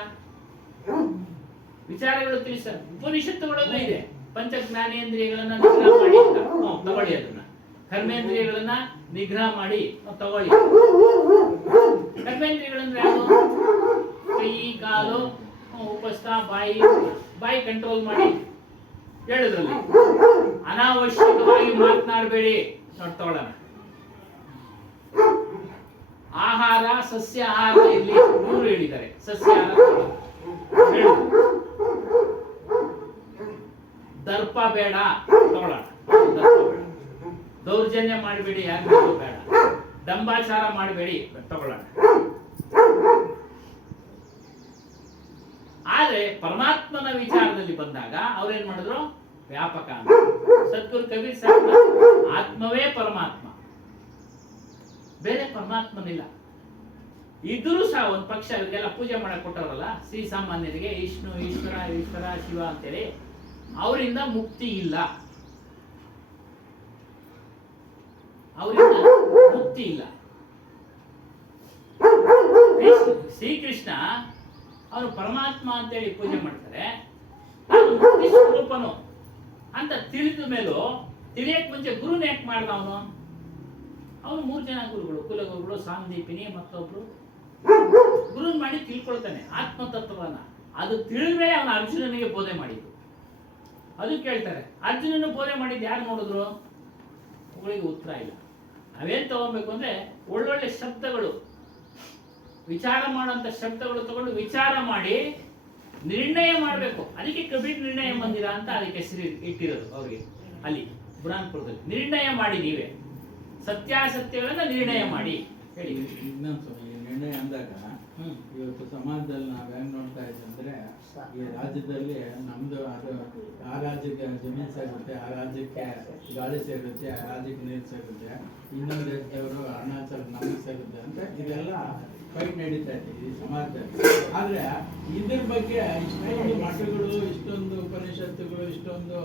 ವಿಚಾರಗಳು ತಿಳಿಸ ಉಪನಿಷತ್ತುಗಳಲ್ಲೂ ಇದೆ. ಪಂಚ ಜ್ಞಾನೇಂದ್ರಿಯಗಳನ್ನ ನಿಗ್ರಹ ಮಾಡಿ ತಗೊಳ್ಳಿ, ಅದನ್ನ ಕರ್ಮೇಂದ್ರಿಯಗಳನ್ನ ನಿಗ್ರಹ ಮಾಡಿ ತಗೊಳ್ಳಿ. ಕರ್ಮೇಂದ್ರಿಯಗಳಂದ್ರೆ ಯಾವುದು? ಕೈ, ಕಾಲು, ಉಪಸ್ಥ, ಬಾಯಿ ಕಂಟ್ರೋಲ್ ಮಾಡಿ ಹೇಳಿದ್ರಲ್ಲಿ. ಅನಾವಶ್ಯಕವಾಗಿ ಮಾತನಾಡಬೇಡಿ. ತಗೊಳ್ಳೋಣ. ಆಹಾರ ಸಸ್ಯಾಹಾರ ಇಲ್ಲಿ ಮೂರು ಹೇಳಿದ್ದಾರೆ. ಸಸ್ಯಾಹಾರ ದರ್ಪ ಬೇಡ, ತಗೊಳ್ಳೋಣ. ದೌರ್ಜನ್ಯ ಮಾಡಬೇಡಿ, ಯಾರಿಗೂ ಬೇಡ. ದಂಬಾಚಾರ ಮಾಡಬೇಡಿ, ತಗೊಳ್ಳೋಣ. ಆದ್ರೆ ಪರಮಾತ್ಮನ ವಿಚಾರದಲ್ಲಿ ಬಂದಾಗ ಅವ್ರೇನ್ ಮಾಡಿದ್ರು? ವ್ಯಾಪಕ ಅಂತ. ಸದ್ಗುರು ಕಬೀರ್ ಸಾಹೇಬ್ ಆತ್ಮವೇ ಪರಮಾತ್ಮ, ಬೇರೆ ಪರಮಾತ್ಮನಿಲ್ಲ. ಇದ್ರೂ ಸಹ ಒಂದು ಪಕ್ಷ ಇವರಿಗೆಲ್ಲ ಪೂಜೆ ಮಾಡಕ್ ಕೊಟ್ಟವರಲ್ಲ ಶ್ರೀ ಸಾಮಾನ್ಯರಿಗೆ, ವಿಷ್ಣು, ಈಶ್ವರ, ಶಿವ ಅಂತೇಳಿ, ಅವರಿಂದ ಮುಕ್ತಿ ಇಲ್ಲ. ಅವರಿಂದ ಮುಕ್ತಿ ಇಲ್ಲ. ಶ್ರೀಕೃಷ್ಣ ಅವರು ಪರಮಾತ್ಮ ಅಂತೇಳಿ ಪೂಜೆ ಮಾಡ್ತಾರೆ. ನಾನು ಮುಕ್ತಿ ಸ್ವರೂಪನು ಅಂತ ತಿಳಿದ ಮೇಲೂ ತಿಳಿಯಕ್ ಮುಂಚೆ ಗುರುನ ಯಾಕೆ ಮಾಡ್ದ ಅವನು? ಅವನು 3 ಜನ ಗುರುಗಳು, ಕುಲಗುರುಗಳು, ಸಾಂದೀಪಿನಿ, ಮತ್ತೊಬ್ರು ಗುರುನ್ ಮಾಡಿ ತಿಳ್ಕೊಳ್ತಾನೆ ಆತ್ಮತತ್ವವನ್ನ. ಅದು ತಿಳಿದ್ಮೇಲೆ ಅವನು ಅರ್ಜುನನಿಗೆ ಬೋಧೆ ಮಾಡಿದ್ದು. ಅದು ಕೇಳ್ತಾರೆ, ಅರ್ಜುನನು ಬೋಧೆ ಮಾಡಿದ್ದು ಯಾರು ನೋಡಿದ್ರು? ಅವುಗಳಿಗೆ ಉತ್ತರ ಇಲ್ಲ. ನಾವೇನ್ ತಗೋಬೇಕು ಅಂದ್ರೆ ಒಳ್ಳೊಳ್ಳೆ ಶಬ್ದಗಳು, ವಿಚಾರ ಮಾಡುವಂತ ಶಬ್ದಗಳು ತಗೊಂಡು ವಿಚಾರ ಮಾಡಿ ನಿರ್ಣಯ ಮಾಡಬೇಕು. ಅದಕ್ಕೆ ಕಬೀರ್ ನಿರ್ಣಯ ಮಂದಿರ ಅಂತ ಅದಕ್ಕೆ ಹೆಸರು ಇಟ್ಟಿರೋದು ಅವ್ರಿಗೆ. ಅಲ್ಲಿ ಬುರಾನ್ಪುರದಲ್ಲಿ ನಿರ್ಣಯ ಮಾಡಿ, ನೀವೇ ಸತ್ಯಾಸತ್ಯಗಳನ್ನ ನಿರ್ಣಯ ಮಾಡಿ ಹೇಳಿ. ಇನ್ನೊಂದು ನಿರ್ಣಯ ಅಂದಾಗ ಇವತ್ತು ಸಮಾಜದಲ್ಲಿ ನಾವು ಹೆಂಗ್ ನೋಡ್ತಾ ಇದ್ದೀವಿ ಅಂದ್ರೆ, ಈ ರಾಜ್ಯದಲ್ಲಿ ನಮ್ದು ಅದು ಆ ರಾಜ್ಯಕ್ಕೆ ಜಮೀನು ಸೇರುತ್ತೆ, ಆ ರಾಜ್ಯಕ್ಕೆ ಗಾಳಿ ಸೇರುತ್ತೆ, ಆ ರಾಜ್ಯಕ್ಕೆ ನೀರು ಸೇರುತ್ತೆ, ಇನ್ನೊಂದು ದೇಶದವರು ಅರುಣಾಚಲ ನಮಗೆ ಸೇರುತ್ತೆ ಅಂತ ಇದೆಲ್ಲ ಫೈಟ್ ನಡೀತಾ ಇದೆ ಈ ಸಮಾಜದಲ್ಲಿ. ಆದ್ರೆ ಇದ್ರ ಬಗ್ಗೆ ಇಷ್ಟೊಂದು ಮಠಗಳು, ಇಷ್ಟೊಂದು ಉಪನಿಷತ್ತುಗಳು, ಇಷ್ಟೊಂದು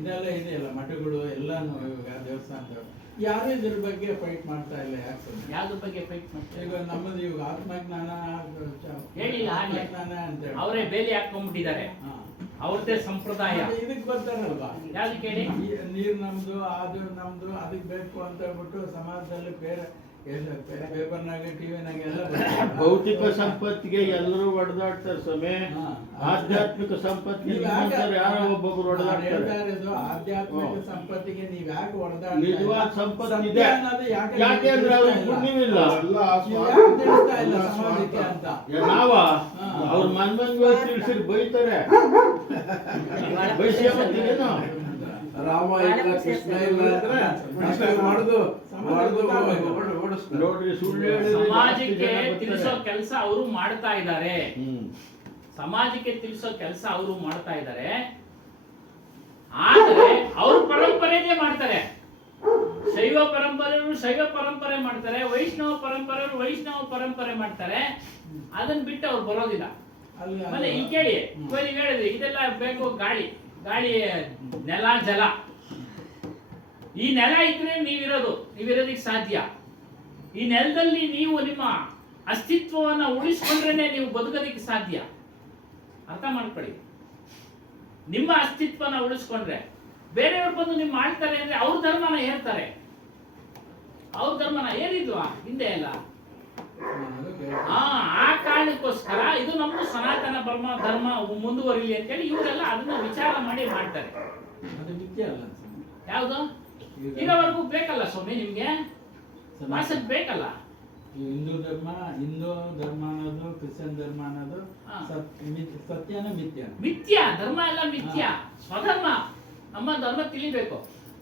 ಇದೆಲ್ಲ ಇದೆಯಲ್ಲ ಮಠಗಳು ಎಲ್ಲಾನು, ಇವಾಗ ದೇವಸ್ಥಾನದವರು ಯಾರು ಇದ್ರ ಬಗ್ಗೆ ಫೈಟ್ ಮಾಡ್ತಾ ಇಲ್ಲ. ಯಾಕೆ? ಯಾವ್ದ್ರ ಬಗ್ಗೆ ಫೈಟ್ ಮಾಡ್ತಾರೆ? ಈಗ ನಮ್ಮದು ಇವಾಗ ಆತ್ಮಜ್ಞಾನ ಹೇಳಿಲ್ಲ, ಆತ್ಮಜ್ಞಾನ ಅಂತ ಹೇಳಿ ಅವರೇ ಬೇಲಿ ಹಾಕೊಂಡ್ಬಿಟ್ಟಿದ್ದಾರೆ. ಅವ್ರದ್ದೇ ಸಂಪ್ರದಾಯ. ಇದಕ್ಕೆ ಬರ್ತಾರಲ್ವಾ, ಯಾವ್ದು ಕೇಳಿ? ನೀರು ನಮ್ದು, ಅದು ನಮ್ದು, ಅದಕ್ಕೆ ಬೇಕು ಅಂತ ಹೇಳ್ಬಿಟ್ಟು ಸಮಾಜದಲ್ಲಿ ಬೇರೆ ಪೇಪರ್ನಾಗ, ಟಿವಿನಾಗ ಎಲ್ಲ ಭೌತಿಕ ಸಂಪತ್ತಿಗೆ ಎಲ್ಲರೂ ಹೊಡೆದಾಡ್ತಾರೆ ಸ್ವಾಮಿ. ಆಧ್ಯಾತ್ಮಿಕ ಸಂಪತ್ತಿಗೆ ಯಾರೋ ಒಬ್ಬೊಬ್ರು ಹೊಡೆದಾಡ್ತಾರೆ. ಆಧ್ಯಾತ್ಮಿಕ ಸಂಪತ್ತಿಗೆ ನೀವ್ ಯಾಕೆ ಹೊಡೆದಾಡ್ತಾರೆ? ನಿಜವಾದ ಸಂಪತ್ತು ಇದೆ, ಯಾಕೆಂದ್ರೆ ಪುಣ್ಯವಿಲ್ಲ ತಿಳಿಸ್ತಾ ಇಲ್ಲ ಸಮಾಜಕ್ಕೆ ಅಂತ. ನಾವ ಅವ್ರ ಮನ್ಮಂಗ ತಿಳಿಸಿರ್ ಬೈತಾರೆ. ಬೈಸ್ಯಾಮತ್ತೇನು? ರಾಮ ಇಲ್ಲ, ಕೃಷ್ಣ ಇಲ್ಲ ಅಂದ್ರೆ ಅಷ್ಟೇ ಮಾಡುದು ನೋಡ್ರಿ, ಸುಳ್ಳು ಸಮಾಜಕ್ಕೆ ತಿಳಿಸೋ ಕೆಲಸ ಅವರು ಮಾಡ್ತಾ ಇದ್ದಾರೆ. ಸಮಾಜಕ್ಕೆ ತಿಳಿಸೋ ಕೆಲಸ ಅವರು ಮಾಡ್ತಾ ಇದ್ದಾರೆ. ಆದ್ರೆ ಅವ್ರ ಪರಂಪರೆನೇ ಮಾಡ್ತಾರೆ. ಶೈವ ಪರಂಪರೆಯವರು ಶೈವ ಪರಂಪರೆ ಮಾಡ್ತಾರೆ, ವೈಷ್ಣವ ಪರಂಪರೆಯವರು ವೈಷ್ಣವ ಪರಂಪರೆ ಮಾಡ್ತಾರೆ. ಅದನ್ನ ಬಿಟ್ಟು ಅವ್ರು ಬರೋದಿಲ್ಲ. ಆಮೇಲೆ ಈಗ ಕೇಳಿ, ನೀವು ಹೇಳಿದ್ರಿ ಇದೆಲ್ಲ ಬೇಕು, ಗಾಳಿ, ನೆಲ, ಜಲ. ಈ ನೆಲ ಇದ್ರೆ ನೀವಿರೋದಕ್ಕೆ ಸಾಧ್ಯ. ಈ ನೆಲದಲ್ಲಿ ನೀವು ನಿಮ್ಮ ಅಸ್ತಿತ್ವವನ್ನ ಉಳಿಸ್ಕೊಂಡ್ರೇನೆ ನೀವು ಬದುಕೋದಕ್ಕೆ ಸಾಧ್ಯ. ಅರ್ಥ ಮಾಡ್ಕೊಳ್ಳಿ. ನಿಮ್ಮ ಅಸ್ತಿತ್ವನ ಉಳಿಸ್ಕೊಂಡ್ರೆ ಬೇರೆಯವ್ರು ಬಂದು ನಿಮ್ಮ ಆಳ್ತಾರೆ ಅಂದ್ರೆ ಅವ್ರ ಧರ್ಮನ ಹೇಳ್ತಾರೆ. ಅವ್ರ ಧರ್ಮನ ಏನಿದ್ವಾ ಹಿಂದೆ ಎಲ್ಲ ಅದು ಬೇರೆ. ಆ ಕಾರಣಕ್ಕೋಸ್ಕರ ಇದು ನಮ್ದು ಸನಾತನ ಧರ್ಮ ಮುಂದುವರಿಲಿ ಅಂತೇಳಿ ಇವರೆಲ್ಲ ಅದನ್ನ ವಿಚಾರ ಮಾಡಿ ಮಾಡ್ತಾರೆ. ಅದು ಮಿಥ್ಯೆ ಅಲ್ಲ ಸ್ವಾಮಿ. ಯಾವುದು ಈಗ ಇರೋವರೆಗೂ ಬೇಕಲ್ಲ ಸ್ವಾಮಿ ನಿಮ್ಗೆ ಸನಾತನ- ಮಾಸಕ್ ಬೇಕಲ್ಲ. ಈ ಹಿಂದೂ ಧರ್ಮ ಅನ್ನೋದು ಕ್ರಿಶ್ಚಿಯನ್ ಧರ್ಮ ಅನ್ನೋದು ಹಾ. ಸತ್ಯನ ಮಿಥ್ಯನ? ಮಿಥ್ಯ ಧರ್ಮ ಎಲ್ಲ ಮಿಥ್ಯ, ಸ್ವಧರ್ಮ ನಮ್ಮ ಧರ್ಮ ತಿಳಿಬೇಕು.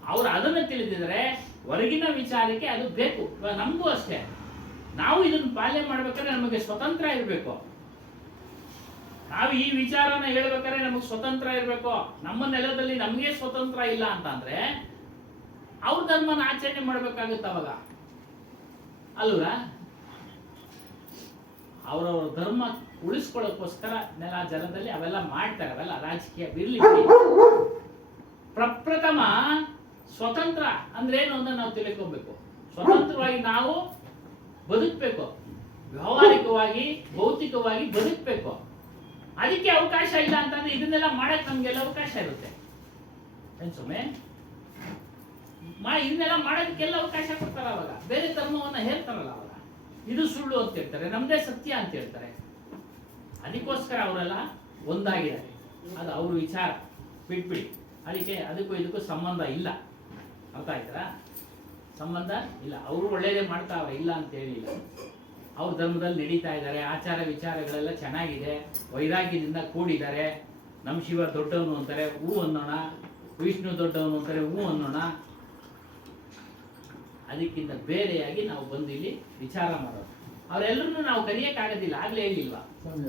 ಅವ್ರು ಅದನ್ನ ತಿಳಿದಿದ್ರೆ ಹೊರಗಿನ ವಿಚಾರಕ್ಕೆ ಅದು ಬೇಕು. ಇವಾಗ ನಮಗೂ ಅಷ್ಟೇ, ನಾವು ಇದನ್ನ ಪಾಲನೆ ಮಾಡ್ಬೇಕಾದ್ರೆ ನಮಗೆ ಸ್ವತಂತ್ರ ಇರಬೇಕು. ನಾವು ಈ ವಿಚಾರನ ಹೇಳ್ಬೇಕಾದ್ರೆ ನಮಗೆ ಸ್ವತಂತ್ರ ಇರಬೇಕು. ನಮ್ಮ ನೆಲದಲ್ಲಿ ನಮಗೆ ಸ್ವತಂತ್ರ ಇಲ್ಲ ಅಂತಂದ್ರೆ ಅವ್ರ ಧರ್ಮನ ಆಚರಣೆ ಮಾಡ್ಬೇಕಾಗುತ್ತೆ ಅವಾಗ ಅಲ್ವಾ? ಅವರವರ ಧರ್ಮ ಉಳಿಸ್ಕೊಳ್ಳೋಕ್ಕೋಸ್ಕರ ನೆಲ ಜಲದಲ್ಲಿ ಅವೆಲ್ಲ ಮಾಡ್ತಾರೆ. ಅವೆಲ್ಲ ರಾಜಕೀಯ ಬಿರ್ಲಿ. ಪ್ರಪ್ರಥಮ ಸ್ವತಂತ್ರ ಅಂದ್ರೆ ಏನು ಅಂತ ನಾವು ತಿಳ್ಕೊಬೇಕು. ಸ್ವತಂತ್ರವಾಗಿ ನಾವು ಬದುಕಬೇಕು, ವ್ಯಾವಹಾರಿಕವಾಗಿ ಭೌತಿಕವಾಗಿ ಬದುಕಬೇಕು. ಅದಕ್ಕೆ ಅವಕಾಶ ಇಲ್ಲ ಅಂತಂದ್ರೆ ಇದನ್ನೆಲ್ಲ ಮಾಡಕ್ ನಮ್ಗೆಲ್ಲ ಅವಕಾಶ ಇರುತ್ತೆ. ಏನ್ ಸುಮ್ಮನೆ ಇದನ್ನೆಲ್ಲ ಮಾಡೋದಕ್ಕೆಲ್ಲ ಅವಕಾಶ ಕೊಡ್ತಾರ. ಅವಾಗ ಬೇರೆ ಧರ್ಮವನ್ನ ಹೇಳ್ತಾರಲ್ಲ, ಅವಾಗ ಇದು ಸುಳ್ಳು ಅಂತ ಹೇಳ್ತಾರೆ, ನಮ್ದೇ ಸತ್ಯ ಅಂತ ಹೇಳ್ತಾರೆ. ಅದಕ್ಕೋಸ್ಕರ ಅವರೆಲ್ಲ ಒಂದಾಗಿದ್ದಾರೆ. ಅದು ಅವ್ರ ವಿಚಾರ, ಬಿಟ್ಬಿಡಿ. ಅದಕ್ಕೂ ಇದಕ್ಕೂ ಸಂಬಂಧ ಇಲ್ಲ. ಅರ್ಥ ಆಯ್ತಾ? ಸಂಬಂಧ ಇಲ್ಲ. ಅವರು ಒಳ್ಳೇದೇ ಮಾಡ್ತಾವ್ರೆ, ಇಲ್ಲ ಅಂತ ಹೇಳಿಲ್ಲ. ಅವ್ರ ಧರ್ಮದಲ್ಲಿ ನಡೀತಾ ಇದ್ದಾರೆ. ಆಚಾರ ವಿಚಾರಗಳೆಲ್ಲ ಚೆನ್ನಾಗಿದೆ, ವೈರಾಗ್ಯದಿಂದ ಕೂಡಿದ್ದಾರೆ. ನಮ್ಮ ಶಿವ ದೊಡ್ಡವನು ಅಂತಾರೆ, ಹೂ ಅನ್ನೋಣ. ವಿಷ್ಣು ದೊಡ್ಡವನು ಅಂತಾರೆ, ಹೂ ಅನ್ನೋಣ. ಅದಕ್ಕಿಂತ ಬೇರೆಯಾಗಿ ನಾವು ಬಂದು ಇಲ್ಲಿ ವಿಚಾರ ಮಾಡೋದು. ಅವರೆಲ್ಲರನ್ನು ನಾವು ಕರೆಯಕ್ಕಾಗೋದಿಲ್ಲ. ಆಗ್ಲೇ ಹೇಳಿಲ್ವಾ ಸ್ವಾಮಿ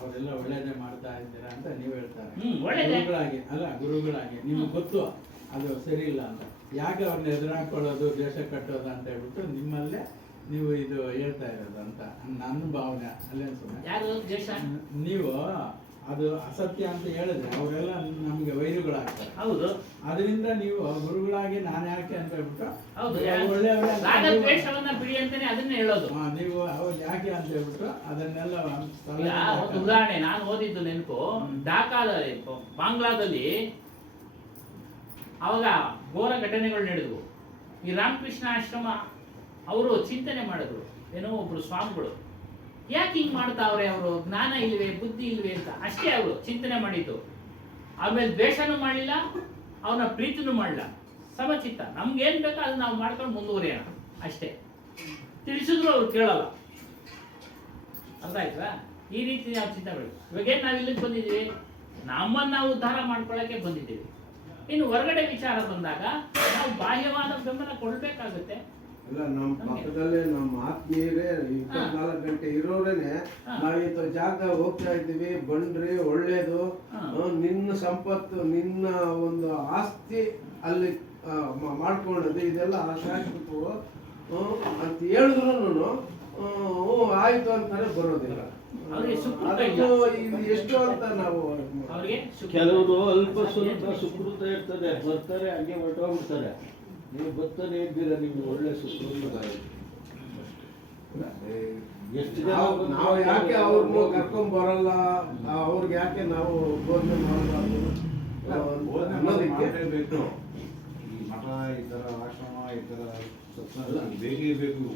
ಅವರೆಲ್ಲ ಒಳ್ಳೇದೇ ಮಾಡ್ತಾ ಇದ್ದೀರಾ ಅಂತ ನೀವು ಹೇಳ್ತಾರೆ. ಒಳ್ಳೇದೇ. ಗುರುಗಳಾಗಿ ನಿಮ್ಗೆ ಗೊತ್ತು ಅದು ಸರಿ ಇಲ್ಲ ಅಂತ. ಯಾಕೆ ಅವ್ರನ್ನ ಎದುರಾಕೊಳ್ಳೋದು, ದೇಶ ಕಟ್ಟೋದು ಅಂತ ಹೇಳ್ಬಿಟ್ಟು ನಿಮ್ಮಲ್ಲೇ ನೀವು ಇದು ಹೇಳ್ತಾ ಇರೋದು ಅಂತ ನನ್ನ ಭಾವನೆ. ಅಲ್ಲೇನು ಸುಮ್ಮನೆ ಯಾರು ದೇಶ ನೀವು ಅದು ಅಸತ್ಯ ಅಂತ ಹೇಳಿದ್ರೆ ಅವರೆಲ್ಲ ನಮಗೆ ವೈರಿಗಳಾಗ್ತಾರೆ. ಹೌದು. ಅದರಿಂದ ನೀವು ಗುರುಗಳಾಗಿ ನಾನು ಯಾಕೆ ಅಂತ ಹೇಳ್ಬಿಟ್ಟು ಹೌದು. ಒಳ್ಳೆಯವರೇ ಅಂತ ರಾಗ ನೀವು- ದ್ವೇಷವನ್ನ ಬಿಡಿ ಅಂತಾನೆ ಅದನ್ನ ಹೇಳೋದು. ನೀವು ಅವ್ರು ಯಾಕೆ ಅಂತ ಹೇಳ್ಬಿಟ್ಟು ಅದನ್ನೆಲ್ಲ ಈಗ ಒಂದು ಉದಾಹರಣೆ ನಾನು ಓದಿದ್ದು ನೆನಪು. ಢಾಕಾದಲ್ಲಿ, ಬಾಂಗ್ಲಾದಲ್ಲಿ ಅವಾಗ ಘೋರ ಘಟನೆಗಳು ನಡೆದವು. ಈ ರಾಮಕೃಷ್ಣ ಆಶ್ರಮ ಅವರು ಚಿಂತನೆ ಮಾಡಿದ್ರು. ಏನೋ ಒಬ್ರು ಸ್ವಾಮಿಗಳು ಯಾಕೆ ಹಿಂಗ್ ಮಾಡ್ತಾವ್ರೆ, ಅವರು ಜ್ಞಾನ ಇಲ್ವೇ, ಬುದ್ಧಿ ಇಲ್ವೇ ಅಂತ ಅಷ್ಟೇ ಅವರು ಚಿಂತನೆ ಮಾಡಿದ್ದು. ಆಮೇಲೆ ದ್ವೇಷನೂ ಮಾಡಲಿಲ್ಲ, ಅವನ ಪ್ರೀತಿನೂ ಮಾಡಲಿಲ್ಲ. ಸಮಚಿತ್ತ, ನಮ್ಗೆ ಏನ್ ಬೇಕೋ ಅದನ್ನ ನಾವು ಮಾಡ್ಕೊಂಡು ಮುಂದುವರಿಯೋಣ ಅಷ್ಟೇ. ತಿಳಿಸಿದ್ರು ಅವ್ರು ಕೇಳಲ್ಲ. ಅರ್ಥ ಆಯ್ತಾ? ಈ ರೀತಿ ನಾವು ಚಿಂತೆ ಮಾಡಿ ಇವಾಗೇನು ನಾವು ಇಲ್ಲಿಗೆ ಬಂದಿದ್ದೀವಿ, ನಮ್ಮನ್ನ ನಾವು ಉದ್ಧಾರ ಮಾಡ್ಕೊಳ್ಳೋಕೆ ಬಂದಿದ್ದೀವಿ. ಇನ್ನು ಹೊರಗಡೆ ವಿಚಾರ ಬಂದಾಗ ನಾವು ಬಾಹ್ಯವಾದ ಬೆಂಬಲ ಕೊಡ್ಬೇಕಾಗುತ್ತೆ. ಇಲ್ಲ, ನಮ್ಮ ಪಕ್ಕದಲ್ಲೇ ನಮ್ಮ ಆತ್ಮೀಯರೇ 24 ಗಂಟೆ ಇರೋರೇನೆ ನಾವು ಇಂಥ ಜಾಗ ಹೋಗ್ತಾ ಇದ್ದೀವಿ, ಬನ್ರಿ ಒಳ್ಳೇದು, ನಿನ್ನ ಸಂಪತ್ತು, ನಿನ್ನ ಒಂದು ಆಸ್ತಿ ಅಲ್ಲಿ ಮಾಡ್ಕೊಳ್ಳೋದು ಇದೆಲ್ಲ ಶಾಶ್ವತವು ಅಂತ ಹೇಳಿದ್ರು ಆಯ್ತು ಅಂತಾನೆ ಬರೋದಿಲ್ಲ. ಇದು ಎಷ್ಟು ಅಂತ ನಾವು ಕೆಲವರು ಅಲ್ಪ ಸ್ವಲ್ಪ ಸುಕೃತ ಇರ್ತದೆ, ಬರ್ತಾರೆ ಹಂಗೆ ಹೊರಟೋಗ್ಬಿಡ್ತಾರೆ. ನೀವು ಬರ್ತಾನೆ ಇದ್ದೀರಾ, ನಿಮ್ಗೆ ಒಳ್ಳೆ ಸುಕೃತ. ಎಷ್ಟು ಜನ ನಾವು ಯಾಕೆ ಅವ್ರನ್ನ ಕರ್ಕೊಂಡ್ ಬರಲ್ಲ, ಅವ್ರಿಗೆ ಯಾಕೆ ನಾವು ಬೋಧನೆ ಮಾಡಬಾರ್ದು ಅನ್ನೋದಕ್ಕೆ ಬೇಕು. ಈ ಮಠ, ಈ ತರ ಆಶ್ರಮ, ಈ ತರ ಸತ್ಸಂಗ ಬೇಕೇ ಬೇಕು.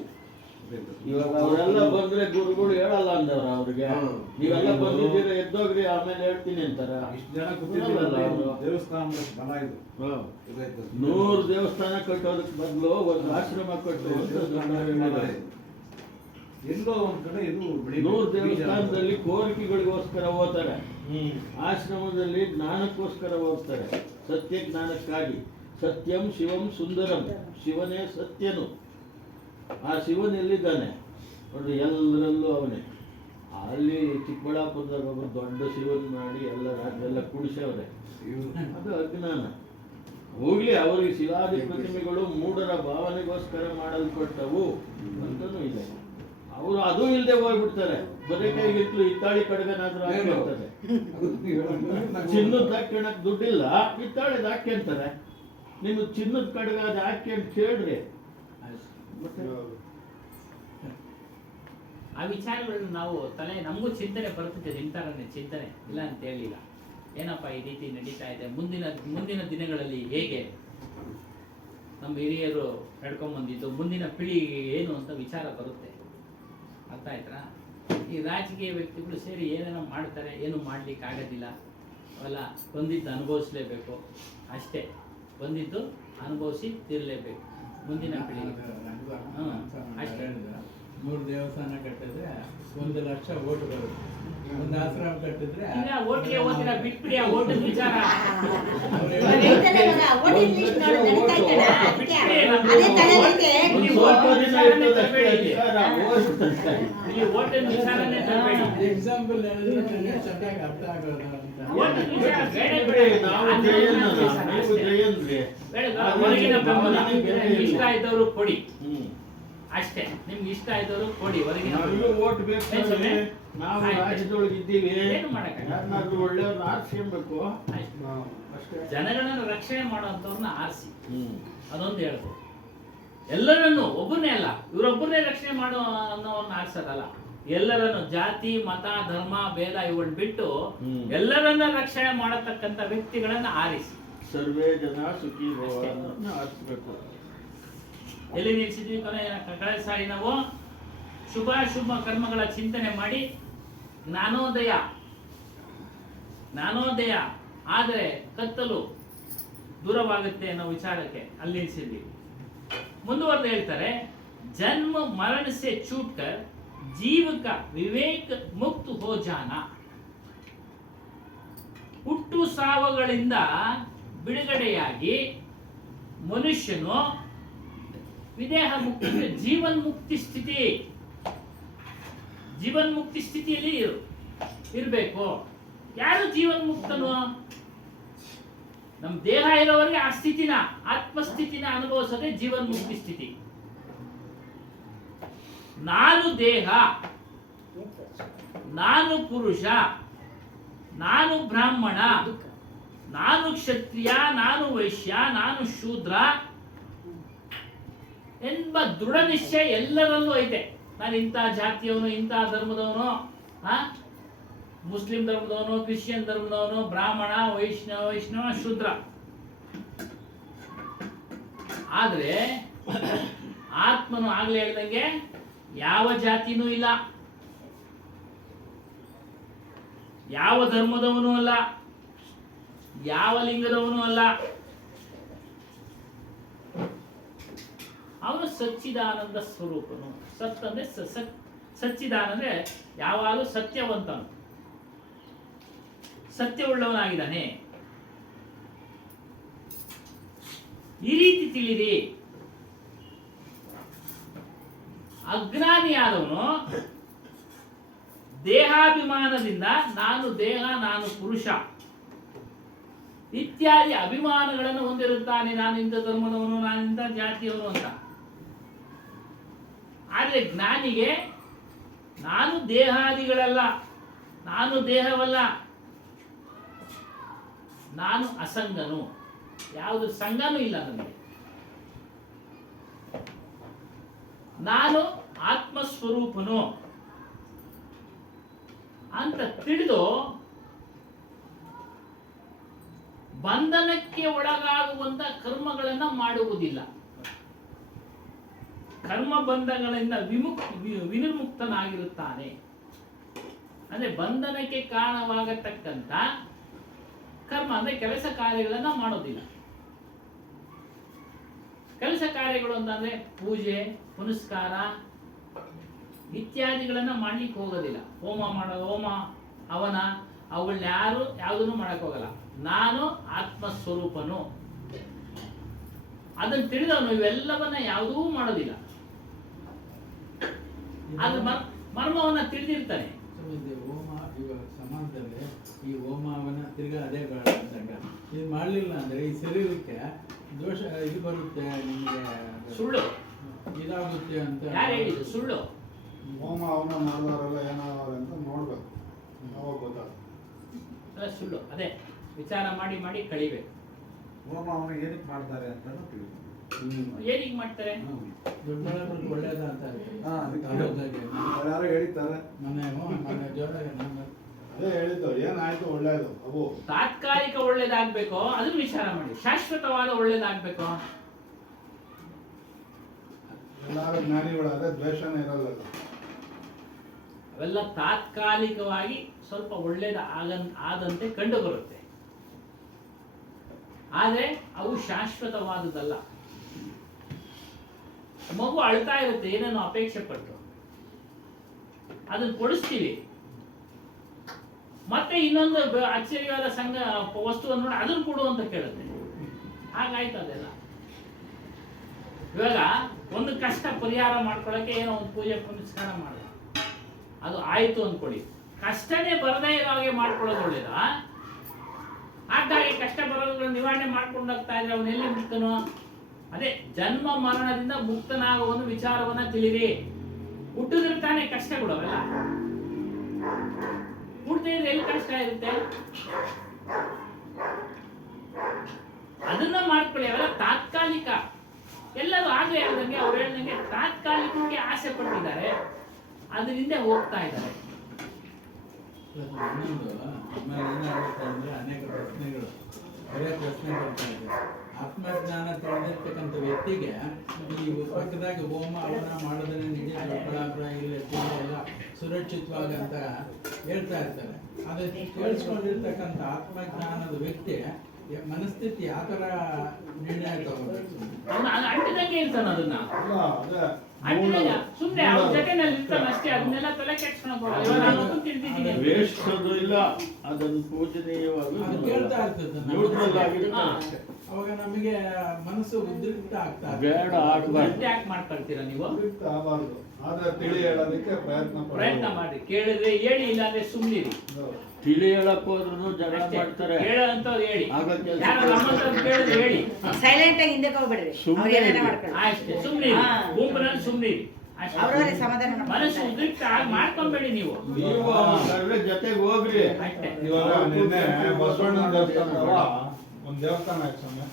ಇವಾಗ ಅವರೆಲ್ಲ ಬಂದ್ರೆ ಗುರುಗಳು ಹೇಳಲ್ಲ ಅಂದವ್ರ ಅವ್ರಿಗೆ. ನೀವೆಲ್ಲ ಬಂದಿದ್ದೀರಾ ಎದ್ದೋಗ್ರಿ ಆಮೇಲೆ ಹೇಳ್ತೀನಿ ಅಂತಾರ. ಇಷ್ಟು ಜನ ಕೂತಿದ್ದೀರಲ್ಲ, ದೇವಸ್ಥಾನ ಬಲ ಇದು. 100 ದೇವಸ್ಥಾನ ಕಟ್ಟೋದಕ್ಕೆ ಬದಲು ಒಂದು ಆಶ್ರಮ ಕಟ್ಟೋ ಎಲ್ಲೋ ಒಂದ್ ಕಡೆ ಇದು 100 ದೇವಸ್ಥಾನದಲ್ಲಿ ಕೋರಿಕೆಗಳಿಗೋಸ್ಕರ ಹೋಗ್ತಾರೆ, ಆಶ್ರಮದಲ್ಲಿ ಜ್ಞಾನಕ್ಕೋಸ್ಕರ ಹೋಗ್ತಾರೆ. ಸತ್ಯ ಜ್ಞಾನಕ್ಕಾಗಿ. ಸತ್ಯಂ ಶಿವಂ ಸುಂದರಂ, ಶಿವನೇ ಸತ್ಯನು. ಆ ಶಿವನ್ ಎಲ್ಲಿದ್ದಾನೆ ನೋಡ್ರಿ, ಎಲ್ಲರಲ್ಲೂ ಅವನೇ. ಅಲ್ಲಿ ಚಿಕ್ಕಬಳ್ಳಾಪುರದಾಗ ಒಬ್ಬ ದೊಡ್ಡ ಶಿವನ್ ಮಾಡಿ ಎಲ್ಲ ಕುಡಿಸವ್ರೆ. ಅದು ಅಜ್ಞಾನ. ಹೋಗ್ಲಿ, ಅವರಿಗೆ ಶಿಲಾದಿ ಪ್ರತಿಮೆಗಳು ಮೂಢರ ಭಾವನೆಗೋಸ್ಕರ ಮಾಡಲ್ಪಟ್ಟವು ಅಂತನೂ ಇದೆ. ಅವರು ಅದು ಇಲ್ಲದೆ ಹೋಗ್ಬಿಡ್ತಾರೆ. ಬರೀ ಕೈಗಿಟ್ಲು ಹಿತ್ತಾಳಿ ಕಡೆಗನಾದ್ರೂ ಹಾಕಿರ್ತಾರೆ. ಚಿನ್ನದ ಹಾಕ್ಯಣಕ್ ದುಡ್ಡಿಲ್ಲ, ಹಿತ್ತಾಳಿದ ಹಾಕ್ಯಂತಾರೆ. ನಿಮ್ಗೆ ಚಿನ್ನದ ಕಡೆಗ ಅದು ಹಾಕಿ ಅಂತ ಕೇಳ್ರಿ. ಆ ವಿಚಾರಗಳನ್ನ ನಾವು ನಮಗೂ ಚಿಂತನೆ ಬರ್ತದೆ. ನಿಂತಾರನೆ ಚಿಂತನೆ ಇಲ್ಲ ಅಂತ ಹೇಳಿಲ್ಲ. ಏನಪ್ಪ ಈ ರೀತಿ ನಡೀತಾ ಇದೆ, ಮುಂದಿನ ದಿನಗಳಲ್ಲಿ ಹೇಗೆ ನಮ್ಮ ಹಿರಿಯರು ನಡ್ಕೊಂಬಂದಿದ್ದು ಮುಂದಿನ ಪೀಳಿಗೆಗೆ ಏನು ಅಂತ ವಿಚಾರ ಬರುತ್ತೆ. ಅರ್ಥ ಆಯ್ತಾ? ಈ ರಾಜಕೀಯ ವ್ಯಕ್ತಿಗಳು ಸೇರಿ ಏನೇನೋ ಮಾಡ್ತಾರೆ, ಏನು ಮಾಡ್ಲಿಕ್ಕೆ ಆಗೋದಿಲ್ಲ. ಅವೆಲ್ಲ ಬಂದಿದ್ದು ಅನುಭವಿಸ್ಲೇಬೇಕು ಅಷ್ಟೇ. ಬಂದಿದ್ದು ಅನುಭವಿಸಿ ತೀರಲೇಬೇಕು ಮುಂದಿನ ಪೀಳಿಗೆ. ಅಷ್ಟೇ. 3 ದೇವಸ್ಥಾನ ಕಟ್ಟಿದ್ರೆ 1 ಲಕ್ಷ ಓಟು ಬರುತ್ತೆ. 1 ಆಶ್ರಮ ಕಟ್ಟಿದ್ರೆ ಈಗ ಓಟ್ಗೆ ಓದಿನ ಬಿಟ್ಬಿಡಿ ಆ ಓಟಿನ ವಿಚಾರ. ವೋಟಿಂಗ್ ಲಿಸ್ಟ್ ನೋಡಿ ನಡೀತಾ ಇತ್ತಲ್ಲ, ಅದಕ್ಕೆ ಅದೇ ತಲೆಯಲ್ಲಿದೆ. ಇಲ್ಲಿ ಓಟಿನ ವಿಚಾರನೇ ತರಬೇಡಿ ಇಲ್ಲಿ. ಇಲ್ಲಿ ಓಟಿನ ವಿಚಾರನೇ ತರಬೇಡಿ. ಎಕ್ಸಾಂಪಲ್ ಹೇಳಿದ್ರೆ ಚೆನ್ನಾಗಿ ಅರ್ಥ ಆಗೋದು ಅಂತ. ಓಟಿನ ವಿಚಾರ ಬೇಡ ಬಿಡಿ, ಬೇಡ. ನಾವು ಜಯನ್ನಲ್ಲ, ನೀವು ಜಯನ್ರಿ. ಬೇಡ, ಹೊರಗಿನ ಬೆಂಬಲ ನಿಮ್ಗೆ ಇಷ್ಟ ಆಯ್ದವರು ಕೊಡಿ ಹ್ಮ್. ಅಷ್ಟೇ. ನಿಮ್ಗೆ ಇಷ್ಟ ಆಯ್ದವರು ಕೊಡಿ. ಹೊರಗಿನ ನಮಗೂ ಓಟ್ ಬೇಕು ಏನ್ ಸ್ವಾಮಿ? ನಾವು ಆಯ್ತು. ರಾಜ್ಯದೊಳಗೆ ಇದ್ದೀವಿ. ಏನು ಮಾಡಕ್ಕಾಗಲ್ಲ. ಯಾರನ್ನಾದ್ರೂ ಒಳ್ಳೆಯವ್ರನ್ನ ಆರಿಸ್ಕೊಬೇಕು ಆಯ್ತು. ಅಷ್ಟೇ. ಜನಗಳನ್ನ ರಕ್ಷಣೆ ಮಾಡುವಂತವ್ರನ್ನ ಆರಿಸಿ, ಹ್ಮ್. ಅದೊಂದು ಹೇಳ್ಬೋದು. ಎಲ್ಲರನ್ನು, ಒಬ್ಬರನ್ನೇ ಅಲ್ಲ, ಇವರೊಬ್ಬರನ್ನೇ ರಕ್ಷಣೆ ಮಾಡೋ ಅನ್ನೋನ್ನ ಆರಿಸೋದಲ್ಲ. ಎಲ್ಲರನ್ನು ಜಾತಿ, ಮತ, ಧರ್ಮ, ಭೇದ ಇವುಗಳನ್ನ ಬಿಟ್ಟು ಎಲ್ಲರನ್ನ ರಕ್ಷಣೆ ಮಾಡತಕ್ಕಂಥ ವ್ಯಕ್ತಿಗಳನ್ನ ಆರಿಸಿ. ಸರ್ವೇ ಜನ ಸುಖಿ ಭವ ಅನ್ನೋದನ್ನ ಆರಿಸ್ಬೇಕು. ಎಲ್ಲಿ ನಿಲ್ಸಿದ್ವಿ ಕಳೆದ ಸಾರಿ ನಾವು? ಶುಭ ಕರ್ಮಗಳ ಚಿಂತನೆ ಮಾಡಿ ಜ್ಞಾನೋದಯ ಆದರೆ ಕತ್ತಲು ದೂರವಾಗುತ್ತೆ ಅನ್ನೋ ವಿಚಾರಕ್ಕೆ ಅಲ್ಲಿ ನಿಲ್ಸಿದ್ವಿ. ಮುಂದುವರೆದು ಹೇಳ್ತಾರೆ, ಜನ್ಮ ಮರಣ ಸೆ छूट कर जीव का विवेक मुक्त हो जाना. ಹುಟ್ಟು ಸಾವುಗಳಿಂದ ಬಿಡುಗಡೆಯಾಗಿ ಮನುಷ್ಯನು ವಿದೇಹ ಮುಕ್ತಿ, ಜೀವನ್ಮುಕ್ತಿ ಸ್ಥಿತಿಯಲ್ಲಿ ಇರಬೇಕು. ಯಾರು ಜೀವನ್ಮುಕ್ತನು? ನಮ್ಮ ದೇಹ ಇರೋವರೆಗೆ ಆ ಸ್ಥಿತಿನ, ಆತ್ಮಸ್ಥಿತಿನ ಅನುಭವಿಸೋದೇ ಜೀವನ್ಮುಕ್ತಿ ಸ್ಥಿತಿ. ನಾನು ದೇಹ, ನಾನು ಪುರುಷ, ನಾನು ಬ್ರಾಹ್ಮಣ, ನಾನು ಕ್ಷತ್ರಿಯ, ನಾನು ವೈಶ್ಯ, ನಾನು ಶೂದ್ರ ಎಂಬ ದೃಢ ನಿಶ್ಚಯ ಎಲ್ಲರಲ್ಲೂ ಐತೆ. ನಾನು ಇಂಥ ಜಾತಿಯವನು, ಇಂಥ ಧರ್ಮದವನು, ಮುಸ್ಲಿಂ ಧರ್ಮದವನು, ಕ್ರಿಶ್ಚಿಯನ್ ಧರ್ಮದವನು, ಬ್ರಾಹ್ಮಣ, ವೈಷ್ಣವ, ಶೂದ್ರ. ಆದ್ರೆ ಆತ್ಮನು ಆಗ್ಲೇ ಹೇಳ್ದಂಗೆ ಯಾವ ಜಾತಿನೂ ಇಲ್ಲ, ಯಾವ ಧರ್ಮದವನು ಅಲ್ಲ, ಯಾವ ಲಿಂಗದವನು ಅಲ್ಲ. ಅವನು ಸಚ್ಚಿದಾನಂದ ಸ್ವರೂಪನು. ಸತ್ ಅಂದ್ರೆ ಸಚ್ಚಿದಾನ ಅಂದ್ರೆ ಯಾವಾಗಲೂ ಸತ್ಯವಂತನು, ಸತ್ಯವುಳ್ಳವನಾಗಿದ್ದಾನೆ. ಈ ರೀತಿ ತಿಳಿರಿ. ಅಜ್ಞಾನಿಯಾದವನು ದೇಹಾಭಿಮಾನದಿಂದ ನಾನು ದೇಹ, ನಾನು ಪುರುಷ ಇತ್ಯಾದಿ ಅಭಿಮಾನಗಳನ್ನು ಹೊಂದಿರುತ್ತಾನೆ. ನಾನು ಇಂಥ ಧರ್ಮದವನು, ನಾನು ಇಂಥ ಜಾತಿಯವನು ಅಂತ. ಆದರೆ ಜ್ಞಾನಿಗೆ ನಾನು ದೇಹಾದಿಗಳಲ್ಲ, ನಾನು ದೇಹವಲ್ಲ, ನಾನು ಅಸಂಗನು, ಯಾವುದು ಸಂಗನೂ ಇಲ್ಲ ನನಗೆ, ನಾನು ಆತ್ಮಸ್ವರೂಪನು ಅಂತ ತಿಳಿದು ಬಂಧನಕ್ಕೆ ಒಳಗಾಗುವಂತ ಕರ್ಮಗಳನ್ನ ಮಾಡುವುದಿಲ್ಲ. ಕರ್ಮ ಬಂಧಗಳಿಂದ ವಿನಿರ್ಮುಕ್ತನಾಗಿರುತ್ತಾನೆ. ಅಂದ್ರೆ ಬಂಧನಕ್ಕೆ ಕಾರಣವಾಗತಕ್ಕಂತ ಕರ್ಮ ಅಂದ್ರೆ ಕೆಲಸ ಕಾರ್ಯಗಳನ್ನ ಮಾಡೋದಿಲ್ಲ. ಕೆಲಸ ಕಾರ್ಯಗಳು ಅಂತಂದ್ರೆ ಪೂಜೆ, ಪುನಸ್ಕಾರ ಇತ್ಯಾದಿಗಳನ್ನ ಮಾಡ್ಲಿಕ್ಕೆ ಹೋಗೋದಿಲ್ಲ. ಹೋಮ ಹವನ ಅವುಗಳನ್ನ ಯಾವುದನ್ನು ಮಾಡಕ್ ಹೋಗಲ್ಲ. ನಾನು ಆತ್ಮಸ್ವರೂಪನು ಅದನ್ನು ತಿಳಿದವನು ಇವೆಲ್ಲವನ್ನ ಯಾವುದೂ ಮಾಡೋದಿಲ್ಲ. ಅದ್ರ ಮರ್ಮವನ್ನ ತಿಳಿದಿರ್ತಾನೆ. ಹೋಮ ಇವಾಗ ಸಮಾಜದಲ್ಲಿ ಈ ಹೋಮವನ್ನ ತಿರ್ಗಾ ಅದೇ ಸಂಘ ಇದು ಮಾಡಲಿಲ್ಲ ಅಂದ್ರೆ ಈ ಶರೀರಕ್ಕೆ ದೋಷ ಇದು ಬರುತ್ತೆ, ನಿಮಗೆ ಸುಳ್ಳು ಇದಾಗುತ್ತೆ ಅಂತ ಯಾರು ಹೇಳಿದ್ರು? ಸುಳ್ಳು. ಹೋಮ ಅವನ ಮಾಡಿದವರೆಲ್ಲ ಏನಾದವ್ರೆ ಅಂತ ನೋಡ್ಬೇಕು, ಅವಾಗ ಗೊತ್ತಾಗುತ್ತೆ. ಸುಳ್ಳು. ಅದೇ ವಿಚಾರ ಮಾಡಿ ಮಾಡಿ ಕಳಿಬೇಕು. ಹೋಮ ಅವನ ಏನಕ್ಕೆ ಮಾಡ್ತಾರೆ ಅಂತ ತಿಳಿಬೇಕು. ಏನಿಗೆ ಮಾಡ್ತಾರೆ? ದೊಡ್ಡಬಳ್ಳಾಪುರಕ್ಕೆ ಒಳ್ಳೇದ ಅಂತ ಯಾರು ಹೇಳಿದ್ದಾರೆ ಮನೆ ಜೋರಾಗಿ ಅದೇ ಹೇಳಿದ್ದು ಏನಾಯ್ತು ಒಳ್ಳೇದು. ಅವು ತಾತ್ಕಾಲಿಕ ಒಳ್ಳೇದಾಗ್ಬೇಕು, ಅದನ್ನ ವಿಚಾರ ಮಾಡಿ. ಶಾಶ್ವತವಾದ ಒಳ್ಳೇದಾಗ್ಬೇಕು. ಯಾರು ಜ್ಞಾನಿಗಳಾದ್ರೆ ದ್ವೇಷನೇ ಇರಲ್ಲ. ಅವೆಲ್ಲ ತಾತ್ಕಾಲಿಕವಾಗಿ ಸ್ವಲ್ಪ ಒಳ್ಳೇದು ಆದಂತೆ ಕಂಡು ಬರುತ್ತೆ, ಆದರೆ ಅವು ಶಾಶ್ವತವಾದುದಲ್ಲ. ಮಗು ಅಳ್ತಾ ಇರುತ್ತೆ ಏನನ್ನು ಅಪೇಕ್ಷೆ ಪಟ್ಟು, ಅದನ್ನು ಕೊಡಿಸ್ತೀವಿ, ಮತ್ತೆ ಇನ್ನೊಂದು ಆಶ್ಚರ್ಯವಾದ ವಸ್ತುವನ್ನು ನೋಡಿ ಅದನ್ನು ಕೊಡು ಅಂತ ಕೇಳುತ್ತೆ. ಹಾಗಾಯ್ತು ಅದೆಲ್ಲ. ಇವಾಗ ಒಂದು ಕಷ್ಟ ಪರಿಹಾರ ಮಾಡ್ಕೊಳ್ಳೋಕೆ ಏನೋ ಒಂದು ಪೂಜೆ ಪುನಸ್ಕಾರ ಮಾಡೋದು, ಅದು ಆಯ್ತು ಅಂದ್ಕೊಳ್ಳಿ. ಕಷ್ಟನೇ ಬರದೇ ಇರೋ ಹಾಗೆ ಮಾಡ್ಕೊಳ್ಳೋದು ಒಳ್ಳೇದಾ? ಹಾಗಾಗಿ ಕಷ್ಟ ಬರೋದನ್ನ ನಿವಾರಣೆ ಮಾಡ್ಕೊಂಡು ಹೋಗ್ತಾ ಇದ್ರೆ ಅವನೆಲ್ಲಿ ಮುಕ್ತನು? ಅದೇ ಜನ್ಮ ಮರಣದಿಂದ ಮುಕ್ತನಾಗುವ ಒಂದು ವಿಚಾರವನ್ನ ತಿಳಿರಿ. ಹುಟ್ಟಿದ್ರೆ ತಾನೇ ಕಷ್ಟಗಳು ಅವೆಲ್ಲ. ಹುಟ್ಟದೇ ಇದ್ರೆ ಎಲ್ಲಿ ಕಷ್ಟ ಇರುತ್ತೆ? ಅದನ್ನ ಮಾಡ್ಕೊಳ್ಳಿ. ಅವೆಲ್ಲ ತಾತ್ಕಾಲಿಕ. ಎಲ್ಲರೂ ಆಗ್ಲೇ ಹೇಳ್ದಂಗೆ ಅವ್ರು ಹೇಳ್ದಂಗೆ ತಾತ್ಕಾಲಿಕಕ್ಕೆ ಆಸೆ ಪಟ್ಟಿದ್ದಾರೆ, ಅದರಿಂದ ಹೋಗ್ತಾ ಇದ್ದಾರೆ. ಇನ್ನೊಂದು ಆಮೇಲೆ ಏನಾಗುತ್ತೆ ಅಂದ್ರೆ ಅನೇಕ ಪ್ರಶ್ನೆಗಳು, ಒಳ್ಳೆ ಪ್ರಶ್ನೆ ಬರ್ತಾ ಇದೆ. ಆತ್ಮಜ್ಞಾನ ತಿಳಿದಿರ್ತಕ್ಕಂಥ ವ್ಯಕ್ತಿಗೆ ಈ ಪಕ್ಕದಾಗಿ ಹೋಮ ಹವನ ಮಾಡೋದನ್ನ ನಿಜ ಇಲ್ಲ ಎಲ್ಲ ಸುರಕ್ಷಿತವಾಗಿ ಅಂತ ಹೇಳ್ತಾ ಇರ್ತಾರೆ. ಅದು ಕೇಳಿಸ್ಕೊಂಡಿರ್ತಕ್ಕಂಥ ಆತ್ಮಜ್ಞಾನದ ವ್ಯಕ್ತಿ ಮನಸ್ಥಿತಿ ಯಾವ ಥರ ನಿರ್ಣಯ ತಗೋಬೇಕು? ಅವನು ಅಂಟಿದಂಗೆ ಇರ್ತಾನ, ಅದನ್ನ ಅಲ್ಲ, ಅದೇ ಅಂಟಿದಂಗೆ ಸುಮ್ಮನೆ ಅವ್ರ ಜೊತೆನಲ್ಲಿ ಇರ್ತಾನ ಅಷ್ಟೇ. ಅದನ್ನೆಲ್ಲ ತಲೆ ಕೆಡ್ಸ್ಕೊಳಕ್ ವೇಸ್ಟ್ ಅದು ಇಲ್ಲ, ಅದನ್ನು ಪೂಜನೀಯವಾಗಿ ಅದು ಕೇಳ್ತಾ ಇರ್ತದೆ. ನ್ಯೂಟ್ರಲ್ ಆಗಿರುತ್ತೆ ಹಾ. ಅಷ್ಟೇ. ಅವಾಗ ನಮಗೆ ಮನಸ್ಸು ಉದ್ರಿಕ್ತ ಆಗ್ತಾ ಇದೆ. ಬೇಡ ಆಗ್ಬಾರ್ದು. ಯಾಕೆ ಮಾಡ್ಕೊಳ್ತೀರಾ ನೀವು? ಉದ್ರಿಕ್ತ ಆಗಬಾರ್ದು, ಆದ್ರೆ ತಿಳಿ ಹೇಳೋದಕ್ಕೆ ಪ್ರಯತ್ನ ಮಾಡಿ. ಕೇಳಿದ್ರೆ ಹೇಳಿ, ಇಲ್ಲಾಂದ್ರೆ ಸುಮ್ಮನಿರಿ. ತಿಳಿ ಹೇಳಕ್ ಹೋದ್ರು ಜನ ಮಾಡ್ತಾರೆ. ಹೇಳಂತವ್ರು ಹೇಳಿ, ಆಗ ಕೆಲ್ಸ ಯಾರು ನಮ್ಮಂತವ್ರು ಕೇಳಿದ್ರೆ ಹೇಳಿ. ಸೈಲೆಂಟ್ ಆಗಿ ಹಿಂದಕ್ಕೆ ಹೋಗ್ಬಿಡ್ರಿ. ಸುಮ್ನೆ ಅವ್ರು ಏನಾರ ಇರಿ. ಮಾಡ್ಕೊಳ್ಳಿ. ಅಷ್ಟೇ, ಸುಮ್ಮನಿರಿ. ಹಾ. ಗುಂಪಿನಲ್ಲಿ ಸುಮ್ಮನಿರಿ ಅಷ್ಟೇ. ಅವ್ರವ್ರೇ ಸಮಾಧಾನ ಮಾಡ್ಕೊಳ್ಳಿ. ಮನಸ್ಸು ಉದ್ರಿಕ್ತ ಆಗಿ ಮಾಡ್ಕೊಂಬೇಡಿ ನೀವು ನೀವು ಸರ್ವೆ ಜೊತೆಗೆ ಹೋಗ್ರಿ. ಅಷ್ಟೇ. ಇವಾಗ ನಿನ್ನೆ ಬಸವಣ್ಣನ ದೇವಸ್ಥಾನದವ ಒಂದು ದೇವಸ್ಥಾನ ಆಯ್ತು ಸ್ವಾಮಿ,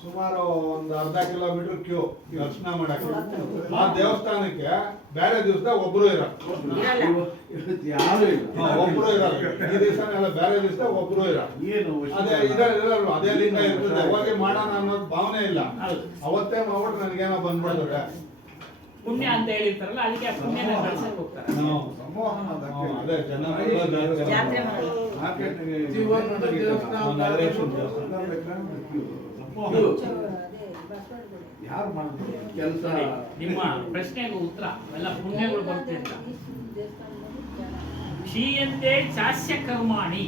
ಸುಮಾರು ಒಂದು ಅರ್ಧ ಕಿಲೋಮೀಟರ್ ಕ್ಯೂ ದರ್ಶನ ಮಾಡಕ್ಕೆ. ಆ ದೇವಸ್ಥಾನಕ್ಕೆ ಬೇರೆ ದಿವಸದಾಗ ಒಬ್ರು ಇರಲ್ಲ, ಯಾರು ಇಲ್ಲ. ಒಬ್ರು ಇರಲ್ಲ. ಈ ದಿವಸನೆಲ್ಲ ಬೇರೆ ದಿವಸದಾಗ ಒಬ್ರು ಇರಲ್ಲ. ಏನು ಅದೇ ಇರಲ್ಲ, ಅದೇ ಲಿಂಗ ಇರ್ತದೆ. ಹೋಗಿ ಮಾಡೋಣ ಅನ್ನೋದು ಭಾವನೆ ಇಲ್ಲ. ಹೌದು. ಅವತ್ತೇ ಮಾಡ್ಬಿಟ್ಟು ನನಗೇನೋ ಬಂದ್ಬಿಡ್ತಾರೆ. ಪುಣ್ಯ ಅಂತ ಹೇಳಿರ್ತಾರಲ್ಲ, ಅದಕ್ಕೆ ಆ ಪುಣ್ಯನ ಕಳ್ಸಕ್ ಹೋಗ್ತಾರೆ. ಅದೇ ಜನ ಜಾತ್ರೆ ಮಾಡೋದು. ಮಾರ್ಕೆಟ್ಗೆ ಜೀವನದ ದೇವಸ್ಥಾನ ಯಾರು ಮಾಡ್ತಾರೆ ಕೆಲಸ? ನೋಡಿ, ನಿಮ್ಮ ಪ್ರಶ್ನೆಗೆ ಉತ್ತರ ಎಲ್ಲ ಪುಣ್ಯಗಳು ಬರ್ತಿರ್ತ. ಕ್ಷೀಯಂತೆ ಚಾಸ್ಯ ಕರ್ಮಾಣಿ.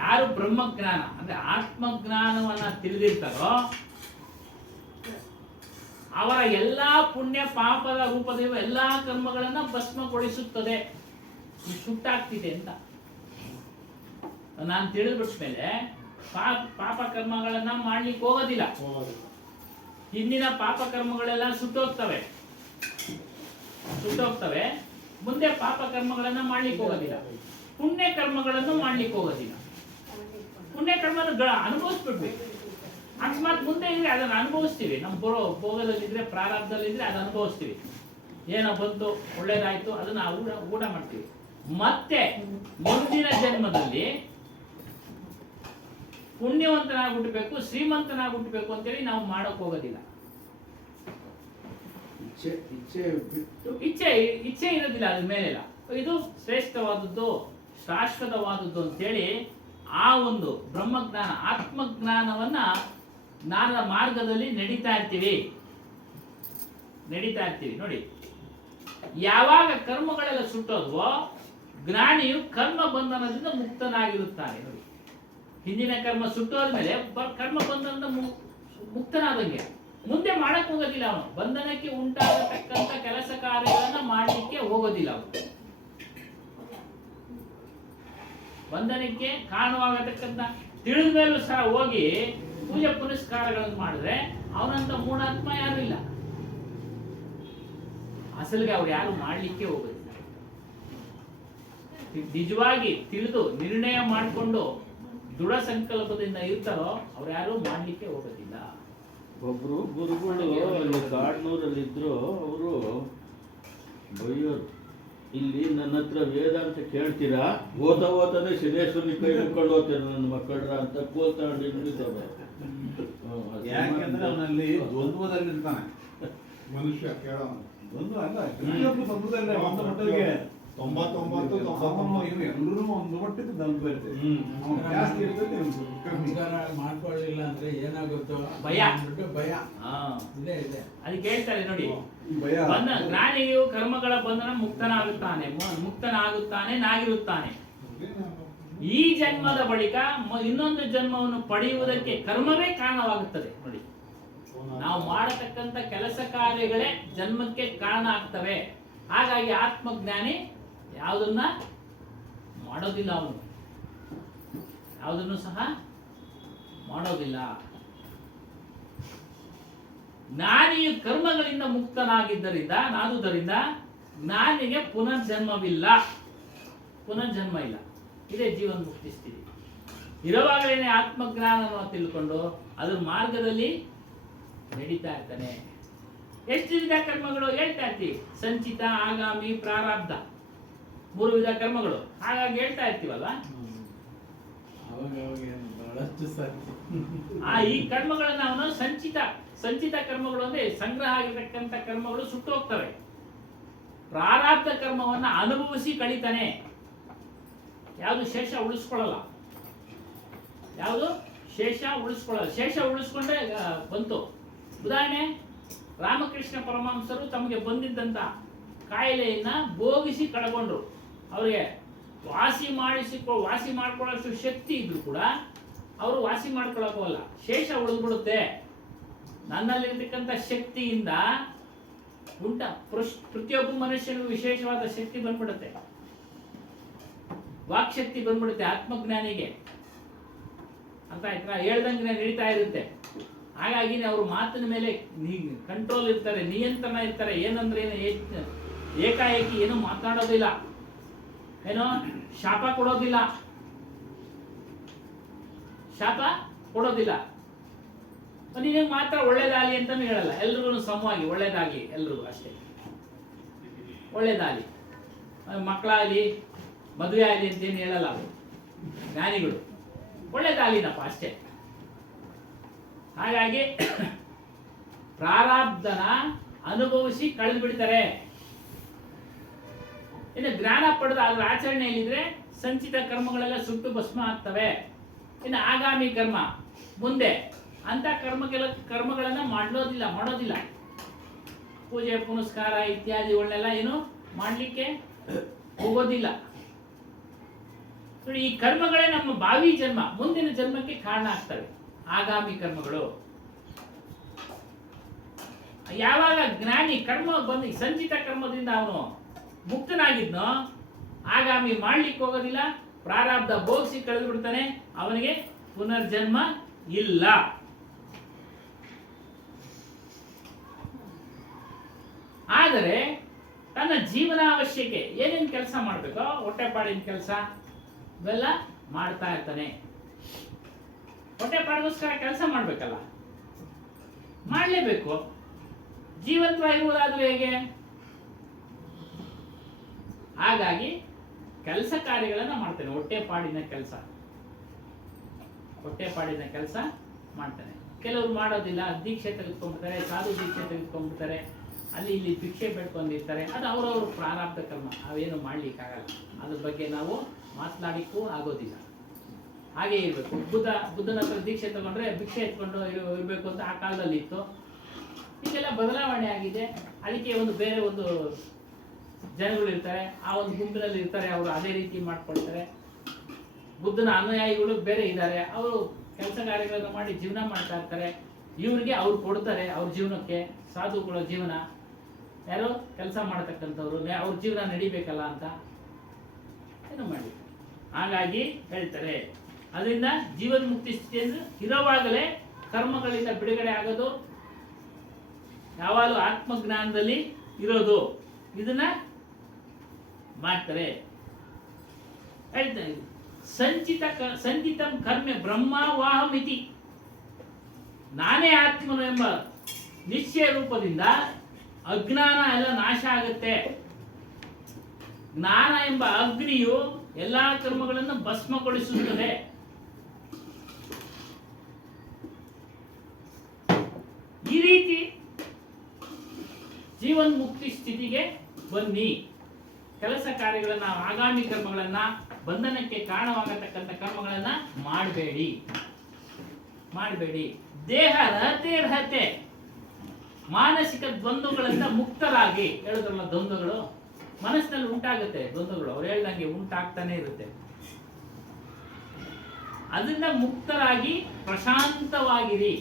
ಯಾರು ಬ್ರಹ್ಮಜ್ಞಾನ ಅಂದ್ರೆ ಆತ್ಮಜ್ಞಾನವನ್ನ ತಿಳಿದಿರ್ತಾರೋ ಅವರ ಎಲ್ಲಾ ಪುಣ್ಯ ಪಾಪದ ರೂಪದ ಎಲ್ಲಾ ಕರ್ಮಗಳನ್ನ ಭಸ್ಮಗೊಳಿಸುತ್ತದೆ. ಸುಟ್ಟಾಗ್ತಿದೆ ಅಂತ ನಾನು ತಿಳಿದ್ಬಿಟ್ಮೇಲೆ ಪಾಪ ಕರ್ಮಗಳನ್ನ ಮಾಡ್ಲಿಕ್ಕೆ ಹೋಗೋದಿಲ್ಲ. ಹಿಂದಿನ ಪಾಪ ಕರ್ಮಗಳೆಲ್ಲ ಸುಟ್ಟೋಗ್ತವೆ. ಮುಂದೆ ಪಾಪ ಕರ್ಮಗಳನ್ನ ಮಾಡ್ಲಿಕ್ಕೆ ಹೋಗೋದಿಲ್ಲ. ಪುಣ್ಯ ಕರ್ಮಗಳನ್ನು ಮಾಡ್ಲಿಕ್ಕೆ ಹೋಗೋದಿಲ್ಲ. ಪುಣ್ಯ ಕರ್ಮ ಅನುಭವಿಸ್ಬಿಡ್ಬೇಕು. ಅಕಸ್ಮಾತ್ ಮುಂದೆ ಇದ್ರೆ ಅದನ್ನ ಅನುಭವಿಸ್ತೀವಿ. ನಮ್ಮ ಭೋಗದಲ್ಲಿದ್ರೆ ಪ್ರಾರಬ್ಧದಲ್ಲಿದ್ರೆ ಅದನ್ನ ಅನುಭವಿಸ್ತೀವಿ. ಏನೋ ಬಂತು, ಒಳ್ಳೇದಾಯ್ತು, ಅದನ್ನ ಊಟ ಮಾಡ್ತೀವಿ. ಮತ್ತೆ ಮುಂದಿನ ಜನ್ಮದಲ್ಲಿ ಪುಣ್ಯವಂತನಾಗ್ಬಿಡ್ಬೇಕು, ಶ್ರೀಮಂತನಾಗ್ಬಿಡ್ಬೇಕು ಅಂತೇಳಿ ನಾವು ಮಾಡಕ್ ಹೋಗೋದಿಲ್ಲ. ಇಚ್ಛೆ ಇರೋದಿಲ್ಲ ಅದ್ರ ಮೇಲೆಲ್ಲ. ಇದು ಶ್ರೇಷ್ಠವಾದದ್ದು, ಶಾಶ್ವತವಾದದ್ದು ಅಂತೇಳಿ ಆ ಒಂದು ಬ್ರಹ್ಮಜ್ಞಾನ ಆತ್ಮಜ್ಞಾನವನ್ನ ಜ್ಞಾನದ ಮಾರ್ಗದಲ್ಲಿ ನಡೀತಾ ಇರ್ತೀವಿ. ನೋಡಿ, ಯಾವಾಗ ಕರ್ಮಗಳೆಲ್ಲ ಸುಟ್ಟೋದ್ವೋ ಜ್ಞಾನಿಯು ಕರ್ಮ ಬಂಧನದಿಂದ ಮುಕ್ತನಾಗಿರುತ್ತಾನೆ. ನೋಡಿ, ಹಿಂದಿನ ಕರ್ಮ ಸುಟ್ಟೋದ್ಮೇಲೆ ಕರ್ಮ ಬಂಧನದಿಂದ ಮುಕ್ತನಾದಂಗೆ. ಮುಂದೆ ಮಾಡಕ್ ಹೋಗೋದಿಲ್ಲ ಅವನು. ಬಂಧನಕ್ಕೆ ಉಂಟಾಗತಕ್ಕಂಥ ಕೆಲಸ ಕಾರ್ಯಗಳನ್ನ ಮಾಡಲಿಕ್ಕೆ ಹೋಗೋದಿಲ್ಲ ಅವನು. ಬಂಧನಕ್ಕೆ ಕಾರಣವಾಗತಕ್ಕಂಥ ತಿಳಿದ ಮೇಲೂ ಸಹ ಹೋಗಿ ಪೂಜೆ ಪುನಸ್ಕಾರಗಳನ್ನು ಮಾಡಿದ್ರೆ ಅವನಂತ ಮೂಢಾತ್ಮ ಯಾರು ಇಲ್ಲ. ಅಸಲಿಗೆ ಅವ್ರು ಯಾರು ಮಾಡ್ಲಿಕ್ಕೆ ಹೋಗೋದಿಲ್ಲ. ನಿಜವಾಗಿ ತಿಳಿದು ನಿರ್ಣಯ ಮಾಡಿಕೊಂಡು ದೃಢ ಸಂಕಲ್ಪದಿಂದ ಇರ್ತಾರೋ ಅವ್ರು ಯಾರು ಮಾಡ್ಲಿಕ್ಕೆ ಹೋಗೋದಿಲ್ಲ. ಒಬ್ರು ಗುರುಗಳು ಅಲ್ಲಿ ಕಾಡ್ನೂರಲ್ಲಿ ಇದ್ರು. ಅವರು ಬೈಯೋರು, ಇಲ್ಲಿ ನನ್ನ ಹತ್ರ ವೇದಾಂತ ಕೇಳ್ತೀರಾ, ಓದನೆ ಸಿದ್ದೇಶ್ವರನಿ ಕೈ ಮುಕ್ಕೊಂಡು ಹೋಗ್ತೀರ ನನ್ನ ಮಕ್ಕಳ್ರ ಅಂತ ಕೂತ್ಕೊಂಡಿದ್ದಾರೆ. ಯಾಕೆಂದ್ರೆ ಅವನಲ್ಲಿ ದ್ವಂದ್ವದಲ್ಲಿರ್ತಾನೆ. ಮನುಷ್ಯ ಕೇಳೋಣ ಬಂದು ಅಲ್ಲ ಪ್ರತಿಯೊಬ್ಬರು ಬಂದದಲ್ಲೇ ಒಂದು ಮಟ್ಟಿಗೆ 99 ಎಲ್ಲರೂ ಒಂದು ಮಟ್ಟಿಗೆ ಬಂದು ಬರ್ತೇವೆ ಹ್ಮ್. ಜಾಸ್ತಿ ಇರ್ತದೆ ಒಂದು ಕಮ್ಮಿ ಮಾಡ್ಕೊಳ್ಳಿಲ್ಲ ಅಂದ್ರೆ ಏನಾಗುತ್ತೋ ಭಯ. ಅಂದ್ಬಿಟ್ಟು ಭಯ ಹಾ ಇದೆ ಇದೆ ಅದಕ್ಕೆ ಹೇಳ್ತಾರೆ ನೋಡಿ, ಭಯ ಬಂದ ಜ್ಞಾನಿಯು ಕರ್ಮಗಳ ಬಂಧನ ಮುಕ್ತನಾಗುತ್ತಾನೆ, ಮುಕ್ತನಾಗುತ್ತಾನೆ, ನಾಗಿರುತ್ತಾನೆ. ಈ ಜನ್ಮದ ಬಳಿಕ ಇನ್ನೊಂದು ಜನ್ಮವನ್ನು ಪಡೆಯುವುದಕ್ಕೆ ಕರ್ಮವೇ ಕಾರಣವಾಗುತ್ತದೆ. ನೋಡಿ, ನಾವು ಮಾಡತಕ್ಕಂತ ಕೆಲಸ ಕಾರ್ಯಗಳೇ ಜನ್ಮಕ್ಕೆ ಕಾರಣ ಆಗ್ತವೆ. ಹಾಗಾಗಿ ಆತ್ಮಜ್ಞಾನಿ ಯಾವುದನ್ನ ಮಾಡೋದಿಲ್ಲ, ಅವನು ಯಾವುದನ್ನು ಸಹ ಮಾಡೋದಿಲ್ಲ. ಜ್ಞಾನಿಯು ಕರ್ಮಗಳಿಂದ ನಾದುದರಿಂದ ಜ್ಞಾನಿಗೆ ಪುನರ್ಜನ್ಮವಿಲ್ಲ, ಪುನರ್ಜನ್ಮ ಇಲ್ಲ. ಇದೇ ಜೀವನ ಮುಕ್ತಿ ಸ್ಥಿತಿ. ಇರುವಾಗಲೇ ಆತ್ಮಜ್ಞಾನವನ್ನು ತಿಳ್ಕೊಂಡು ಅದ್ರ ಮಾರ್ಗದಲ್ಲಿ ನಡೀತಾ ಇರ್ತಾನೆ. ಎಷ್ಟು ವಿಧ ಕರ್ಮಗಳು ಹೇಳ್ತಾ ಇರ್ತೀವಿ, ಸಂಚಿತ, ಆಗಾಮಿ, ಪ್ರಾರಬ್ಧ, 3 ವಿಧ ಕರ್ಮಗಳು. ಹಾಗಾಗಿ ಹೇಳ್ತಾ ಇರ್ತೀವಲ್ಲ, ಅವಾಗ ಏನು ಬಹಳಷ್ಟು ಸಾಧ್ಯ ಈ ಕರ್ಮಗಳನ್ನ ಅವನು ಸಂಚಿತ ಕರ್ಮಗಳು ಅಂದ್ರೆ ಸಂಗ್ರಹ ಆಗಿರ್ತಕ್ಕಂಥ ಕರ್ಮಗಳು ಸುಟ್ಟು ಹೋಗ್ತವೆ. ಪ್ರಾರಬ್ಧ ಕರ್ಮವನ್ನ ಅನುಭವಿಸಿ ಕಳೀತಾನೆ. ಯಾವುದು ಶೇಷ ಉಳಿಸ್ಕೊಳ್ಳಲ್ಲ, ಯಾವುದು ಶೇಷ ಉಳಿಸ್ಕೊಳ್ಳಲ್ಲ. ಶೇಷ ಉಳಿಸ್ಕೊಂಡ್ರೆ ಬಂತು. ಉದಾಹರಣೆ, ರಾಮಕೃಷ್ಣ ಪರಮಹಂಸರು ತಮಗೆ ಬಂದಿದ್ದಂತ ಕಾಯಿಲೆಯನ್ನ ಭೋಗಿಸಿ ಕಳಗೊಂಡ್ರು. ಅವರಿಗೆ ವಾಸಿ ಮಾಡ್ಕೊಳ್ಳೋಷ್ಟು ಶಕ್ತಿ ಇದ್ರು ಕೂಡ ಅವರು ವಾಸಿ ಮಾಡ್ಕೊಳ್ಳೋಕಲ್ಲ, ಶೇಷ ಉಳಿದ್ಬಿಡುತ್ತೆ. ನನ್ನಲ್ಲಿರ್ತಕ್ಕಂಥ ಶಕ್ತಿಯಿಂದ ಪ್ರತಿಯೊಬ್ಬ ಮನುಷ್ಯನಿಗೂ ವಿಶೇಷವಾದ ಶಕ್ತಿ ಬಂದ್ಬಿಡುತ್ತೆ, ವಾಕ್ಶಕ್ತಿ ಬಂದ್ಬಿಡುತ್ತೆ ಆತ್ಮಜ್ಞಾನಿಗೆ. ಅಂತ ಆಯ್ತಾ? ಹೇಳ್ದಂಗೆ ನಡೀತಾ ಇರುತ್ತೆ. ಹಾಗಾಗಿ ಅವ್ರ ಮಾತಿನ ಮೇಲೆ ಕಂಟ್ರೋಲ್ ಇರ್ತಾರೆ, ನಿಯಂತ್ರಣ ಇರ್ತಾರೆ. ಏನಂದ್ರೆ ಏಕಾಏಕಿ ಏನು ಮಾತಾಡೋದಿಲ್ಲ, ಏನೋ ಶಾಪ ಕೊಡೋದಿಲ್ಲ. ನಿನಗೆ ಮಾತ್ರ ಒಳ್ಳೇದಾಗಲಿ ಅಂತಾನು ಹೇಳಲ್ಲ, ಎಲ್ರಿಗೂ ಸಮವಾಗಿ ಒಳ್ಳೇದಾಗಲಿ, ಎಲ್ರಿಗೂ ಅಷ್ಟೇ ಒಳ್ಳೇದಾಗಲಿ. ಮಕ್ಕಳಾಗಲಿ ಮದುವೆ ಆಗಲಿ ಅಂತೇನು ಹೇಳಲ್ಲ ಅವರು ಜ್ಞಾನಿಗಳು, ಒಳ್ಳೇದಾಗಲಿನಪ್ಪ ಅಷ್ಟೇ. ಹಾಗಾಗಿ ಪ್ರಾರಬ್ಧನ ಅನುಭವಿಸಿ ಕಳೆದು ಬಿಡ್ತಾರೆ. ಇನ್ನು ಜ್ಞಾನ ಪಡೆದ ಅದರ ಆಚರಣೆಯಲ್ಲಿದ್ರೆ ಸಂಚಿತ ಕರ್ಮಗಳೆಲ್ಲ ಸುಟ್ಟು ಭಸ್ಮ ಆಗ್ತವೆ. ಇನ್ನು ಆಗಾಮಿ ಕರ್ಮ ಮುಂದೆ ಅಂತ ಕರ್ಮಗಳನ್ನ ಮಾಡೋದಿಲ್ಲ. ಪೂಜೆ ಪುನಸ್ಕಾರ ಇತ್ಯಾದಿಗಳನ್ನೆಲ್ಲ ಏನು ಮಾಡಲಿಕ್ಕೆ ಹೋಗೋದಿಲ್ಲ. ನೋಡಿ, ಈ ಕರ್ಮಗಳೇ ನಮ್ಮ ಭಾವಿ ಜನ್ಮ, ಮುಂದಿನ ಜನ್ಮಕ್ಕೆ ಕಾರಣ ಆಗ್ತವೆ. ಆಗಾಮಿ ಕರ್ಮಗಳು ಯಾವಾಗ ಜ್ಞಾನಿ ಕರ್ಮ ಬಂದು ಸಂಚಿತ ಕರ್ಮದಿಂದ ಅವನು ಮುಕ್ತನಾಗಿದ್ನೋ, ಆಗಾಮಿ ಮಾಡ್ಲಿಕ್ಕೆ ಹೋಗೋದಿಲ್ಲ, ಪ್ರಾರಬ್ಧ ಭೋಗಿಸಿ ಕಳೆದು ಬಿಡ್ತಾನೆ, ಅವನಿಗೆ ಪುನರ್ಜನ್ಮ ಇಲ್ಲ. ಆದರೆ ತನ್ನ ಜೀವನ ಅವಶ್ಯಕ್ಕೆ ಏನೇನು ಕೆಲಸ ಮಾಡಬೇಕೋ, ಹೊಟ್ಟೆಪಾಡಿನ ಕೆಲಸ ಇವೆಲ್ಲ ಮಾಡ್ತಾ ಇರ್ತಾನೆ. ಹೊಟ್ಟೆಪಾಡಿಗೋಸ್ಕರ ಕೆಲಸ ಮಾಡಬೇಕಲ್ಲ, ಮಾಡಲೇಬೇಕು. ಜೀವಂತವಾಗಿರುವುದಾದ್ರೂ ಹೇಗೆ? ಹಾಗಾಗಿ ಕೆಲಸ ಕಾರ್ಯಗಳನ್ನ ಮಾಡ್ತಾನೆ. ಹೊಟ್ಟೆಪಾಡಿನ ಕೆಲಸ ಮಾಡ್ತಾನೆ. ಕೆಲವರು ಮಾಡೋದಿಲ್ಲ, ದೀಕ್ಷೆ ತೆಗೆದುಕೊಂಡ್ಬಿಡ್ತಾರೆ, ಸಾಧು ದೀಕ್ಷೆ ತೆಗೆದುಕೊಂಡ್ಬಿಡ್ತಾರೆ, ಅಲ್ಲಿ ಇಲ್ಲಿ ಭಿಕ್ಷೆ ಬೇಡ್ಕೊಂಡಿರ್ತಾರೆ. ಅದು ಅವರವ್ರ ಪ್ರಾರಬ್ಧ ಕರ್ಮ, ಅವೇನು ಮಾಡ್ಲಿಕ್ಕಾಗಲ್ಲ. ಅದ್ರ ಬಗ್ಗೆ ನಾವು ಮಾತನಾಡಿಕ್ಕೂ ಆಗೋದಿಲ್ಲ. ಹಾಗೆ ಇರಬೇಕು. ಬುದ್ಧನ ಹತ್ರ ದೀಕ್ಷೆ ತಗೊಂಡ್ರೆ ಭಿಕ್ಷೆ ಎತ್ಕೊಂಡು ಇರಬೇಕು ಅಂತ ಆ ಕಾಲದಲ್ಲಿ ಇತ್ತು. ಈಗೆಲ್ಲ ಬದಲಾವಣೆ ಆಗಿದೆ. ಅದಕ್ಕೆ ಬೇರೆ ಒಂದು ಜನಗಳು ಇರ್ತಾರೆ, ಆ ಒಂದು ಗುಂಪಿನಲ್ಲಿ ಇರ್ತಾರೆ, ಅವರು ಅದೇ ರೀತಿ ಮಾಡ್ಕೊಳ್ತಾರೆ. ಬುದ್ಧನ ಅನುಯಾಯಿಗಳು ಬೇರೆ ಇದ್ದಾರೆ, ಅವರು ಕೆಲಸ ಕಾರ್ಯಗಳನ್ನು ಮಾಡಿ ಜೀವನ ಮಾಡ್ತಾ ಇರ್ತಾರೆ. ಇವ್ರಿಗೆ ಅವ್ರು ಕೊಡ್ತಾರೆ ಅವ್ರ ಜೀವನಕ್ಕೆ. ಸಾಧುಗಳ ಜೀವನ ಯಾರು ಕೆಲಸ ಮಾಡತಕ್ಕಂಥವ್ರು, ಅವ್ರ ಜೀವನ ನಡಿಬೇಕಲ್ಲ ಅಂತ ಏನು ಮಾಡಿ. ಹಾಗಾಗಿ ಹೇಳ್ತಾರೆ, ಅದರಿಂದ ಜೀವನ ಮುಕ್ತಿ ಸ್ಥಿತಿಯನ್ನು ಇರುವಾಗಲೇ ಕರ್ಮಗಳಿಂದ ಬಿಡುಗಡೆ ಆಗೋದು, ಯಾವಾಗಲೂ ಆತ್ಮಜ್ಞಾನದಲ್ಲಿ ಇರೋದು, ಇದನ್ನ ಮಾಡ್ತಾರೆ. ಹೇಳ್ತಾರೆ, ಸಂಚಿತಂ ಕರ್ಮೆ ಬ್ರಹ್ಮವಾಹಮಿತಿ. ನಾನೇ ಆತ್ಮನು ಎಂಬ ನಿಶ್ಚಯ ರೂಪದಿಂದ ಅಜ್ಞಾನ ಎಲ್ಲ ನಾಶ ಆಗುತ್ತೆ. ಜ್ಞಾನ ಎಂಬ ಅಗ್ನಿಯು ಎಲ್ಲಾ ಕರ್ಮಗಳನ್ನು ಭಸ್ಮಗೊಳಿಸುತ್ತದೆ. ಈ ರೀತಿ ಜೀವನ್ಮುಕ್ತಿ ಸ್ಥಿತಿಗೆ ಬನ್ನಿ. ಕೆಲಸ ಕಾರ್ಯಗಳನ್ನ, ಆಗಾಮಿ ಕರ್ಮಗಳನ್ನ, ಬಂಧನಕ್ಕೆ ಕಾರಣವಾಗತಕ್ಕಂಥ ಕರ್ಮಗಳನ್ನ ಮಾಡಬೇಡಿ. ದೇಹ ರಹತೆ ಮಾನಸಿಕ ದ್ವಂದ್ವಗಳಿಂದ ಮುಕ್ತರಾಗಿ. ಹೇಳಿದ್ರಲ್ಲ, ದ್ವಂದ್ವಗಳು ಮನಸ್ಸಿನಲ್ಲಿ ಉಂಟಾಗುತ್ತೆ. ದ್ವಂದ್ವಗಳು ಅವ್ರು ಹೇಳ್ದಂಗೆ ಉಂಟಾಗ್ತಾನೆ ಇರುತ್ತೆ. ಅದರಿಂದ ಮುಕ್ತರಾಗಿ ಪ್ರಶಾಂತವಾಗಿರಿ.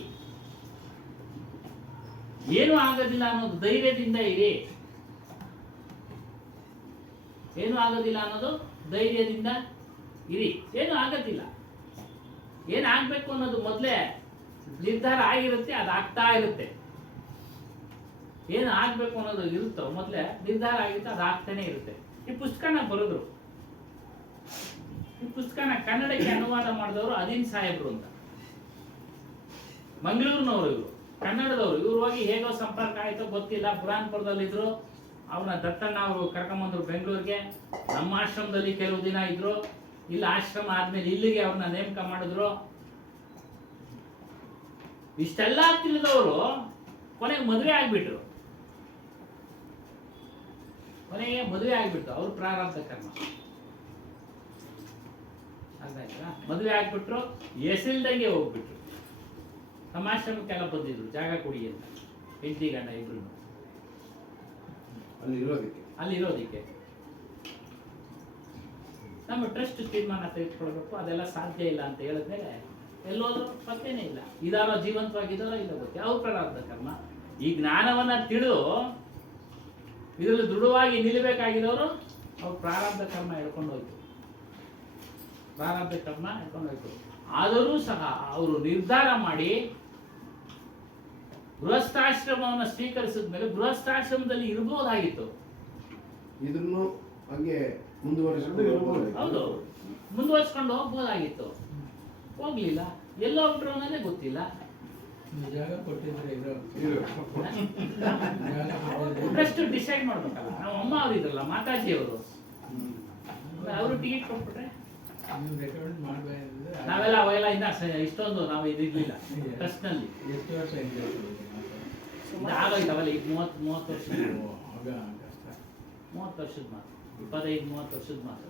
ಏನು ಆಗೋದಿಲ್ಲ ಅನ್ನೋದು ಧೈರ್ಯದಿಂದ ಇರಿ. ಏನು ಆಗೋದಿಲ್ಲ ಅನ್ನೋದು ಧೈರ್ಯದಿಂದ ಇರಿ. ಏನು ಆಗೋದಿಲ್ಲ. ಏನಾಗಬೇಕು ಅನ್ನೋದು ಮೊದಲೇ ನಿರ್ಧಾರ ಆಗಿರುತ್ತೆ, ಅದು ಆಗ್ತಾ ಇರುತ್ತೆ. ಏನು ಆಗಬೇಕು ಅನ್ನೋದು ಇರುತ್ತೋ ಮೊದಲೇ ನಿರ್ಧಾರ ಆಗಿರುತ್ತೆ, ಅದು ಆಗ್ತಾನೆ ಇರುತ್ತೆ. ಈ ಪುಸ್ತಕನ ಬರೆದ್ರು. ಈ ಪುಸ್ತಕನ ಕನ್ನಡಕ್ಕೆ ಅನುವಾದ ಮಾಡಿದವರು ಅದಿನ್ ಸಾಹೇಬ್ರು ಅಂತ, ಮಂಗಳೂರಿನವರು. ಇವರು ಕನ್ನಡದವರು. ಇವ್ರು ಹೋಗಿ ಹೇಗೋ ಸಂಪರ್ಕ ಆಯ್ತೋ ಗೊತ್ತಿಲ್ಲ, ಬುರಾನ್ಪುರದಲ್ಲಿದ್ರು. ಅವ್ರನ್ನ ದತ್ತಣ್ಣ ಅವರು ಕರ್ಕೊಂಬಂದ್ರು ಬೆಂಗಳೂರಿಗೆ. ನಮ್ಮ ಆಶ್ರಮದಲ್ಲಿ ಕೆಲವು ದಿನ ಇದ್ರು. ಇಲ್ಲಿ ಆಶ್ರಮ ಆದ್ಮೇಲೆ ಇಲ್ಲಿಗೆ ಅವ್ರನ್ನ ನೇಮಕ ಮಾಡಿದ್ರು. ಇಷ್ಟೆಲ್ಲ ತಿಳಿದವರು ಕೊನೆಗೆ ಮದುವೆ ಆಗ್ಬಿಟ್ರು. ಅವ್ರ ಪ್ರಾರಬ್ಧ ಕರ್ಮ. ಮದುವೆ ಆಗ್ಬಿಟ್ರು, ಎಸಿಲ್ದಂಗೆ ಹೋಗ್ಬಿಟ್ರು. ನಮ್ಮ ಆಶ್ರಮಕ್ಕೆಲ್ಲ ಬಂದಿದ್ರು ಜಾಗ ಕೊಡಿ ಅಂತ, ಹೆಂಡತಿ ಗಂಡ ಇಬ್ರು ಅಲ್ಲಿರೋದಿಕ್ಕೆ. ನಮ್ಮ ಟ್ರಸ್ಟ್ ತೀರ್ಮಾನ ತೆಗೆದುಕೊಳ್ಬೇಕು, ಅದೆಲ್ಲ ಸಾಧ್ಯ ಇಲ್ಲ ಅಂತ ಹೇಳಿದ್ಮೇಲೆ ಎಲ್ಲೋದ್ರು ಪತ್ತೇನೇ ಇಲ್ಲ. ಇದಾರೋ ಜೀವಂತವಾಗಿದ್ದಾರೋ ಇಲ್ಲ ಗೊತ್ತೆ. ಅವ್ರ ಪ್ರಾರಬ್ಧ ಕರ್ಮ. ಈ ಜ್ಞಾನವನ್ನ ತಿಳಿದು ಇದರಲ್ಲಿ ದೃಢವಾಗಿ ನಿಲ್ಲಬೇಕಾಗಿದ್ದವರು ಅವ್ರ ಪ್ರಾರಬ್ಧ ಕರ್ಮ ಹೇಳ್ಕೊಂಡು ಹೋಯ್ತು. ಆದರೂ ಸಹ ಅವರು ನಿರ್ಧಾರ ಮಾಡಿ ಗೃಹಸ್ಥಾಶ್ರಮವನ್ನು ಸ್ವೀಕರಿಸಿದ ಮೇಲೆ ಗೃಹಸ್ಥಾಶ್ರಮದಲ್ಲಿ ಇರಬಹುದಾಗಿತ್ತು. ಇದನ್ನು ಹಂಗೆ ಮುಂದುವರಿಸಿಕೊಂಡು ಹೌದು, ಮುಂದುವರಿಸ್ಕೊಂಡು ಹೋಗ್ಬೋದಾಗಿತ್ತು. ಹೋಗ್ಲಿಲ್ಲ. ಎಲ್ಲೋಗ್ಬಿಟ್ರು ಅನ್ನೋದೇ ಗೊತ್ತಿಲ್ಲ. ಜಾಗ ಕೊಟ್ಟಿದ್ರೆ ಇಂಟ್ರೆಸ್ಟ್ ಡಿಸೈಡ್ ಮಾಡ್ಬೇಕಲ್ಲ. ನಮ್ಮ ಅಮ್ಮ ಅವ್ರು ಇದ್ರಲ್ಲ, ಮಾತಾಜಿ ಅವರು ಟಿಕೆಟ್ ಕೊಟ್ಬಿಟ್ರೆ ನೀವು ರೆಕಮೆಂಡ್ ಮಾಡಬೇಕಿದ್ರೆ ಅವೆಲ್ಲ ಇನ್ನ ಇಷ್ಟೊಂದು ನಾವು ಇದಿರ್ಲಿಲ್ಲ ಟ್ರಸ್ಟ್ ನಲ್ಲಿ. ಎಷ್ಟು ವರ್ಷ ಆಗೋಯ್ತವಲ್ಲ ಈಗ 30 ವರ್ಷ. ಆಗ ಕಷ್ಟ. 30 ವರ್ಷದ ಮಾತು, 25-30 ವರ್ಷದ ಮಾತು.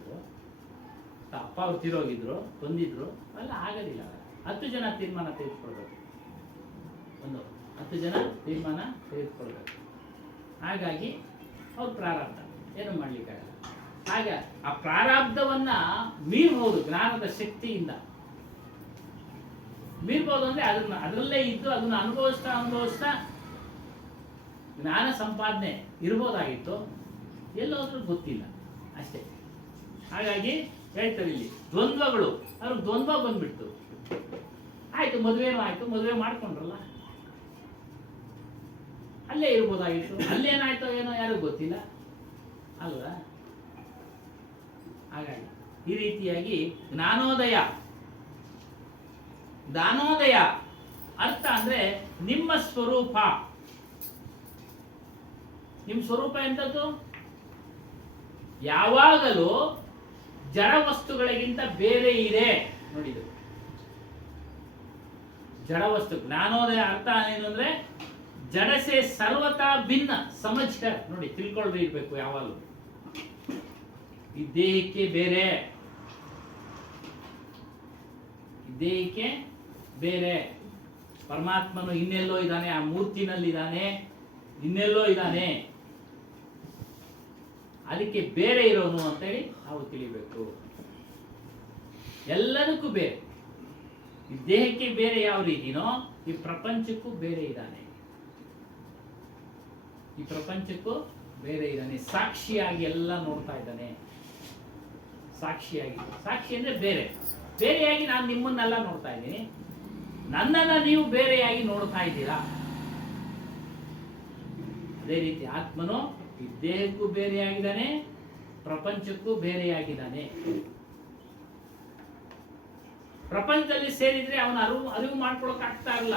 ಅಪ್ಪ ಅವ್ರು ತೀರೋಗಿದ್ರು, ಬಂದಿದ್ರು. ಅವೆಲ್ಲ ಆಗೋದಿಲ್ಲ. 10 ಜನ ತೀರ್ಮಾನ ತೆಗೆದುಕೊಳ್ಬೇಕು. 10 ಜನ ತೀರ್ಮಾನ ತೆಗೆದುಕೊಳ್ಬೇಕು. ಹಾಗಾಗಿ ಅವ್ರ ಪ್ರಾರಬ್ಧ ಏನು ಮಾಡ್ಲಿಕ್ಕಾಗಲ್ಲ. ಹಾಗೆ ಆ ಪ್ರಾರಬ್ಧವನ್ನ ಮೀರ್ಬಹುದು. ಜ್ಞಾನದ ಶಕ್ತಿಯಿಂದ ಮೀರ್ಬೋದು. ಅಂದ್ರೆ ಅದರಲ್ಲೇ ಇದ್ದು ಅದನ್ನ ಅನುಭವಿಸ್ತಾ ಜ್ಞಾನ ಸಂಪಾದನೆ ಇರ್ಬೋದಾಗಿತ್ತು. ಎಲ್ಲೋದ್ರೂ ಗೊತ್ತಿಲ್ಲ ಅಷ್ಟೇ. ಹಾಗಾಗಿ ಹೇಳ್ತಾರೆ ಇಲ್ಲಿ ದ್ವಂದ್ವಗಳು. ಅವ್ರಿಗೆ ದ್ವಂದ್ವ ಬಂದ್ಬಿಡ್ತು. ಆಯ್ತು, ಮದುವೆನೂ ಆಯ್ತು, ಮದುವೆ ಮಾಡ್ಕೊಂಡ್ರಲ್ಲ, ಅಲ್ಲೇ ಇರ್ಬೋದಾಗಿತ್ತು. ಅಲ್ಲೇನಾಯ್ತೋ ಏನೋ ಯಾರಿಗೂ ಗೊತ್ತಿಲ್ಲ ಅಲ್ವಾ. ಹಾಗಾಗಿ ಈ ರೀತಿಯಾಗಿ ಜ್ಞಾನೋದಯ ಅರ್ಥ ಅಂದ್ರೆ ನಿಮ್ಮ ಸ್ವರೂಪ. ನಿಮ್ಮ ಸ್ವರೂಪ ಎಂತದ್ದು? ಯಾವಾಗಲೂ ಜಡ ವಸ್ತುಗಳಿಗಿಂತ ಬೇರೆ ಇದೆ. ನೋಡಿದು ಜಡ ವಸ್ತು. ಜ್ಞಾನೋದಯ ಅರ್ಥ ಏನು ಅಂದ್ರೆ ಜಡಸೆ ಸರ್ವತಾ ಭಿನ್ನ ಸಮಜ್ಕರ್. ನೋಡಿ, ತಿಳ್ಕೊಳ್ರಿ ಇರ್ಬೇಕು ಯಾವಾಗಲೂ. ಈ ದೇಹಕ್ಕೆ ಬೇರೆ, ಪರಮಾತ್ಮನು ಇನ್ನೆಲ್ಲೋ ಇದ್ದಾನೆ, ಆ ಮೂರ್ತಿನಲ್ಲಿ ಇದ್ದಾನೆ, ಇನ್ನೆಲ್ಲೋ ಇದ್ದಾನೆ. ಅದಕ್ಕೆ ಬೇರೆ ಇರೋನು ಅಂತೇಳಿ ನಾವು ತಿಳಿಬೇಕು. ಎಲ್ಲದಕ್ಕೂ ಬೇರೆ. ಈ ದೇಹಕ್ಕೆ ಬೇರೆ ಯಾವ ರೀತಿನೋ ಈ ಪ್ರಪಂಚಕ್ಕೂ ಬೇರೆ ಇದ್ದಾನೆ. ಸಾಕ್ಷಿಯಾಗಿ ಎಲ್ಲ ನೋಡ್ತಾ ಇದ್ದಾನೆ. ಸಾಕ್ಷಿ ಅಂದ್ರೆ ಬೇರೆಯಾಗಿ ನಾನು ನಿಮ್ಮನ್ನೆಲ್ಲ ನೋಡ್ತಾ ಇದ್ದೀನಿ. ನನ್ನನ್ನ ನೀವು ಬೇರೆಯಾಗಿ ನೋಡ್ತಾ ಇದ್ದೀರಾ. ಅದೇ ರೀತಿ ಆತ್ಮನು ಈ ದೇಹಕ್ಕೂ ಬೇರೆಯಾಗಿದ್ದಾನೆ, ಪ್ರಪಂಚಕ್ಕೂ ಬೇರೆಯಾಗಿದ್ದಾನೆ. ಪ್ರಪಂಚದಲ್ಲಿ ಸೇರಿದ್ರೆ ಅವನ ಅರಿವು ಮಾಡ್ಕೊಳಕ್ ಆಗ್ತಾ ಇಲ್ಲ.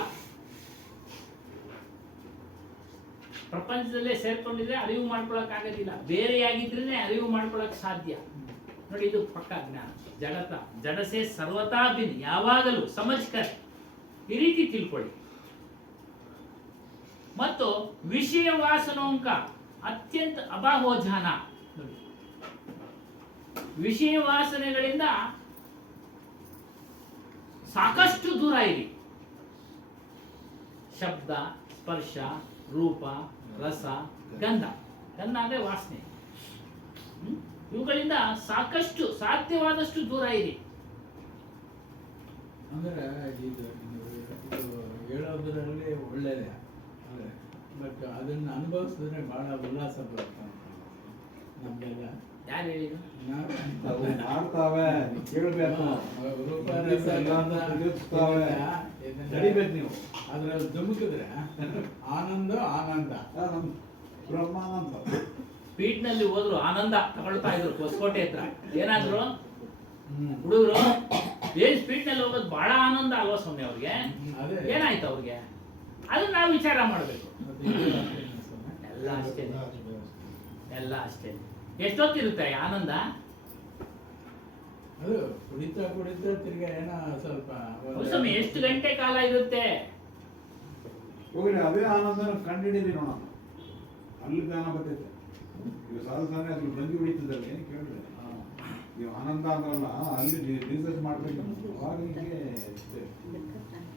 ಪ್ರಪಂಚದಲ್ಲೇ ಸೇರ್ಕೊಂಡಿದ್ರೆ ಅರಿವು ಮಾಡ್ಕೊಳಕ್ ಆಗೋದಿಲ್ಲ. ಬೇರೆಯಾಗಿದ್ರೆ ಅರಿವು ಮಾಡ್ಕೊಳಕ್ ಸಾಧ್ಯ. ನೋಡಿ, ಇದು ಪಕ್ಕ ಜ್ಞಾನ. ಜಡಸೆ ಸರ್ವತಾ ಭಿನ್ನ, ಯಾವಾಗಲೂ ಸಮಜ್ಕರ್. ಈ ರೀತಿ ತಿಳ್ಕೊಳ್ಳಿ. ಮತ್ತು ವಿಷಯ ವಾಸನೋಂಕ ಅತ್ಯಂತ ಅಭಾವೋಜಾನ. ನೋಡಿ, ವಿಷಯ ವಾಸನೆಗಳಿಂದ ಸಾಕಷ್ಟು ದೂರ ಇರಿ. ಶಬ್ದ, ಸ್ಪರ್ಶ, ರೂಪ, ರಸ, ಗಂಧ. ಗಂಧ ಅಂದ್ರೆ ವಾಸನೆ. ಇವುಗಳಿಂದ ಸಾಕಷ್ಟು ಸಾಧ್ಯವಾದಷ್ಟು ದೂರ ಇರಿ. ಅಂದ್ರೆ ಇದು ಹೇಳೋದ್ರಲ್ಲಿ ಒಳ್ಳೇದೇ, ಬಟ್ ಅದನ್ನು ಅನುಭವಿಸಿದ್ರೆ ಬಹಳ ಉಲ್ಲಾಸ ಬರುತ್ತೆ ನಮಗೆಲ್ಲ. ಯಾರು ಹೇಳಿದ್ರು? ಮಾಡ್ತಾವೆ ಕೇಳ್ಬೇಕು, ರೂಪ ರಸ ಗಂಧ ನಡಿಬೇಕು ನೀವು. ಅದ್ರಲ್ಲಿ ಧುಮುಕಿದ್ರೆ ಆನಂದ ಆನಂದ ಬ್ರಹ್ಮಾನಂದ. ಸ್ಪೀಡ್ ನಲ್ಲಿ ಹೋದ್ರು ಆನಂದ ತಗೊಳ್ತಾ ಇದ್ರು ಹೊಸಕೋಟೆ ಹತ್ರ. ಏನಾದ್ರು ಹುಡುಗರು ಏನ್ ಸ್ಪೀಡ್ ನಲ್ಲಿ ಹೋಗೋದು ಬಹಳ ಆನಂದ ಅಲ್ವಾ ಸ್ವಾಮಿ ಅವ್ರಿಗೆ? ಅದೇ ಏನಾಯ್ತು ಅವ್ರಿಗೆ? ಅದನ್ನ ನಾವು ವಿಚಾರ ಮಾಡ್ಬೇಕು. ಎಲ್ಲ ಅಷ್ಟೇ, ಎಲ್ಲ ಅಷ್ಟೇ. ಎಷ್ಟೊತ್ತಿರುತ್ತೆ ಆನಂದ? ಅದು ಕುಡಿತಾ ಕುಡಿತಾ ತಿರ್ಗಾ ಏನೋ ಸ್ವಲ್ಪ ಸ್ವಾಮಿ ಎಷ್ಟು ಗಂಟೆ ಕಾಲ ಇರುತ್ತೆ? ಹೋಗ್ರಿ, ಅದೇ ಆನಂದನ ಕಂಡಿಡಿದ್ರಿ ನೋಡೋಣ. ಅಲ್ಲಿ ಜ್ಞಾನ ಬರ್ತೈತೆ. ಈಗ ಸಾಧನೆ ಅದ್ರ ಬಂದಿ ಹೊಡಿತದಲ್ಲ, ಏನು ಕೇಳಿದ್ರೆ ನೀವು ಆನಂದ ಅಂದ್ರಲ್ಲ, ಅಲ್ಲಿ ರಿಸರ್ಚ್ ಮಾಡ್ಬೇಕು. ಅವಾಗ ಹೀಗೆ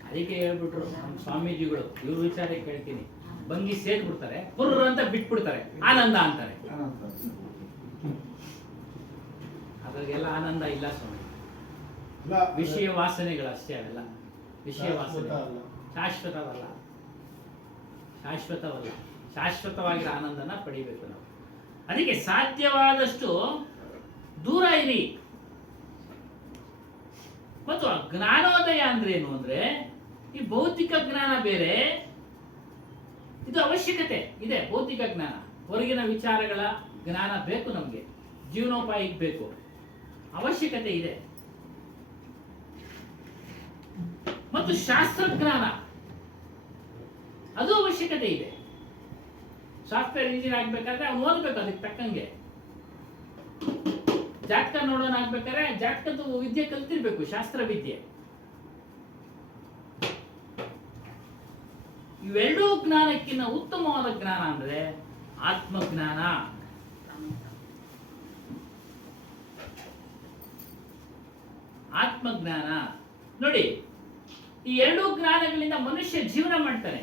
ಅದಕ್ಕೆ ಹೇಳ್ಬಿಟ್ರು ನಮ್ಮ ಸ್ವಾಮೀಜಿಗಳು, ಇವ್ರ ವಿಚಾರ ಕೇಳ್ತೀನಿ. ಬಂಗಿ ಸೇದ್ ಬಿಡ್ತಾರೆ, ಪುರ್ರ ಅಂತ ಬಿಟ್ಬಿಡ್ತಾರೆ, ಆನಂದ ಅಂತಾರೆ. ಆನಂದ ಅದ್ರಾಗೆಲ್ಲ ಆನಂದ ಇಲ್ಲ ಸ್ವಾಮಿ. ಇಲ್ಲ, ವಿಷಯ ವಾಸನೆಗಳಷ್ಟೇ ಅವೆಲ್ಲ. ವಿಷಯ ವಾಸನೆ ಶಾಶ್ವತ ಅಲ್ಲ. ಶಾಶ್ವತವಲ್ಲ, ಶಾಶ್ವತವಲ್ಲ. ಶಾಶ್ವತವಾಗಿರೋ ಆನಂದನ ಪಡಿಬೇಕು ನಾವು. ಅದಕ್ಕೆ ಸಾಧ್ಯವಾದಷ್ಟು ದೂರ ಇರಿ. ಮತ್ತು ಜ್ಞಾನೋದಯ ಅಂದ್ರೆ ಏನು ಅಂದ್ರೆ, ಈ ಭೌತಿಕ ಜ್ಞಾನ ಬೇರೆ, ಇದು ಅವಶ್ಯಕತೆ ಇದೆ. ಭೌತಿಕ ಜ್ಞಾನ, ಹೊರಗಿನ ವಿಚಾರಗಳ ಜ್ಞಾನ ಬೇಕು ನಮಗೆ, ಜೀವನೋಪಾಯಕ್ಕೆ ಬೇಕು, ಅವಶ್ಯಕತೆ ಇದೆ. ಮತ್ತು ಶಾಸ್ತ್ರಜ್ಞಾನ ಅದು ಅವಶ್ಯಕತೆ ಇದೆ. ಸಾಫ್ಟ್ವೇರ್ ಇಂಜಿನಿಯರ್ ಆಗ್ಬೇಕಾದ್ರೆ ಅವ್ನು ಓದ್ಬೇಕು ಅದಕ್ಕೆ ತಕ್ಕಂಗೆ. ಜಾತಕ ನೋಡೋಣ ಆಗ್ಬೇಕಾದ್ರೆ ಜಾತಕದ ವಿದ್ಯೆ ಕಲ್ತಿರ್ಬೇಕು, ಶಾಸ್ತ್ರ ವಿದ್ಯೆ. ಇವೆರಡೂ ಜ್ಞಾನಕ್ಕಿಂತ ಉತ್ತಮವಾದ ಜ್ಞಾನ ಅಂದ್ರೆ ಆತ್ಮಜ್ಞಾನ. ಆತ್ಮಜ್ಞಾನ ನೋಡಿ, ಈ ಎರಡೂ ಜ್ಞಾನಗಳಿಂದ ಮನುಷ್ಯ ಜೀವನ ಮಾಡ್ತಾನೆ,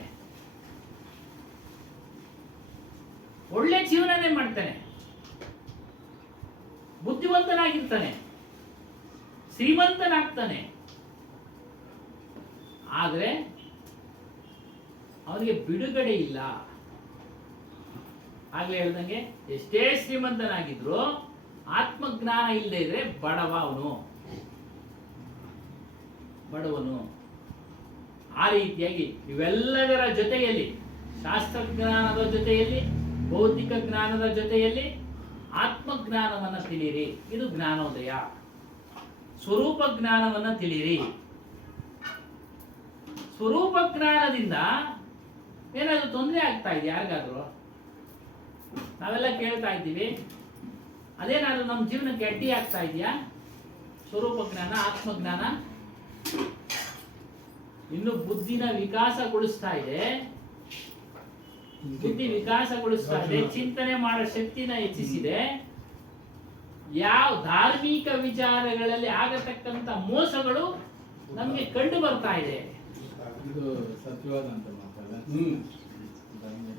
ಒಳ್ಳೆ ಜೀವನನೇ ಮಾಡ್ತಾನೆ, ಬುದ್ಧಿವಂತನಾಗಿರ್ತಾನೆ, ಶ್ರೀಮಂತನಾಗ್ತಾನೆ. ಆದ್ರೆ ಅವನಿಗೆ ಬಿಡುಗಡೆ ಇಲ್ಲ. ಆಗ್ಲೇ ಹೇಳ್ದಂಗೆ ಎಷ್ಟೇ ಶ್ರೀಮಂತನಾಗಿದ್ರು ಆತ್ಮಜ್ಞಾನ ಇಲ್ಲದೆ ಇದ್ರೆ ಬಡವ, ಅವನು ಬಡವನು. ಆ ರೀತಿಯಾಗಿ ಇವೆಲ್ಲದರ ಜೊತೆಯಲ್ಲಿ, ಶಾಸ್ತ್ರಜ್ಞಾನದ ಜೊತೆಯಲ್ಲಿ, ಭೌತಿಕ ಜ್ಞಾನದ ಜೊತೆಯಲ್ಲಿ ಆತ್ಮಜ್ಞಾನವನ್ನ ತಿಳಿಯಿರಿ. ಇದು ಜ್ಞಾನೋದಯ. ಸ್ವರೂಪ ಜ್ಞಾನವನ್ನ ತಿಳಿಯಿರಿ. ಸ್ವರೂಪ ಜ್ಞಾನದಿಂದ ಏನಾದ್ರು ತೊಂದರೆ ಆಗ್ತಾ ಇದೆ ಯಾರಿಗಾದ್ರು? ನಾವೆಲ್ಲ ಕೇಳ್ತಾ ಇದ್ದೀವಿ, ಅದೇನಾದ್ರೂ ನಮ್ಮ ಜೀವನಕ್ಕೆ ಅಡ್ಡಿ ಆಗ್ತಾ ಇದೆಯಾ? ಸ್ವರೂಪ ಜ್ಞಾನ, ಆತ್ಮಜ್ಞಾನ ಇನ್ನು ಬುದ್ಧಿನ ವಿಕಾಸಗೊಳಿಸ್ತಾ ಇದೆ, ಬುದ್ಧಿ ವಿಕಾಸಗೊಳಿಸ್ತಾ ಇದೆ, ಚಿಂತನೆ ಮಾಡೋ ಶಕ್ತಿನ ಹೆಚ್ಚಿಸಿದೆ. ಯಾವ ಧಾರ್ಮಿಕ ವಿಚಾರಗಳಲ್ಲಿ ಆಗತಕ್ಕಂತ ಮೋಸಗಳು ನಮಗೆ ಕಂಡು ಬರ್ತಾ ಇದೆ. ಇದು ಸತ್ಯವಾದಂತ ಮಾತಲ್ಲ.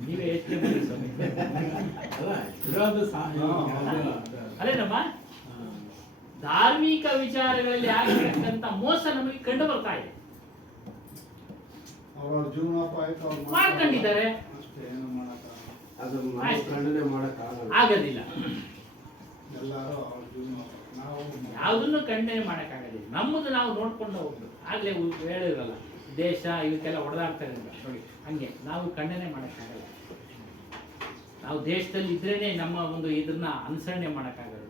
ನೀವೇ ಎಷ್ಟು ಮಂದಿ ಸ್ವಾಮಿ? ಅಲ್ಲ, ಇರೋದು ಅಲ್ಲೇನಮ್ಮ, ಧಾರ್ಮಿಕ ವಿಚಾರಗಳಲ್ಲಿ ಆಗತಕ್ಕಂತ ಮೋಸ ನಮಗೆ ಕಂಡು ಬರ್ತಾ ಇದೆ. ಅವ್ರ ಜೀವನೋಪಾಯಕ್ಕೆ ಅವ್ರು ಮಾಡ್ಕೊಂಡಿದ್ದಾರೆ, ಅಷ್ಟೇ, ಏನು ಮಾಡಕ್ಕಾಗಲ್ಲ. ಅದನ್ನ ನಾವು ಖಂಡನೆ ಮಾಡಕ್ಕಾಗಲ್ಲ. ಆಗೋದಿಲ್ಲ. ಎಲ್ಲರೂ ಅವ್ರ ಜೀವನ, ನಾವು ಯಾವುದನ್ನು ಖಂಡನೆ ಮಾಡಕ್ಕಾಗೋದಿಲ್ಲ. ನಮ್ಮದು ನಾವು ನೋಡ್ಕೊಂಡು ಹೋಗ್ಬೇಕು. ಆಗ್ಲೇ ಹೇಳಿರಲ್ಲ, ದೇಶ ಇವಕ್ಕೆಲ್ಲ ಹೊಡೆದಾಡ್ತಾರೆ ಅಂತ ನೋಡಿ, ಹಂಗೆ ನಾವು ಖಂಡನೆ ಮಾಡಕ್ಕಾಗಲ್ಲ. ನಾವು ದೇಶದಲ್ಲಿ ಇದ್ರೇನೆ ನಮ್ಮ ಒಂದು ಇದನ್ನ ಅನುಸರಣೆ ಮಾಡಕ್ಕಾಗಲ್ಲ.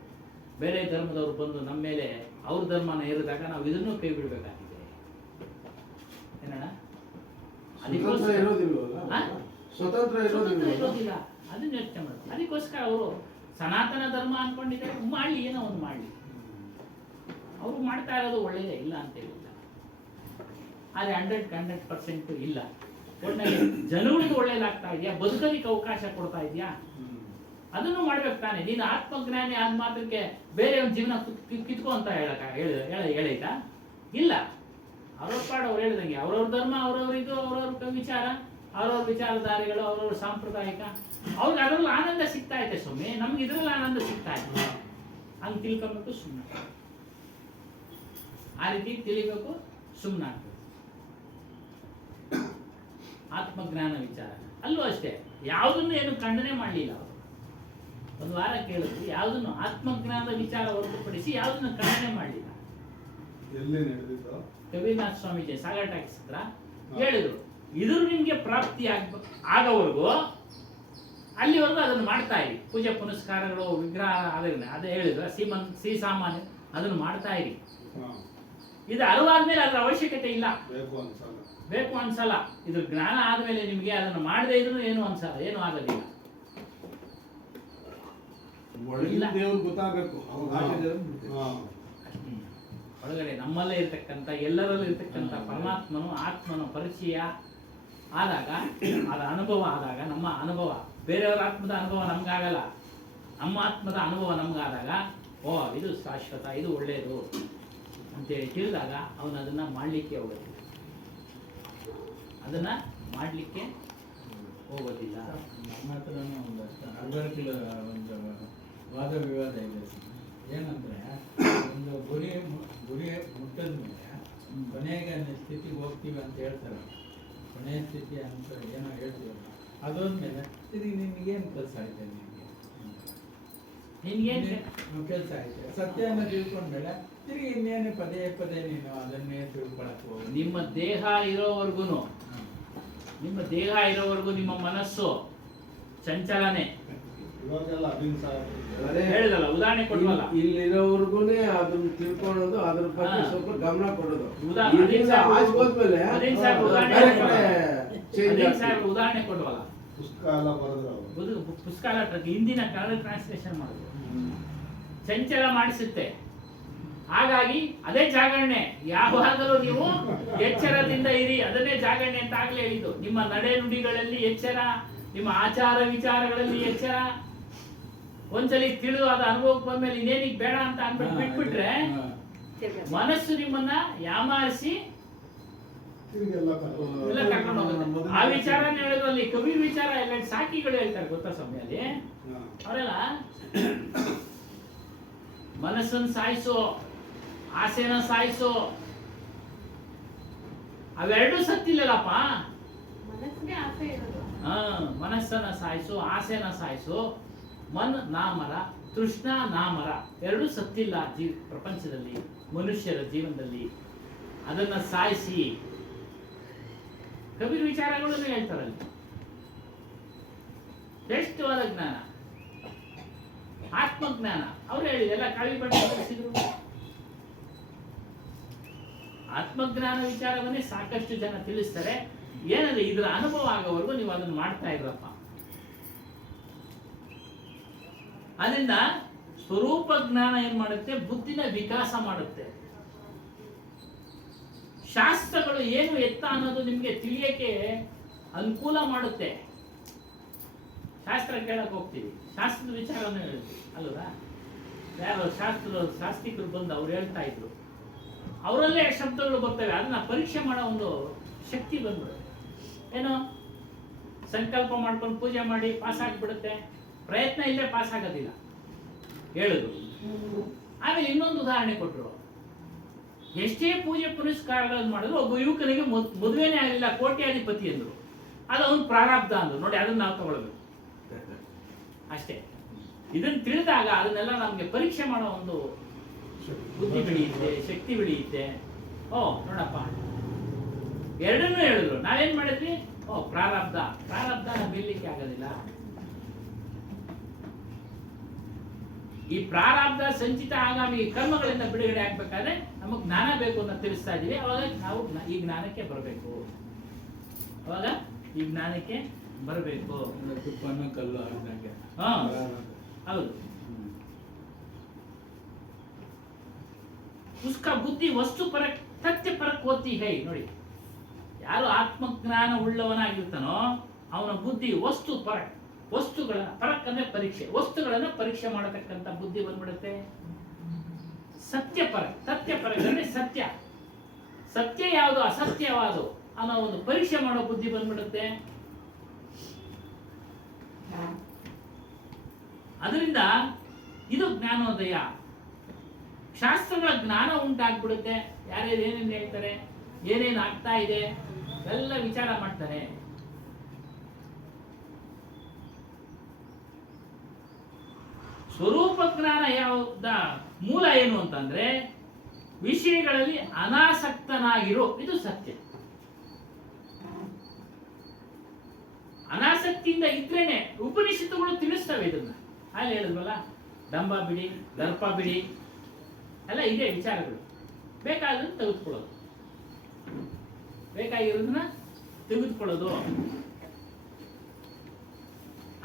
ಬೇರೆ ಧರ್ಮದವ್ರು ಬಂದು ನಮ್ಮ ಮೇಲೆ ಅವ್ರ ಧರ್ಮನ ಹೇರಿದಾಗ ನಾವು ಇದನ್ನು ಕೈ ಬಿಡಬೇಕಾಗಿದೆ. ಏನಣ್ಣ? ಸ್ವತಂತ್ರ ಇರೋದಿಲ್ವಲ್ಲ? ಹಾ? ಸ್ವತಂತ್ರ ಸ್ವತಂತ್ರ ಇರೋದಿಲ್ಲ. ಇರೋದಿಲ್ಲ, ಅದನ್ನ ಯೋಚನೆ ಮಾಡ್ತಾರೆ. ಅದಕ್ಕೋಸ್ಕರ ಅವರು ಸನಾತನ ಧರ್ಮ ಅನ್ಕೊಂಡಿದ್ದಾರೆ, ಮಾಡಲಿ, ಏನೋ ಒಂದು ಮಾಡಲಿ. ಅವರು ಮಾಡ್ತಾ ಇರೋದು ಒಳ್ಳೇದೇ, ಇಲ್ಲ ಅಂತ ಹೇಳಿಲ್ಲ. ಆದರೆ 100% ಇಲ್ಲ. ಒಟ್ನಲ್ಲಿ ಜನಗಳಿಗೆ ಒಳ್ಳೇದಾಗ್ತಾ ಇದೆಯಾ, ಬದುಕೋದಿಕ್ಕೆ ಅವಕಾಶ ಕೊಡ್ತಾ ಇದೆಯಾ, ಅದನ್ನು ಮಾಡ್ಬೇಕು ತಾನೆ. ನೀನು ಆತ್ಮಜ್ಞಾನಿ ಆದ ಮಾತ್ರಕ್ಕೆ ಬೇರೆ ಒಂದು ಜೀವನ ಕಿತ್ಕೊ ಅಂತ ಹೇಳೈತಾ? ಇಲ್ಲ. ಅವ್ರವ್ರ ಪಾಡು ಅವ್ರು ಹೇಳ್ದಂಗೆ ಅವ್ರವ್ರ ಧರ್ಮ, ಅವ್ರವ್ರ ಇದು, ಅವ್ರವ್ರ ವಿಚಾರ, ಅವ್ರವ್ರ ವಿಚಾರಧಾರೆಗಳು, ಅವ್ರವ್ರ ಸಾಂಪ್ರದಾಯಿಕ, ಅವ್ರಿಗೆ ಅದರಲ್ಲಿ ಆನಂದ ಸಿಗ್ತಾ ಇದೆ ಸ್ವಾಮಿ, ನಮ್ಗೆ ಇದ್ರಲ್ಲಿ ಆನಂದ ಸಿಗ್ತಾ ಇದೆ. ಹಂಗೆ ತಿಳ್ಕೊಬೇಕು, ಸುಮ್ಮನೆ ಆ ರೀತಿ ತಿಳಿಬೇಕು, ಸುಮ್ಮನೆ ಆಗ್ಬೇಕು. ಆತ್ಮಜ್ಞಾನ ವಿಚಾರ ಅಲ್ಲೂ ಅಷ್ಟೇ, ಯಾವುದನ್ನು ಏನು ಖಂಡನೆ ಮಾಡಲಿಲ್ಲ ಅವರು. ಒಂದು ವಾರ ಕೇಳಿದ್ರು, ಯಾವುದನ್ನು ಆತ್ಮಜ್ಞಾನದ ವಿಚಾರ ಹೊರತುಪಡಿಸಿ ಯಾವುದನ್ನು ಖಂಡನೆ ಮಾಡಲಿಲ್ಲ. ಎಲ್ಲಿ ನಡೆದಿದ್ದು? ಕಬೀರ್ನಾಥ್ ಸ್ವಾಮೀಜಿ ಸಾಗರ ಟ್ಯಾಕ್ಸ್ ಹತ್ರ ಹೇಳಿದ್ರು, ಇದು ನಿಮ್ಗೆ ಪ್ರಾಪ್ತಿ ಆಗೋವರೆಗೂ ಅಲ್ಲಿವರೆಗೂ ಅದನ್ನು ಮಾಡ್ತಾ ಇರಿ. ಪೂಜೆ ಪುನಸ್ಕಾರಗಳು, ವಿಗ್ರಹ ಅದೇ ಹೇಳಿದ್ರು, ಶ್ರೀ ಸಾಮಾನ್ಯ ಅದನ್ನು ಮಾಡ್ತಾ ಇರಿ. ಇದು ಅರಿವಾದ್ಮೇಲೆ ಅದರ ಅವಶ್ಯಕತೆ ಇಲ್ಲ, ಬೇಕು ಅನ್ಸಲ್ಲ. ಇದು ಜ್ಞಾನ ಆದ್ಮೇಲೆ ನಿಮ್ಗೆ ಅದನ್ನು ಮಾಡದೇ ಇದ್ರು ಏನು ಅನ್ಸಲ್ಲ, ಏನು ಆಗೋದಿಲ್ಲ. ಒಳಗಿನ ದೇವ್ರು ಗೊತ್ತಾಗಬೇಕು, ಅವಾಗ ಆಚೆ ದೇವ್ರು ಬಿಡ್ತೀವಿ. ಒಳಗಡೆ ನಮ್ಮಲ್ಲೇ ಇರ್ತಕ್ಕಂಥ, ಎಲ್ಲರಲ್ಲೂ ಇರ್ತಕ್ಕಂಥ ಪರಮಾತ್ಮನು, ಆತ್ಮನ ಪರಿಚಯ ಆದಾಗ, ಅದರ ಅನುಭವ ಆದಾಗ, ನಮ್ಮ ಅನುಭವ, ಬೇರೆಯವರ ಆತ್ಮದ ಅನುಭವ ನಮ್ಗಾಗಲ್ಲ, ನಮ್ಮ ಆತ್ಮದ ಅನುಭವ ನಮ್ಗಾದಾಗ, ಓ ಇದು ಶಾಶ್ವತ, ಇದು ಒಳ್ಳೆಯದು ಅಂತೇಳಿ ತಿಳಿದಾಗ ಅವನು ಅದನ್ನ ಮಾಡಲಿಕ್ಕೆ ಹೋಗೋದಿಲ್ಲ, ಅದನ್ನ ಮಾಡಲಿಕ್ಕೆ ಹೋಗೋದಿಲ್ಲ. ನಮ್ಮ ಹತ್ರನೂ ಒಂದಷ್ಟು ಅರ್ಧರ್ಕಿಲ ಒಂದು ವಾದ ವಿವಾದ ಇದೆ. ಏನಂದ್ರೆ ಒಂದು ಗುರಿ ಮುಟ್ಟಿದ ಮೇಲೆ ಕೊನೆಗೆ ಸ್ಥಿತಿಗೆ ಹೋಗ್ತೀವಿ ಅಂತ ಹೇಳ್ತಾರೆ. ಕೊನೆಯ ಸ್ಥಿತಿ ಅಂತ ಏನೋ ಹೇಳ್ತೀವಲ್ಲ, ಅದೋದ್ಮೇಲೆ ತಿರುಗಿ ನಿನಗೇನು ಕೆಲಸ ಆಯ್ತು, ನಿನ್ಗೇನು ಕೆಲಸ ಆಯ್ತು, ಸತ್ಯನ ತಿಳ್ಕೊಂಡ್ಮೇಲೆ ತಿರುಗಿ ಇನ್ನೇನು ಪದೇ ಪದೇ ನೀನು ಅದನ್ನೇ ತಿಳ್ಕೊಳಕ್ ಹೋಗಿ. ನಿಮ್ಮ ದೇಹ ಇರೋವರೆಗೂ ನಿಮ್ಮ ಮನಸ್ಸು ಚಂಚಲನೆ. ಇವಾಗೆಲ್ಲ ಅಹಿಂಸ ಅದೇ ಹೇಳಿದಲ್ಲ, ಉದಾಹರಣೆ ಕೊಡ್ವಲ್ಲ, ಇಲ್ಲಿರೋವರ್ಗುನೇ ಅದನ್ನ ತಿಳ್ಕೊಳ್ಳೋದು, ಅದ್ರ ಬಗ್ಗೆ ಸ್ವಲ್ಪ ಗಮನ ಕೊಡೋದು. ಉದಾಹರಣೆ ಆಚೆ ಹೋದ್ಮೇಲೆ ಉದಾಹರಣೆ ಕೊಡ್ವಲ್ಲ, ಪುಸ್ತಕ ಎಲ್ಲ ಬರೆದ್ರು. ಪುಸ್ತಕ ಹಿಂದಿನ ಕನ್ನಡ ಟ್ರಾನ್ಸ್ಲೇಷನ್ ಮಾಡೋದು ಚಂಚಲ ಮಾಡಿಸುತ್ತೆ. ಹಾಗಾಗಿ ಅದೇ ಜಾಗರಣೆ, ಯಾವಾಗಲೂ ನೀವು ಎಚ್ಚರದಿಂದ ಇರಿ, ಅದನ್ನೇ ಜಾಗರಣೆ ಅಂತ ಆಗ್ಲೇ ಹೇಳಿದ್ದು. ನಿಮ್ಮ ನಡೆ ನುಡಿಗಳಲ್ಲಿ ಎಚ್ಚರ, ನಿಮ್ಮ ಆಚಾರ ವಿಚಾರಗಳಲ್ಲಿ ಎಚ್ಚರ. ಒಂದ್ಸಲಿ ತಿಳಿದು ಅದ ಅನುಭವಕ್ಕೆ ಬಂದ್ಮೇಲೆ ಇನ್ನೇನಿಗೆ ಬೇಡ ಅಂತ ಅನ್ಬಿಟ್ಟು ಬಿಟ್ಬಿಟ್ರೆ ಮನಸ್ಸು ನಿಮ್ಮನ್ನ ಯಾಮಾರಿಸಿ ಎಲ್ಲ ಎಲ್ಲ ಕರ್ಕೊಂಡು ಹೋಗುತ್ತೆ. ಆ ವಿಚಾರನೇ ಹೇಳಿದ್ರಲ್ಲಿ ಕಬೀರ್ ವಿಚಾರ ಎಲ್ಲ ಸಾಕಿಗಳು ಹೇಳ್ತಾರೆ ಗೊತ್ತಾ ಸಮಯಲ್ಲಿ, ಅವರೆಲ್ಲ ಮನಸ್ಸನ್ನು ಸಾಯಿಸೋ, ಆಸೆನ ಸಾಯಿಸೋ, ಅವೆರಡೂ ಸತ್ತಿಲ್ಲಲ್ಲಪ್ಪ. ಮನಸ್ಸಿಗೆ ಆಸೆ ಇರೋದು. ಮನಸ್ಸನ್ನ ಸಾಯಿಸು, ಆಸೆನ ಸಾಯಿಸು. ಮನ್ ನಾಮರ, ತೃಷ್ಣ ನಾಮರ ಎರಡೂ ಸತ್ತಿಲ್ಲ ಪ್ರಪಂಚದಲ್ಲಿ, ಮನುಷ್ಯರ ಜೀವನದಲ್ಲಿ. ಅದನ್ನ ಸಾಯಿಸಿ ಕಬೀರ್ ವಿಚಾರಗಳನ್ನು ಹೇಳ್ತಾರಲ್ಲಿ. ಶ್ರೇಷ್ಠವಾದ ಜ್ಞಾನ ಆತ್ಮಜ್ಞಾನ. ಅವ್ರು ಹೇಳಿದ ಎಲ್ಲ ಕಾಳಿ ಬಣ್ಣ ಬಳಸಿದ್ರು. ಆತ್ಮಜ್ಞಾನ ವಿಚಾರವನ್ನೇ ಸಾಕಷ್ಟು ಜನ ತಿಳಿಸ್ತಾರೆ. ಏನಂದ್ರೆ ಇದರ ಅನುಭವ ಆಗೋವರೆಗೂ ನೀವು ಅದನ್ನು ಮಾಡ್ತಾ ಇದ್ರಪ್ಪ. ಅದರಿಂದ ಸ್ವರೂಪ ಜ್ಞಾನ ಏನ್ ಮಾಡುತ್ತೆ, ಬುದ್ಧಿನ ವಿಕಾಸ ಮಾಡುತ್ತೆ. ಶಾಸ್ತ್ರಗಳು ಏನು ಎತ್ತ ಅನ್ನೋದು ನಿಮ್ಗೆ ತಿಳಿಯಕ್ಕೆ ಅನುಕೂಲ ಮಾಡುತ್ತೆ. ಶಾಸ್ತ್ರ ಕೇಳಕ್ ಹೋಗ್ತೀವಿ, ಶಾಸ್ತ್ರದ ವಿಚಾರವನ್ನು ಹೇಳ್ತೀವಿ ಅಲ್ವಾ. ಯಾರು ಶಾಸ್ತ್ರಿಕರು ಬಂದು ಅವ್ರು ಹೇಳ್ತಾ ಇದ್ರು, ಅವರಲ್ಲೇ ಶಬ್ದಗಳು ಬರ್ತವೆ, ಅದನ್ನ ಪರೀಕ್ಷೆ ಮಾಡೋ ಒಂದು ಶಕ್ತಿ ಬಂದ್ಬಿಡುತ್ತೆ. ಏನು ಸಂಕಲ್ಪ ಮಾಡ್ಕೊಂಡು ಪೂಜೆ ಮಾಡಿ ಪಾಸ್ ಆಗ್ಬಿಡುತ್ತೆ, ಪ್ರಯತ್ನ ಇಲ್ಲೇ ಪಾಸ್ ಆಗೋದಿಲ್ಲ ಹೇಳಿದ್ರು. ಆಮೇಲೆ ಇನ್ನೊಂದು ಉದಾಹರಣೆ ಕೊಟ್ಟರು, ಎಷ್ಟೇ ಪೂಜೆ ಪುನಸ್ಕಾರಗಳನ್ನು ಮಾಡಿದ್ರು ಒಬ್ಬ ಯುವಕನಿಗೆ ಮದುವೆನೇ ಆಗಲಿಲ್ಲ, ಕೋಟ್ಯಾಧಿಪತಿ ಅಂದ್ರು, ಅದು ಅವನು ಪ್ರಾರಬ್ಧ ಅಂದ್ರು. ನೋಡಿ, ಅದನ್ನ ನಾವು ತಗೊಳ್ಬೇಕು ಅಷ್ಟೇ. ಇದನ್ನ ತಿಳಿದಾಗ ಅದನ್ನೆಲ್ಲ ನಮ್ಗೆ ಪರೀಕ್ಷೆ ಮಾಡೋ ಒಂದು ಬುದ್ಧಿ ಬೆಳೆಯುತ್ತೆ, ಶಕ್ತಿ ಬೆಳೆಯುತ್ತೆ. ಓ ನೋಡಪ್ಪ, ಎರಡನ್ನೂ ಹೇಳಿದ್ರು. ನಾವೇನ್ ಮಾಡಿದ್ವಿ, ಓ ಪ್ರಾರಬ್ಧ ನಾವು ಬಿಡ್ಲಿಕ್ಕೆ ಆಗೋದಿಲ್ಲ. ಈ ಪ್ರಾರಬ್ಧ ಸಂಚಿತ ಆಗಾಮಿ ಕರ್ಮಗಳಿಂದ ಬಿಡುಗಡೆ ಆಗ್ಬೇಕಾದ್ರೆ ನಮಗ್ ಜ್ಞಾನ ಬೇಕು ಅಂತ ತಿಳಿಸ್ತಾ ಇದೀವಿ. ಅವಾಗ ನಾವು ಈ ಜ್ಞಾನಕ್ಕೆ ಬರಬೇಕು, ಬರಬೇಕು. ತುಪ್ಪನ ಕಲ್ಲು ಹಾಕಿದಂಗೆ. ಹೌದು. उसका बुद्धि वस्तु परक तथ्य परक होती है. ನೋಡಿ, ಯಾರು ಆತ್ಮಜ್ಞಾನ ಉಳ್ಳವನಾಗಿರ್ತಾನೋ ಅವನ ಬುದ್ಧಿ ವಸ್ತುಗಳ ಪರಕ್ ಅಂದ್ರೆ ಪರೀಕ್ಷೆ, ವಸ್ತುಗಳನ್ನ ಪರೀಕ್ಷೆ ಮಾಡತಕ್ಕಂಥ ಬುದ್ಧಿ ಬಂದ್ಬಿಡುತ್ತೆ. ಸತ್ಯಪರ ಅಂದ್ರೆ ಸತ್ಯ ಯಾವುದು ಅಸತ್ಯವಾದು ಅನ್ನೋ ಒಂದು ಪರೀಕ್ಷೆ ಮಾಡೋ ಬುದ್ಧಿ ಬಂದ್ಬಿಡುತ್ತೆ. ಅದರಿಂದ ಇದು ಜ್ಞಾನೋದಯ. ಶಾಸ್ತ್ರಗಳ ಜ್ಞಾನ ಉಂಟಾಗ್ಬಿಡುತ್ತೆ. ಯಾರ್ಯಾರು ಏನೇನು ಹೇಳ್ತಾರೆ, ಏನೇನು ಆಗ್ತಾ ಇದೆ ಎಲ್ಲ ವಿಚಾರ ಮಾಡ್ತಾರೆ. ಸ್ವರೂಪ ಜ್ಞಾನ ಯಾವುದ ಮೂಲ ಏನು ಅಂತಂದ್ರೆ ವಿಷಯಗಳಲ್ಲಿ ಅನಾಸಕ್ತನಾಗಿರೋ, ಇದು ಸತ್ಯ. ಅನಾಸಕ್ತಿಯಿಂದ ಇದ್ರೇನೆ ಉಪನಿಷತ್ತುಗಳು ತಿಳಿಸ್ತವೆ ಇದನ್ನ. ಅಲ್ಲಿ ಹೇಳಿದ್ವಲ್ಲ, ಡಂಬ ಬಿಡಿ, ದರ್ಪ ಬಿಡಿ ಎಲ್ಲ ಇದೆ ವಿಚಾರಗಳು. ಬೇಕಾದ್ರೂ ಬೇಕಾಗಿರೋದನ್ನ ತೆಗೆದುಕೊಳ್ಳೋದು.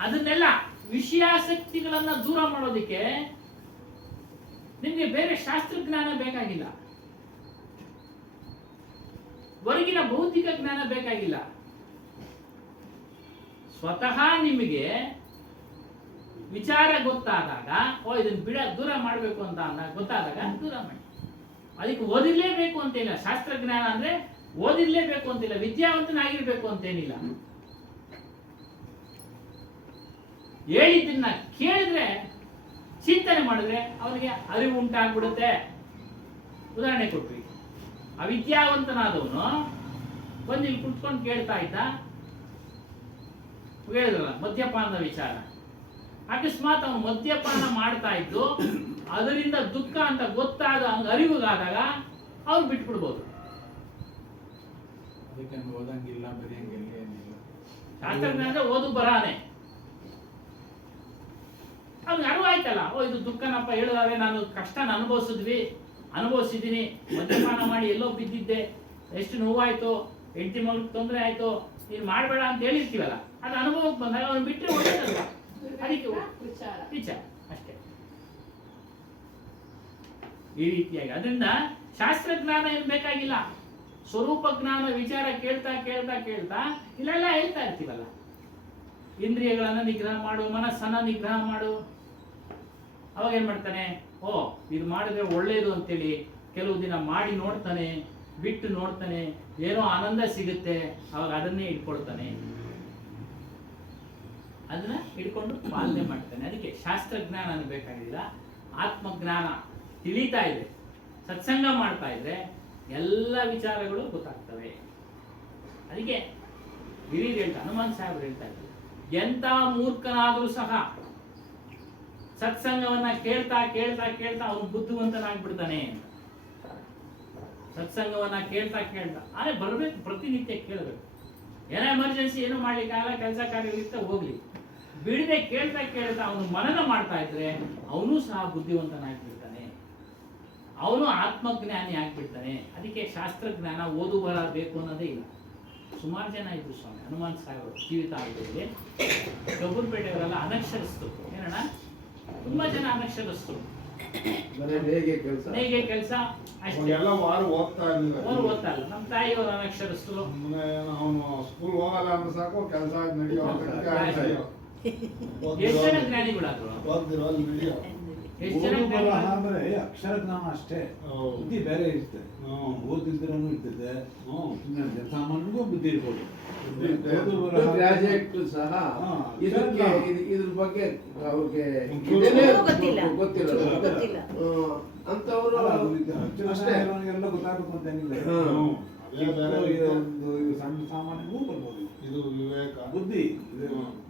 ಅದನ್ನೆಲ್ಲ ವಿಷಯಾಸಕ್ತಿಗಳನ್ನ ದೂರ ಮಾಡೋದಿಕ್ಕೆ ನಿಮ್ಗೆ ಬೇರೆ ಶಾಸ್ತ್ರಜ್ಞಾನ ಬೇಕಾಗಿಲ್ಲ, ಹೊರಗಿನ ಭೌತಿಕ ಜ್ಞಾನ ಬೇಕಾಗಿಲ್ಲ. ಸ್ವತಃ ನಿಮಗೆ ವಿಚಾರ ಗೊತ್ತಾದಾಗ, ಇದನ್ನ ದೂರ ಮಾಡಬೇಕು ಅಂತ ಗೊತ್ತಾದಾಗ ದೂರ ಮಾಡಿ. ಅದಕ್ಕೆ ಓದಿರ್ಲೇಬೇಕು ಅಂತಿಲ್ಲ. ಶಾಸ್ತ್ರಜ್ಞಾನ ಅಂದ್ರೆ ಓದಿರ್ಲೇಬೇಕು ಅಂತಿಲ್ಲ, ವಿದ್ಯಾವಂತನಾಗಿರ್ಬೇಕು ಅಂತೇನಿಲ್ಲ. ಹೇಳಿದ್ದನ್ನ ಕೇಳಿದ್ರೆ, ಚಿಂತನೆ ಮಾಡಿದ್ರೆ ಅವನಿಗೆ ಅರಿವು ಉಂಟಾಗ್ಬಿಡುತ್ತೆ. ಉದಾಹರಣೆ ಕೊಟ್ವಿ, ಅವಿದ್ಯಾವಂತನಾದವನು ಬಂದು ಇಲ್ಲಿ ಕುತ್ಕೊಂಡು ಕೇಳ್ತಾ ಇದ್ದ, ಹೇಳಿದ್ರಲ್ಲ ಮದ್ಯಪಾನದ ವಿಚಾರ. ಅಕಸ್ಮಾತ್ ಅವನು ಮದ್ಯಪಾನ ಮಾಡ್ತಾ ಇದ್ದು ಅದರಿಂದ ದುಃಖ ಅಂತ ಗೊತ್ತಾದ ಅರಿವುಗಾದಾಗ ಅವ್ನು ಬಿಟ್ಬಿಡ್ಬೋದು. ಅದಕ್ಕೆ ಓದಂಗಿಲ್ಲ, ಬರೆಯಂಗಿಲ್ಲ, ಏನಿಲ್ಲ. ಶಾಸ್ತ್ರಜ್ಞಾನ ಅಂದ್ರೆ ಓದು ಬರಾನೆ. ಅವ್ನಿಗೆ ಅರಿವು ಆಯ್ತಲ್ಲ, ಇದು ದುಃಖನಪ್ಪ, ಹೇಳಿದಾರೆ ನಾನು ಕಷ್ಟನ ಅನುಭವಿಸಿದ್ದೀನಿ, ಮದ್ಯಪಾನ ಮಾಡಿ ಎಲ್ಲೋ ಬಿದ್ದಿದ್ದೆ, ಎಷ್ಟು ನೋವಾಯ್ತು, ಹೆಂಡತಿ ಮಗನಿಗೆ ತೊಂದರೆ ಆಯ್ತು, ನೀನು ಮಾಡಬೇಡ ಅಂತ ಹೇಳಿರ್ತೀವಲ್ಲ, ಅದು ಅನುಭವಕ್ಕೆ ಬಂದಾಗ ಅವ್ನು ಬಿಟ್ಟರೆ ಒಳ್ಳೆಯದಲ್ಲ. ಅದಕ್ಕೆ ವಿಚಾರ ಅಷ್ಟೇ. ಈ ರೀತಿಯಾಗಿ ಅದರಿಂದ ಶಾಸ್ತ್ರಜ್ಞಾನ ಏನು ಬೇಕಾಗಿಲ್ಲ. ಸ್ವರೂಪ ಜ್ಞಾನ ವಿಚಾರ ಕೇಳ್ತಾ ಇಲ್ಲೆಲ್ಲ ಹೇಳ್ತಾ ಇರ್ತೀವಲ್ಲ, ಇಂದ್ರಿಯಗಳನ್ನ ನಿಗ್ರಹ ಮಾಡು, ಮನಸ್ಸನ್ನ ನಿಗ್ರಹ ಮಾಡು. ಅವಾಗ ಏನ್ ಮಾಡ್ತಾನೆ, ಇದು ಮಾಡಿದ್ರೆ ಒಳ್ಳೇದು ಅಂತೇಳಿ ಕೆಲವು ದಿನ ಮಾಡಿ ನೋಡ್ತಾನೆ, ಬಿಟ್ಟು ನೋಡ್ತಾನೆ, ಏನೋ ಆನಂದ ಸಿಗುತ್ತೆ, ಅವಾಗ ಅದನ್ನೇ ಇಟ್ಕೊಳ್ತಾನೆ, ಅದನ್ನ ಹಿಡ್ಕೊಂಡು ಪಾಲನೆ ಮಾಡ್ತಾನೆ. ಅದಕ್ಕೆ ಶಾಸ್ತ್ರಜ್ಞಾನ ಬೇಕಾಗಿಲ್ಲ, ಆತ್ಮಜ್ಞಾನ ತಿಳಿತಾ ಇದೆ, ಸತ್ಸಂಗ ಮಾಡ್ತಾ ಇದ್ರೆ ಎಲ್ಲ ವಿಚಾರಗಳು ಗೊತ್ತಾಗ್ತವೆ. ಅದಕ್ಕೆ ಹಿರಿಯರು ಹೇಳ್ತಾ, ಹನುಮಾನ್ ಸಾಹೇಬ್ರು ಹೇಳ್ತಾ ಇದ್ರು, ಎಂತ ಮೂರ್ಖನಾದ್ರೂ ಸಹ ಸತ್ಸಂಗವನ್ನ ಕೇಳ್ತಾ ಅವನು ಬುದ್ಧಿವಂತನಾಗ್ಬಿಡ್ತಾನೆ ಅಂತ. ಸತ್ಸಂಗವನ್ನ ಕೇಳ್ತಾ ಆದ್ರೆ ಬರ್ಬೇಕು, ಪ್ರತಿನಿತ್ಯ ಕೇಳಬೇಕು. ಏನೋ ಎಮರ್ಜೆನ್ಸಿ ಏನೋ ಮಾಡ್ಲಿಕ್ಕಾಗಲ್ಲ, ಕೆಲಸ ಕಾರ್ಯಗಳಿರ್ತ ಹೋಗ್ಲಿ, ಬಿಡದೆ ಕೇಳ್ತಾ ಅವನು ಮನನ ಮಾಡ್ತಾ ಇದ್ರೆ ಅವನು ಸಹ ಬುದ್ಧಿವಂತನಾಗ್ಬಿಡ್ತಾನೆ, ಅವನು ಆತ್ಮಜ್ಞಾನಿ ಆಗ್ಬಿಡ್ತಾನೆ. ಅದಕ್ಕೆ ಶಾಸ್ತ್ರಜ್ಞಾನ ಓದು ಬರ ಬೇಕು ಅನ್ನೋದೇ ಇಲ್ಲ. ಸುಮಾರು ಜನ ಇದ್ರು ಸ್ವಾಮಿ, ಹನುಮಾನ್ ಸಾಹೇಬರು ಜೀವಿತ ಆಗಿದೆ, ಕಬ್ಬುರ್ಪೇಟೆಯವರೆಲ್ಲ ಅನಕ್ಷರಸ್ಥರು. ಏನಣ್ಣ, ತುಂಬಾ ಜನ ಅನಕ್ಷರಸ್ಥರು, ಹೇಗೆ ಕೆಲಸ ಅಷ್ಟೇ, ಓದ್ತಾ ಇಲ್ಲ. ನಮ್ಮ ತಾಯಿಯವರು ಅನಕ್ಷರಸ್ಥರು, ಅವನು ಸ್ಕೂಲ್ ಹೋಗಲ್ಲ ಅಂದ್ರೆ ಸಾಕು, ಕೆಲಸ ನಡೆಯೋ ಎಷ್ಟು ಜನ ಜ್ಞಾನಿಗಳಾದ್ರು, ಎಷ್ಟು ಜನ ಅಂದ್ರೆ ಅಕ್ಷರ ಜ್ಞಾನ ಅಷ್ಟೇ, ಬುದ್ಧಿ ಬೇರೆ ಇರುತ್ತೆ. ಓದಿದ್ರೂ ಇರ್ತದೆ, ಜನಸಾಮಾನ್ಯಗೂ ಬುದ್ಧಿ ಇರ್ಬೋದು. ಗ್ರಾಜುಯೇಟ್ ಸಹ ಇದಕ್ಕೆ ಇದ್ರ ಬಗ್ಗೆ ಅವ್ರಿಗೆ ಗೊತ್ತಿಲ್ಲ ಅಂತವರು ಅಷ್ಟೇ ಎಲ್ಲ ಗೊತ್ತಾಗಬೇಕು ಅಂತ ಏನಿಲ್ಲ. ಸಣ್ಣ ಸಾಮಾನ್ಯಗೂ ಬರ್ಬೋದು. ಇದು ವಿವೇಕ ಬುದ್ಧಿ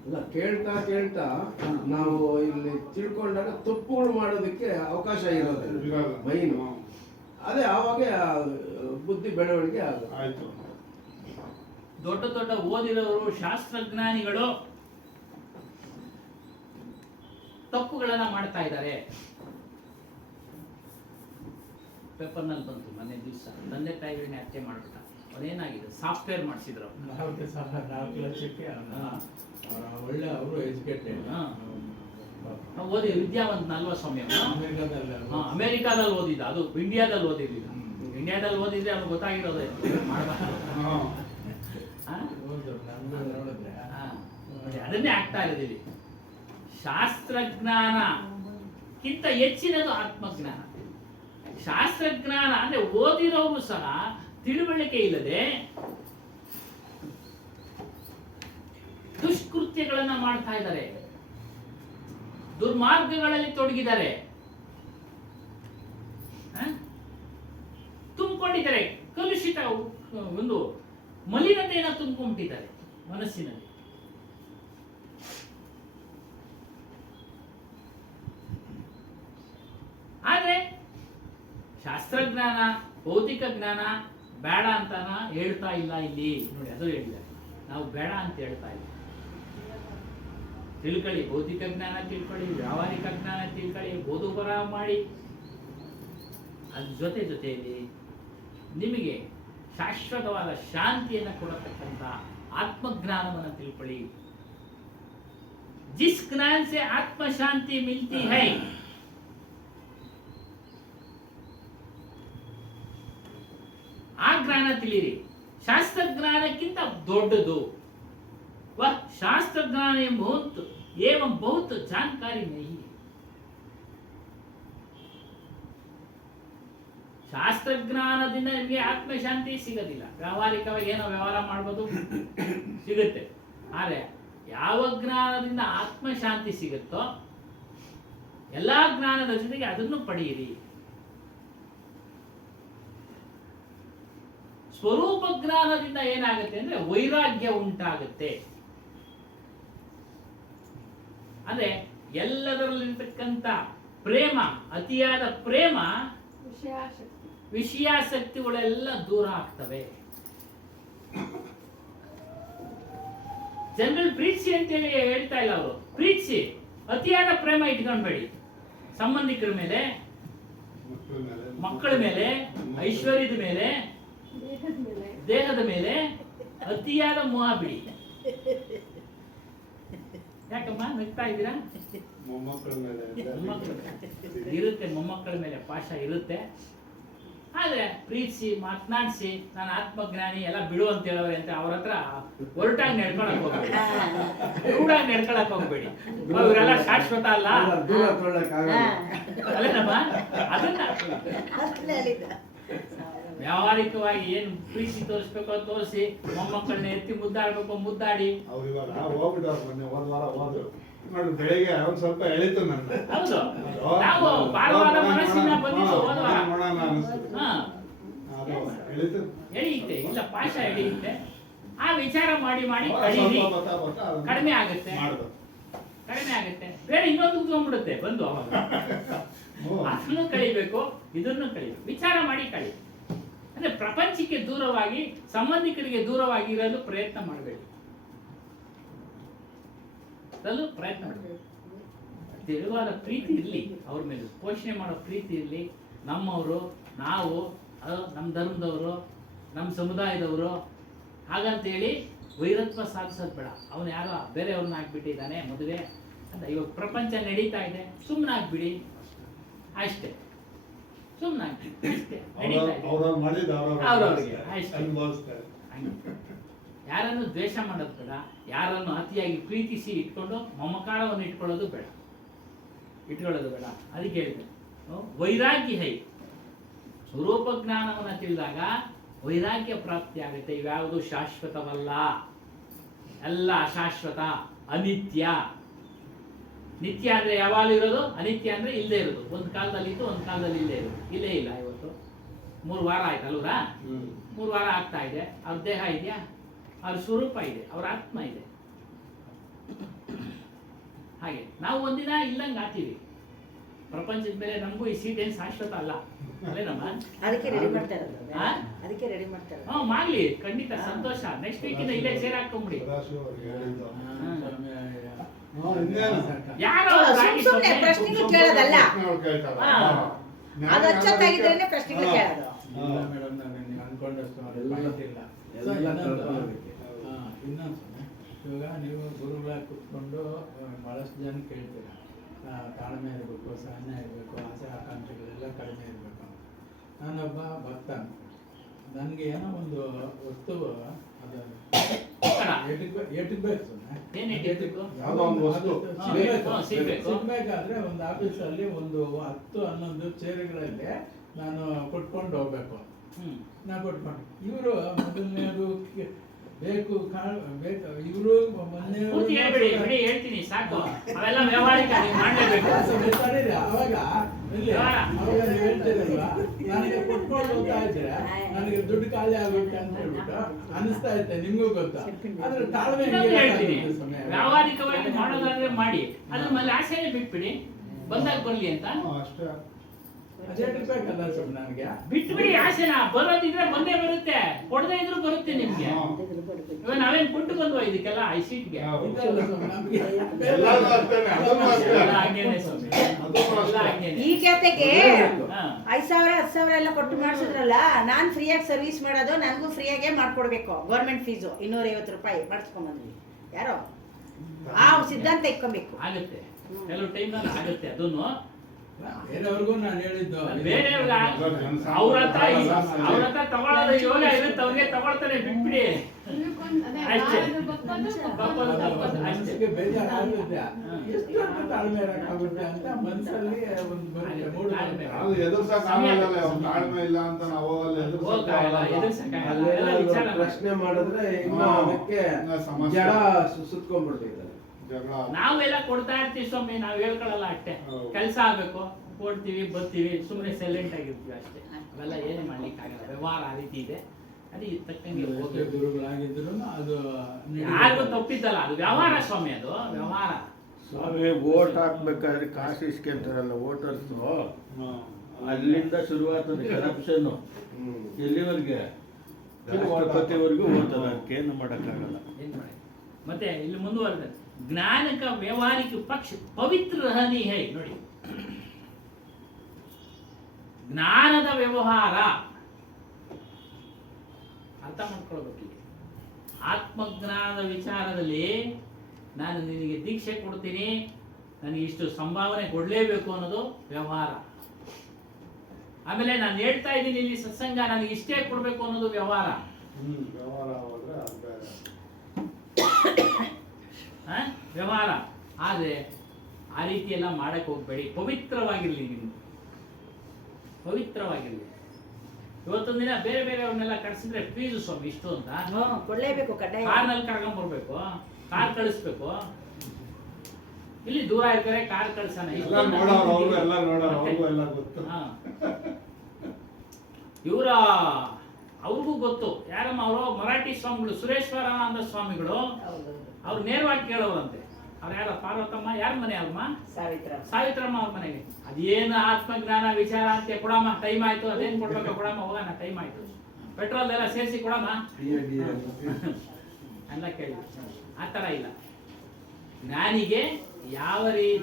ಇಲ್ಲ, ಕೇಳ್ತಾ ನಾವು ಇಲ್ಲಿ ತಿಳ್ಕೊಂಡಾಗ ತಪ್ಪುಗಳು ಮಾಡೋದಕ್ಕೆ ಅವಕಾಶ ಇರೋದಿಲ್ಲ ಮೈನು. ಅದೇ ಆವಾಗ ಬುದ್ಧಿ ಬೆಳವಣಿಗೆ ಆಯ್ತು. ದೊಡ್ಡ ಓದಿರೋರು, ಶಾಸ್ತ್ರಜ್ಞಾನಿಗಳು ತಪ್ಪುಗಳನ್ನ ಮಾಡ್ತಾ ಇದ್ದಾರೆ. ಪೇಪರ್ನಲ್ಲಿ ಬಂತು ಮೊನ್ನೆ ದಿವಸ, ತಂದೆ ತಾಯಿಗಳನ್ನ ಹತ್ಯೆ ಮಾಡ್ಬಿಟ್ಟ. ಅವನೇನಾಗಿದೆ, ಸಾಫ್ಟ್ವೇರ್ ಮಾಡಿಸಿದ್ರು. 4 ಲಕ್ಷಕ್ಕೆ ಒಳ್ಳೆ ಅವರು ಎಜುಕೇಟೆಡ್, ಓದಿ ವಿದ್ಯಾವಂತ ಅಲ್ವಾ ಸ್ವಾಮಿ. ಅಮೆರಿಕಾದಲ್ಲಿ ಓದಿದ್ದ, ಅದು ಇಂಡಿಯಾದಲ್ಲಿ ಓದಿರ್ಲಿಲ್ಲ. ಇಂಡಿಯಾದಲ್ಲಿ ಓದಿದ್ರೆ ಅವ್ನು ಗೊತ್ತಾಗಿರೋದೇ ಮಾಡಬಾರ್ದು. ನೋಡಿ, ಅದನ್ನೇ ಆಗ್ತಾ ಇರೋದಿಲ್ಲ. ಶಾಸ್ತ್ರಜ್ಞಾನಕ್ಕಿಂತ ಹೆಚ್ಚಿನದು ಆತ್ಮಜ್ಞಾನ. ಶಾಸ್ತ್ರಜ್ಞಾನ ಅಂದ್ರೆ ಓದಿರೋರು ಸಹ ತಿಳುವಳಿಕೆ ಇಲ್ಲದೆ ದುಷ್ಕೃತ್ಯಗಳನ್ನ ಮಾಡ್ತಾ ಇದ್ದಾರೆ, ದುರ್ಮಾರ್ಗಗಳಲ್ಲಿ ತೊಡಗಿದ್ದಾರೆ, ತುಂಬಿಕೊಂಡಿದ್ದಾರೆ, ಕಲುಷಿತ ಒಂದು ಮಲಿನತೆಯನ್ನು ತುಂಬಿಕೊಂಡಿದ್ದಾರೆ ಮನಸ್ಸಿನಲ್ಲಿ. ಆದ್ರೆ ಶಾಸ್ತ್ರಜ್ಞಾನ ಭೌತಿಕ ಜ್ಞಾನ ಬೇಡ ಅಂತಾನ ಹೇಳ್ತಾ ಇಲ್ಲ ಇಲ್ಲಿ. ನೋಡಿ, ಅದು ಹೇಳಿದ್ದಾರೆ, ನಾವು ಬೇಡ ಅಂತ ಹೇಳ್ತಾ ಇಲ್ಲ. ತಿಳ್ಕೊಳ್ಳಿ, ಭೌತಿಕ ಜ್ಞಾನ ತಿಳ್ಕೊಳ್ಳಿ, ವ್ಯಾವಹಾರಿಕ ಜ್ಞಾನ ತಿಳ್ಕೊಳ್ಳಿ, ಓದು ಬರಹ ಮಾಡಿ, ಅದ್ರ ಜೊತೆಯಲ್ಲಿ ನಿಮಗೆ ಶಾಶ್ವತವಾದ ಶಾಂತಿಯನ್ನು ಕೊಡತಕ್ಕಂಥ ಆತ್ಮಜ್ಞಾನವನ್ನು ತಿಳ್ಕೊಳ್ಳಿ. जिस ज्ञान से आत्म शांति मिलती है, ಆ ಜ್ಞಾನ ತಿಳಿಯಿರಿ. ಶಾಸ್ತ್ರಜ್ಞಾನಕ್ಕಿಂತ ದೊಡ್ಡದು. वह शास्त्र ज्ञान एवं बहुत जानकारी नहीं है. ಶಾಸ್ತ್ರಜ್ಞಾನದಿಂದ ನಿಮಗೆ ಆತ್ಮಶಾಂತಿ ಸಿಗೋದಿಲ್ಲ. ವ್ಯಾವಹಾರಿಕವಾಗಿ ಏನೋ ವ್ಯವಹಾರ ಮಾಡ್ಬೋದು, ಸಿಗುತ್ತೆ. ಆದರೆ ಯಾವ ಜ್ಞಾನದಿಂದ ಆತ್ಮಶಾಂತಿ ಸಿಗುತ್ತೋ ಎಲ್ಲಾ ಜ್ಞಾನದ ಜೊತೆಗೆ ಅದನ್ನು ಪಡೆಯಿರಿ. ಸ್ವರೂಪ ಜ್ಞಾನದಿಂದ ಏನಾಗುತ್ತೆ ಅಂದ್ರೆ ವೈರಾಗ್ಯ ಉಂಟಾಗುತ್ತೆ. ಅಂದ್ರೆ ಎಲ್ಲದರಲ್ಲಿರ್ತಕ್ಕಂಥ ಪ್ರೇಮ, ಅತಿಯಾದ ಪ್ರೇಮ, ವಿಷಯಾಸಕ್ತಿಗಳೆಲ್ಲ ದೂರ ಆಗ್ತವೆ. ಜನರಲ್ ಪ್ರೀತಿಸಿ ಅಂತೇಳಿ ಹೇಳ್ತಾ ಇಲ್ಲ ಅವರು. ಪ್ರೀತಿಸಿ, ಅತಿಯಾದ ಪ್ರೇಮ ಇಟ್ಕೊಂಡ್ಬೇಡಿ. ಸಂಬಂಧಿಕರ ಮೇಲೆ, ಮಕ್ಕಳ ಮೇಲೆ, ಐಶ್ವರ್ಯದ ಮೇಲೆ, ದೇಹದ ಮೇಲೆ ಅತಿಯಾದ ಮೋಹ ಬಿಡಿ. ಯಾಕಮ್ಮ ನಗ್ತಾ ಇದ್ದೀರಾ? ಮೊಮ್ಮಕ್ಕಳ ಮೇಲೆ ಇರುತ್ತೆ, ಮೊಮ್ಮಕ್ಕಳ ಮೇಲೆ ಪಾಶ ಇರುತ್ತೆ. ಆದ್ರೆ ಪ್ರೀತಿಸಿ, ಮಾತನಾಡಿಸಿ, ನಾನು ಆತ್ಮಜ್ಞಾನಿ ಎಲ್ಲ ಬಿಡು ಅಂತ ಹೇಳೋರೆ ಅಂತ ಅವ್ರ ಹತ್ರ ಹೊರಟಾಗಿ ನಡ್ಕೊಳಕ್ ಹೋಗ್ಬೇಡಿ, ರೂಢಾಗಿ ನಡ್ಕೊಳಕ್ ಹೋಗ್ಬೇಡಿ. ಇವರೆಲ್ಲ ಶಾಶ್ವತ ಅಲ್ಲ, ದೂರ ತೊಗೊಳಕ್ಕಾಗಲ್ಲ. ಅಲ್ಲೇನಮ್ಮ? ಅದನ್ನ ವ್ಯಾವಹಾರಿಕವಾಗಿ ಏನು ಪ್ರೀತಿ ತೋರಿಸ್ಬೇಕೋ ತೋರಿಸಿ, ಮೊಮ್ಮಕ್ಕಳನ್ನ ಎತ್ತಿ ಮುದ್ದಾಡ್ಬೇಕು ಮುದ್ದಾಡಿ. ಅವ್ರು ಇವಾಗ ಹೋಗ್ಬಿಟ್ಟವ್ರು, ಮೊನ್ನೆ ಹೋದ ವಾರ ಹೋದ್ರು ನೋಡಿ. ಬೆಳಿಗ್ಗೆ ಒಂದ್ ಸ್ವಲ್ಪ ಎಳಿತು ನನ್ನ. ಹೌದು, ನಾವು ಭಾರವಾದ ಮನಸ್ಸಿನ ಬಂದಿದ್ದು ಹೋದ ವಾರ. ನೋಡೋಣ ಅನಿಸ್ತು. ಹಾ, ಅದು ಎಳಿತು. ಎಳೆಯುತ್ತೆ, ಇಲ್ಲ ಪಾಶ ಎಳೆಯುತ್ತೆ. ಆ ವಿಚಾರ ಮಾಡಿ ಮಾಡಿ ಕಳೀರಿ, ಕಡಿಮೆ ಆಗುತ್ತೆ, ಕಡಿಮೆ ಆಗುತ್ತೆ. ಬೇರೆ ಇನ್ನೊಂದು ಕುತ್ಕೊಂಡ್ಬಿಡುತ್ತೆ ಬಂದು. ಅವಾಗ ಅದನ್ನು ಕಳಿಬೇಕು, ಇದನ್ನು ಕಳಿಬೇಕು. ವಿಚಾರ ಮಾಡಿ ಕಳಿ. ಅಂದ್ರೆ ಪ್ರಪಂಚಕ್ಕೆ ದೂರವಾಗಿ, ಸಂಬಂಧಿಕರಿಗೆ ದೂರವಾಗಿ ಇರಲು ಪ್ರಯತ್ನ ಮಾಡಬೇಡಿ. ಪ್ರಯತ್ನ ಮಾಡಬೇಕು. ತೆಳುವಾದ ಪ್ರೀತಿ ಇರಲಿ, ಅವ್ರ ಮೇಲೆ ಪೋಷಣೆ ಮಾಡೋ ಪ್ರೀತಿ ಇರಲಿ. ನಮ್ಮವರು, ನಾವು, ನಮ್ಮ ಧರ್ಮದವರು, ನಮ್ಮ ಸಮುದಾಯದವರು ಹಾಗಂತೇಳಿ ವೈರತ್ವ ಸಾಧಿಸೋದು ಬೇಡ. ಅವನು ಯಾರೋ ಬೇರೆಯವ್ರನ್ನ ಹಾಕ್ಬಿಟ್ಟಿದ್ದಾನೆ ಮದುವೆ ಅಂತ. ಇವಾಗ ಪ್ರಪಂಚ ನಡೀತಾ ಇದೆ, ಸುಮ್ಮನಾಗ್ಬಿಡಿ ಅಷ್ಟೇ. ಸುಮ್ಮನಾಗಿ ಅಷ್ಟೇ ನಡೀತಾ ಇದೆ. ಅವ್ರವ್ರಿಗೆ ಅಷ್ಟೇ. ಯಾರನ್ನು ದ್ವೇಷ ಮಾಡೋದು ಬೇಡ, ಯಾರನ್ನು ಅತಿಯಾಗಿ ಪ್ರೀತಿಸಿ ಇಟ್ಕೊಂಡು ಮಮಕಾರವನ್ನು ಇಟ್ಕೊಳ್ಳೋದು ಬೇಡ. ಅದಕ್ಕೆ ಹೇಳಿದೆ, ವೈರಾಗ್ಯ ಹೈ. ಸ್ವರೂಪ ಜ್ಞಾನವನ್ನು ತಿಳಿದಾಗ ವೈರಾಗ್ಯ ಪ್ರಾಪ್ತಿ ಆಗುತ್ತೆ. ಇವ್ಯಾವುದು ಶಾಶ್ವತವಲ್ಲ, ಎಲ್ಲ ಅಶಾಶ್ವತ, ಅನಿತ್ಯ. ನಿತ್ಯ ಅಂದ್ರೆ ಯಾವಾಗಲೂ ಇರೋದು, ಅನಿತ್ಯ ಅಂದ್ರೆ ಇಲ್ಲದೆ ಇರೋದು. ಒಂದು ಕಾಲದಲ್ಲಿ ಇತ್ತು, ಒಂದು ಕಾಲದಲ್ಲಿ ಇಲ್ಲೇ ಇರೋದು. ಇಲ್ಲೇ ಇಲ್ಲ. ಇವತ್ತು 3 ವಾರ ಆಯ್ತಲ್ವರಾ? 3 ವಾರ ಆಗ್ತಾ ಇದೆ. ಅವ್ರ ದೇಹ ಇದೆಯಾ? ಅವ್ರ ಸ್ವರೂಪ ಇದೆ, ಅವ್ರ ಆತ್ಮ ಇದೆ. ಹಾಗೆ ನಾವು ಒಂದಿನ ಇಲ್ಲಂಗೆ ಆತೀವಿ. ಪ್ರಪಂಚದ ಮೇಲೆ ನಮಗೂ ಈ ಸೀಟ್ ಏನು ಶಾಶ್ವತ ಅಲ್ಲ. ಅಲ್ಲೇನಮ್ಮ? ಅದಕ್ಕೆ ರೆಡಿ ಮಾಡ್ತಾರೆ. ಅದಕ್ಕೆ ರೆಡಿ ಮಾಡ್ತಾರೆ. ಮಾಡ್ಲಿ, ಖಂಡಿತ ಸಂತೋಷ. ನೆಕ್ಸ್ಟ್ ವೀಕಿಂದ ಇಲ್ಲೇ ಸೇರ್ ಹಾಕೊಂಬಿಡಿ. ಯಾರೋ ಸುಮ್ಮನೆ ಪ್ರಶ್ನೆಗಳು ಕೇಳೋದಲ್ಲ, ಅದು ಅಚ್ಚೊತ್ತಾಗಿದ್ರೇನೆ ಪ್ರಶ್ನೆಗಳು ಕೇಳೋದು. ಇಲ್ಲ ಮೇಡಮ್, ನಾನು ಅನ್ಕೊಂಡಷ್ಟು ಪಾಯಿಂಟ್ ಇಲ್ಲ. ಇನ್ನೊಂದು ಇವಾಗ ನೀವು ಗುರುಗಳಾಗಿ ಕುತ್ಕೊಂಡು ಭಾಳಷ್ಟು ಜನ ಕೇಳ್ತೀರ, ತಾಳ್ಮೆ ಇರಬೇಕು, ಸಹನೆ ಇರಬೇಕು, ಆಸೆ ಆಕಾಂಕ್ಷೆಗಳೆಲ್ಲ ಕಡಿಮೆ ಇರಬೇಕು. ನಾನೊಬ್ಬ ಭಕ್ತ. ನನಗೆ ಏನೋ ಒಂದು ವಸ್ತು ಏಟಿಗೆ ಬೇಕು ಸುಮ್ಮನೆ ಏನ್ ಇಟ್ಟಿರ್ಬೇಕು? ಯಾವುದೋ ಒಂದು ವಸ್ತು. ಸಿಗ್ಬೇಕು. ಸಿಗ್ಬೇಕಾದ್ರೆ ಒಂದು ಆಫೀಸಲ್ಲಿ ಒಂದು 10-11 ಚೇರುಗಳಲ್ಲಿ ನಾನು ಕೊಟ್ಕೊಂಡು ಹೋಗ್ಬೇಕು. ನಾ ಕೊಟ್ಕೊಂಡು ಇವರು ಮೊದಲನೇದು ಬೇಕು ಬೇಕು ಇವರು ಪೂರ್ತಿ ಹೇಳ್ಬೇಡಿ, ಬಿಡಿ ಹೇಳ್ತೀನಿ ಸಾಕು. ಅವೆಲ್ಲ ವ್ಯವಹಾರಿಕ, ನೀವು ಮಾಡ್ಲೇಬೇಕು. ಅವಾಗ ಅವಾಗ ನೀವು ಹೇಳ್ತೀರಲ್ವಾ, ನನಗೆ ಕೊಟ್ಕೊಂಡು ಹೋಗ್ತಾ ಇದ್ರೆ ನನಗೆ ದುಡ್ಡು ಖಾಲಿ ಆಗುತ್ತೆ ಅಂತ ಹೇಳ್ಬಿಟ್ಟು ಅನಿಸ್ತಾ ಇತ್ತೆ, ನಿಮ್ಗೂ ಗೊತ್ತಾ. ಆದ್ರೆ ತಾಳ್ಮೆ ಇನ್ನೊಂದು ಹೇಳ್ತೀನಿ, ವ್ಯಾವಹಾರಿಕವಾಗಿ ಮಾಡೋದಾದ್ರೆ ಮಾಡಿ, ಅದ್ರ ಮೇಲೆ ಆಸೆನೆ ಬಿಟ್ಬಿಡಿ, ಬಂದಾಗ ಬರ್ಲಿ ಅಂತ ಅಷ್ಟೇ. ಅದೇ ಬೇಕಲ್ಲ ಸ್ವಲ್ಪ ನನಗೆ. ಬಿಟ್ಬಿಡಿ ಆಸೆನ, ಬರೋದಿದ್ರೆ ಬಂದೇ ಬರುತ್ತೆ, ಕೊಡದೇ ಇದ್ರು ಬರುತ್ತೆ ನಿಮ್ಗೆ. ಇವಾಗ ನಾವೇನ್ ಕೊಟ್ಟು ಬಂದ್ವಾ ಇದಕ್ಕೆಲ್ಲ ಐ ಸೀಟ್ಗೆ? ಇದೆಲ್ಲ ಸ್ವಲ್ಪ ನಮ್ಗೆ ಎಲ್ಲರೂ ಅಷ್ಟೇನೆ, ಅದನ್ನು ಅಷ್ಟೇ. ಎಲ್ಲ ಹಾಗೇನೆ ಸ್ವಾಮಿ, ಎಲ್ಲ ಹಾಗೇನೆ. ಈ ಜೊತೆಗೆ ಹಾ. 5,000 10,000 ಎಲ್ಲ ಕೊಟ್ಟು ಮಾಡಿಸಿದ್ರಲ್ಲ, ನಾನ್ ಫ್ರೀಯಾಗಿ ಸರ್ವಿಸ್ ಮಾಡೋದು, ನನಗೂ ಫ್ರೀಯಾಗೆ ಮಾಡ್ಕೊಡ್ಬೇಕು. ಗೌರ್ಮೆಂಟ್ ಫೀಸು 250 ರೂಪಾಯಿ ಮಾಡಿಸ್ಕೊಂಡ್ಬಂದ್ವಿ. ಯಾರೋ ಆ ಸಿದ್ಧಾಂತ ಇಟ್ಕೊಬೇಕು. ಆಗುತ್ತೆ, ಕೆಲವು ಟೈಮ್ನಲ್ಲಿ ಆಗುತ್ತೆ. ಅದನ್ನು ಬೇರೆಯವ್ರಿಗೂ ನಾನು ಹೇಳಿದ್ದು ಬೇರೆಯವ್ರಿಗೆ ಅವ್ರ ಹತ್ರ ತಗೊಳ್ಳೋದು ಯೋಗ ಇರುತ್ತೆ, ಅವ್ರಿಗೆ ತಗೊಳ್ತಾರೆ, ಬಿಟ್ಬಿಡಿ ಅಷ್ಟೇ. ಮನಸ್ಸಿಗೆ ಬೇಜಾರಾಗುತ್ತೆ, ಎಷ್ಟು ತಾಳ್ಮೆ ಇರಕ್ಕಾಗುತ್ತೆ ಅಂತ ಮನಸ್ಸಲ್ಲಿ ಒಂದು ಬರುತ್ತೆ ಮೂಡು. ಅದು ಎದುರ್ಸಕ್ಕಾಗಲ್ಲ, ತಾಳ್ಮೆ ಇಲ್ಲ ಅಂತ ನಾವು ಅಲ್ಲಿ ಅಲ್ಲೇನಾದ್ರು ಪ್ರಶ್ನೆ ಮಾಡಿದ್ರೆ ಇನ್ನು ಅದಕ್ಕೆ ಸಮಸ್ಯೆ. ಜಡ ಸುತ್ಕೊಂಡ್ಬಿಡ್ತಿದ್ದಾರೆ. ಜಗಳ. ನಾವೆಲ್ಲ ಕೊಡ್ತಾ ಇರ್ತೀವಿ ಸ್ವಾಮಿ, ನಾವ್ ಹೇಳ್ಕೊಳ್ಳಲ್ಲ ಅಷ್ಟೇ. ಹೌದು. ಕೆಲಸ ಆಗ್ಬೇಕು, ಕೊಡ್ತೀವಿ, ಬರ್ತೀವಿ, ಸುಮ್ಮನೆ ಸೈಲೆಂಟ್ ಆಗಿರ್ತೀವಿ ಅಷ್ಟೇ. ಅವೆಲ್ಲ ಏನು ಮಾಡ್ಲಿಕ್ಕೆ ಆಗಲ್ಲ. ವ್ಯವಹಾರ ಆ ರೀತಿ ಇದೆ, ಅದು ತಕ್ಕಂಗೆ ಎಷ್ಟೇ ಹೋಗ್ಬೇಕು. ಗುರುಗಳಾಗಿದ್ರು ಅದು ಯಾರಿಗೂ ತಪ್ಪಿದ್ದಲ್ಲ, ಅದು ವ್ಯವಹಾರ ಸ್ವಾಮಿ, ಅದು ವ್ಯವಹಾರ. ಸ್ವಾಮಿ ಓಟ್ ಹಾಕ್ಬೇಕಾದ್ರೆ ಕಾಸು ಇಸ್ಕೊಂತಾರಲ್ಲ ವೋಟರ್ಸು, ಹ್ಮ್. ಅಲ್ಲಿಂದ ಶುರುವಾಗ್ತದೆ ಕರಪ್ಷನ್. ಎಲ್ಲಿವರೆಗೆ ರಾಷ್ಟ್ರಪತಿವರೆಗೂ ಹೋಗ್ತಾರೆ, ಅದಕ್ಕೇನು ಮಾಡೋಕ್ಕಾಗಲ್ಲ. ಏನ್ ಮಾಡಿ ಮತ್ತೆ ಇಲ್ಲಿ ಮುಂದುವರೆದ ಜ್ಞಾನಕ ವ್ಯವಹಾರಿಕ ಪಕ್ಷ ಪವಿತ್ರ ರಹನಿ ಹೈ. ನೋಡಿ, ಜ್ಞಾನದ ವ್ಯವಹಾರ ಅರ್ಥ ಮಾಡ್ಕೊಳ್ಬೇಕು. ಆತ್ಮಜ್ಞಾನದ ವಿಚಾರದಲ್ಲಿ ನಾನು ನಿನಗೆ ದೀಕ್ಷೆ ಕೊಡ್ತೀನಿ, ನನಗೆ ಇಷ್ಟು ಸಂಭಾವನೆ ಕೊಡಲೇಬೇಕು ಅನ್ನೋದು ವ್ಯವಹಾರ. ಆಮೇಲೆ ನಾನು ಹೇಳ್ತಾ ಇದ್ದೀನಿ ಇಲ್ಲಿ ಸತ್ಸಂಗ, ನನಗೆ ಇಷ್ಟೇ ಕೊಡಬೇಕು ಅನ್ನೋದು ವ್ಯವಹಾರ. ವ್ಯವಹಾರ ಹೋದ್ರೆ ಅದು ಬೇರೆ. ವ್ಯವಹಾರ. ಆದರೆ ಆ ರೀತಿ ಎಲ್ಲ ಮಾಡಕ್ಕೆ ಹೋಗ್ಬೇಡಿ, ಪವಿತ್ರವಾಗಿರ್ಲಿ, ನಿಮ್ಗೆ ಪವಿತ್ರವಾಗಿರ್ಲಿ. ಇವತ್ತೊಂದು ದಿನ ಬೇರೆ ಬೇರೆಯವ್ರನ್ನೆಲ್ಲ ಕಳಿಸಿದ್ರೆ ಫೀಸು ಸ್ವಾಮಿ ಇಷ್ಟು ಅಂತ, ಕೊಡ್ಲೇಬೇಕು ಕಡ್ಡಾಯ. ಕಾರ್ನಲ್ಲಿ ಕರ್ಕೊಂಡ್ ಬರ್ಬೇಕು, ಕಾರ್ ಕಳಿಸ್ಬೇಕು. ಇಲ್ಲಿ ದೂರ ಇರ್ತಾರೆ, ಕಾರ್ ಕಳ್ಸೋಣ. ಎಲ್ಲ ನೋಡೋರು ಅವ್ರು, ಎಲ್ಲ ನೋಡೋರು ಅವ್ರಿಗೂ ಎಲ್ಲ ಗೊತ್ತು. ಇವರ ಅವ್ರಿಗೂ ಗೊತ್ತು. ಯಾರಮ್ಮ ಅವರು ಮರಾಠಿ ಸ್ವಾಮಿಗಳು, ಸುರೇಶ್ವರಾನಂದ ಸ್ವಾಮಿಗಳು, ಅವ್ರು ನೇರವಾಗಿ ಕೇಳೋರಂತೆ. ಅವ್ರು ಯಾರ ಪಾರ್ವತಮ್ಮ ಯಾರ ಮನೆ ಅಲ್ಮ? ಸಾವಿತ್ರಮ್ಮ ಅವ್ರ ಮನೆಗೆ. ಅದೇನು ಆತ್ಮಜ್ಞಾನ ವಿಚಾರ ಅಂತ ಕೊಡಮ್ಮ, ಟೈಮ್ ಆಯ್ತು, ಅದೇನ್ ಕೊಡ್ಬೇಕು ಕೊಡಮ್ಮ, ಹೋಗೋಣ, ಟೈಮ್ ಆಯ್ತು, ಪೆಟ್ರೋಲ್ ಎಲ್ಲ ಸೇರಿಸಿ ಕೊಡಮ್ಮ ಎಲ್ಲ ಕೇಳಿ. ಆ ಥರ ಇಲ್ಲ. ಜ್ಞಾನಿಗೆ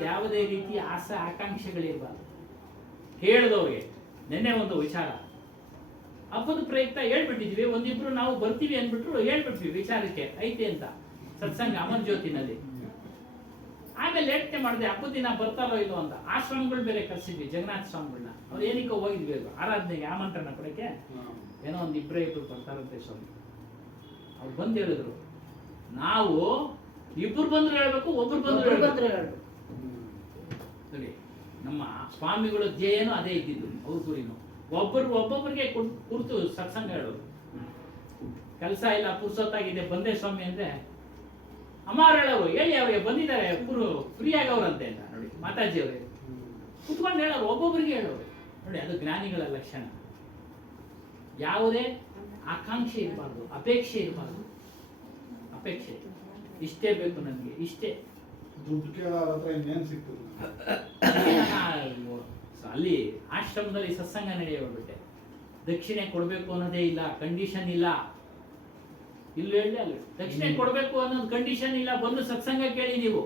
ಯಾವುದೇ ರೀತಿ ಆಸೆ ಆಕಾಂಕ್ಷೆಗಳಿರಬಾರ್ದು. ಕೇಳಿದವ್ರಿಗೆ ನಿನ್ನೆ ಒಂದು ವಿಚಾರ ಹಬ್ಬದ ಪ್ರಯುಕ್ತ ಹೇಳ್ಬಿಟ್ಟಿದ್ವಿ, ಒಂದಿಬ್ರು ನಾವು ಬರ್ತೀವಿ ಅಂದ್ಬಿಟ್ರು ಹೇಳ್ಬಿಟ್ವಿ ವಿಚಾರಕ್ಕೆ ಐತೆ ಅಂತ ಸತ್ಸಂಗ ಅಮರ್ ಜ್ಯೋತಿನಲ್ಲಿ. ಆಮೇಲೆ ಯೋಚನೆ ಮಾಡಿದೆ, ಹಬ್ಬದ ದಿನ ಬರ್ತಾರೋ ಇಲ್ಲೋ ಅಂತ. ಆ ಸ್ವಾಮಿಗಳು ಬೇರೆ ಕರ್ಸಿದ್ವಿ, ಜಗನ್ನಾಥ ಸ್ವಾಮಿಗಳನ್ನ. ಅವ್ರು ಏನಕ್ಕೆ ಹೋಗಿದ್ವಿ ಆರಾಧನೆಗೆ ಆಮಂತ್ರಣ ಕೊಡಕ್ಕೆ. ಏನೋ ಒಂದು ಇಬ್ಬರೇ ಬರ್ತಾರಂತೆ ಸ್ವಾಮಿ. ಅವ್ರು ಬಂದು ಹೇಳಿದ್ರು, ನಾವು ಇಬ್ಬರು ಬಂದ್ರು ಹೇಳ್ಬೇಕು, ಒಬ್ರು ಬಂದ್ರು ಹೇಳ್ಬೇಕು. ನೋಡಿ, ನಮ್ಮ ಸ್ವಾಮಿಗಳು ಧ್ಯೇಯನೂ ಅದೇ ಇದ್ದಿದ್ದು, ಅವ್ರ ಗುರಿನು. ಒಬ್ಬೊಬ್ಬರಿಗೆ ಕುರಿತು ಸತ್ಸಂಗ ಹೇಳೋದು. ಕೆಲಸ ಇಲ್ಲ, ಪುರ್ಸೊತ್ತಾಗಿದೆ, ಬಂದೆ ಸ್ವಾಮಿ ಅಂದ್ರೆ ಅಮ್ಮಾರು ಹೇಳೋರು, ಹೇಳಿ ಅವ್ರಿಗೆ ಬಂದಿದ್ದಾರೆ ಫ್ರೀ ಆಗವ್ರಂತೆ ಅಂತ. ನೋಡಿ, ಮಾತಾಜಿ ಅವ್ರಿಗೆ ಕುತ್ಕೊಂಡು ಹೇಳೋರು, ಒಬ್ಬೊಬ್ಬರಿಗೆ ಹೇಳೋರು. ನೋಡಿ, ಅದು ಜ್ಞಾನಿಗಳ ಲಕ್ಷಣ. ಯಾವುದೇ ಆಕಾಂಕ್ಷೆ ಇರಬಾರ್ದು, ಅಪೇಕ್ಷೆ ಇರಬಾರ್ದು. ಅಪೇಕ್ಷೆ ಇಷ್ಟೇ ಬೇಕು ನನಗೆ, ಇಷ್ಟೇ. ದುಡ್ಡು ಕೇಳೋರ ಹತ್ರ ಇನ್ನೇನು ಸಿಗ್ತದೆ? ಅಲ್ಲಿ ಆಶ್ರಮದಲ್ಲಿ ಸತ್ಸಂಗ ನಡೆಯೋಗ್ಬಿಟ್ಟೆ, ದಕ್ಷಿಣೆ ಕೊಡಬೇಕು ಅನ್ನೋದೇ ಇಲ್ಲ, ಕಂಡೀಷನ್ ಇಲ್ಲ. ಇಲ್ಲಿ ಹೇಳಿ ಅಲ್ಲಿ ದಕ್ಷಿಣೆ ಕೊಡಬೇಕು ಅನ್ನೋದು ಕಂಡೀಷನ್ ಇಲ್ಲ. ಬಂದು ಸತ್ಸಂಗ ಕೇಳಿ ನೀವು.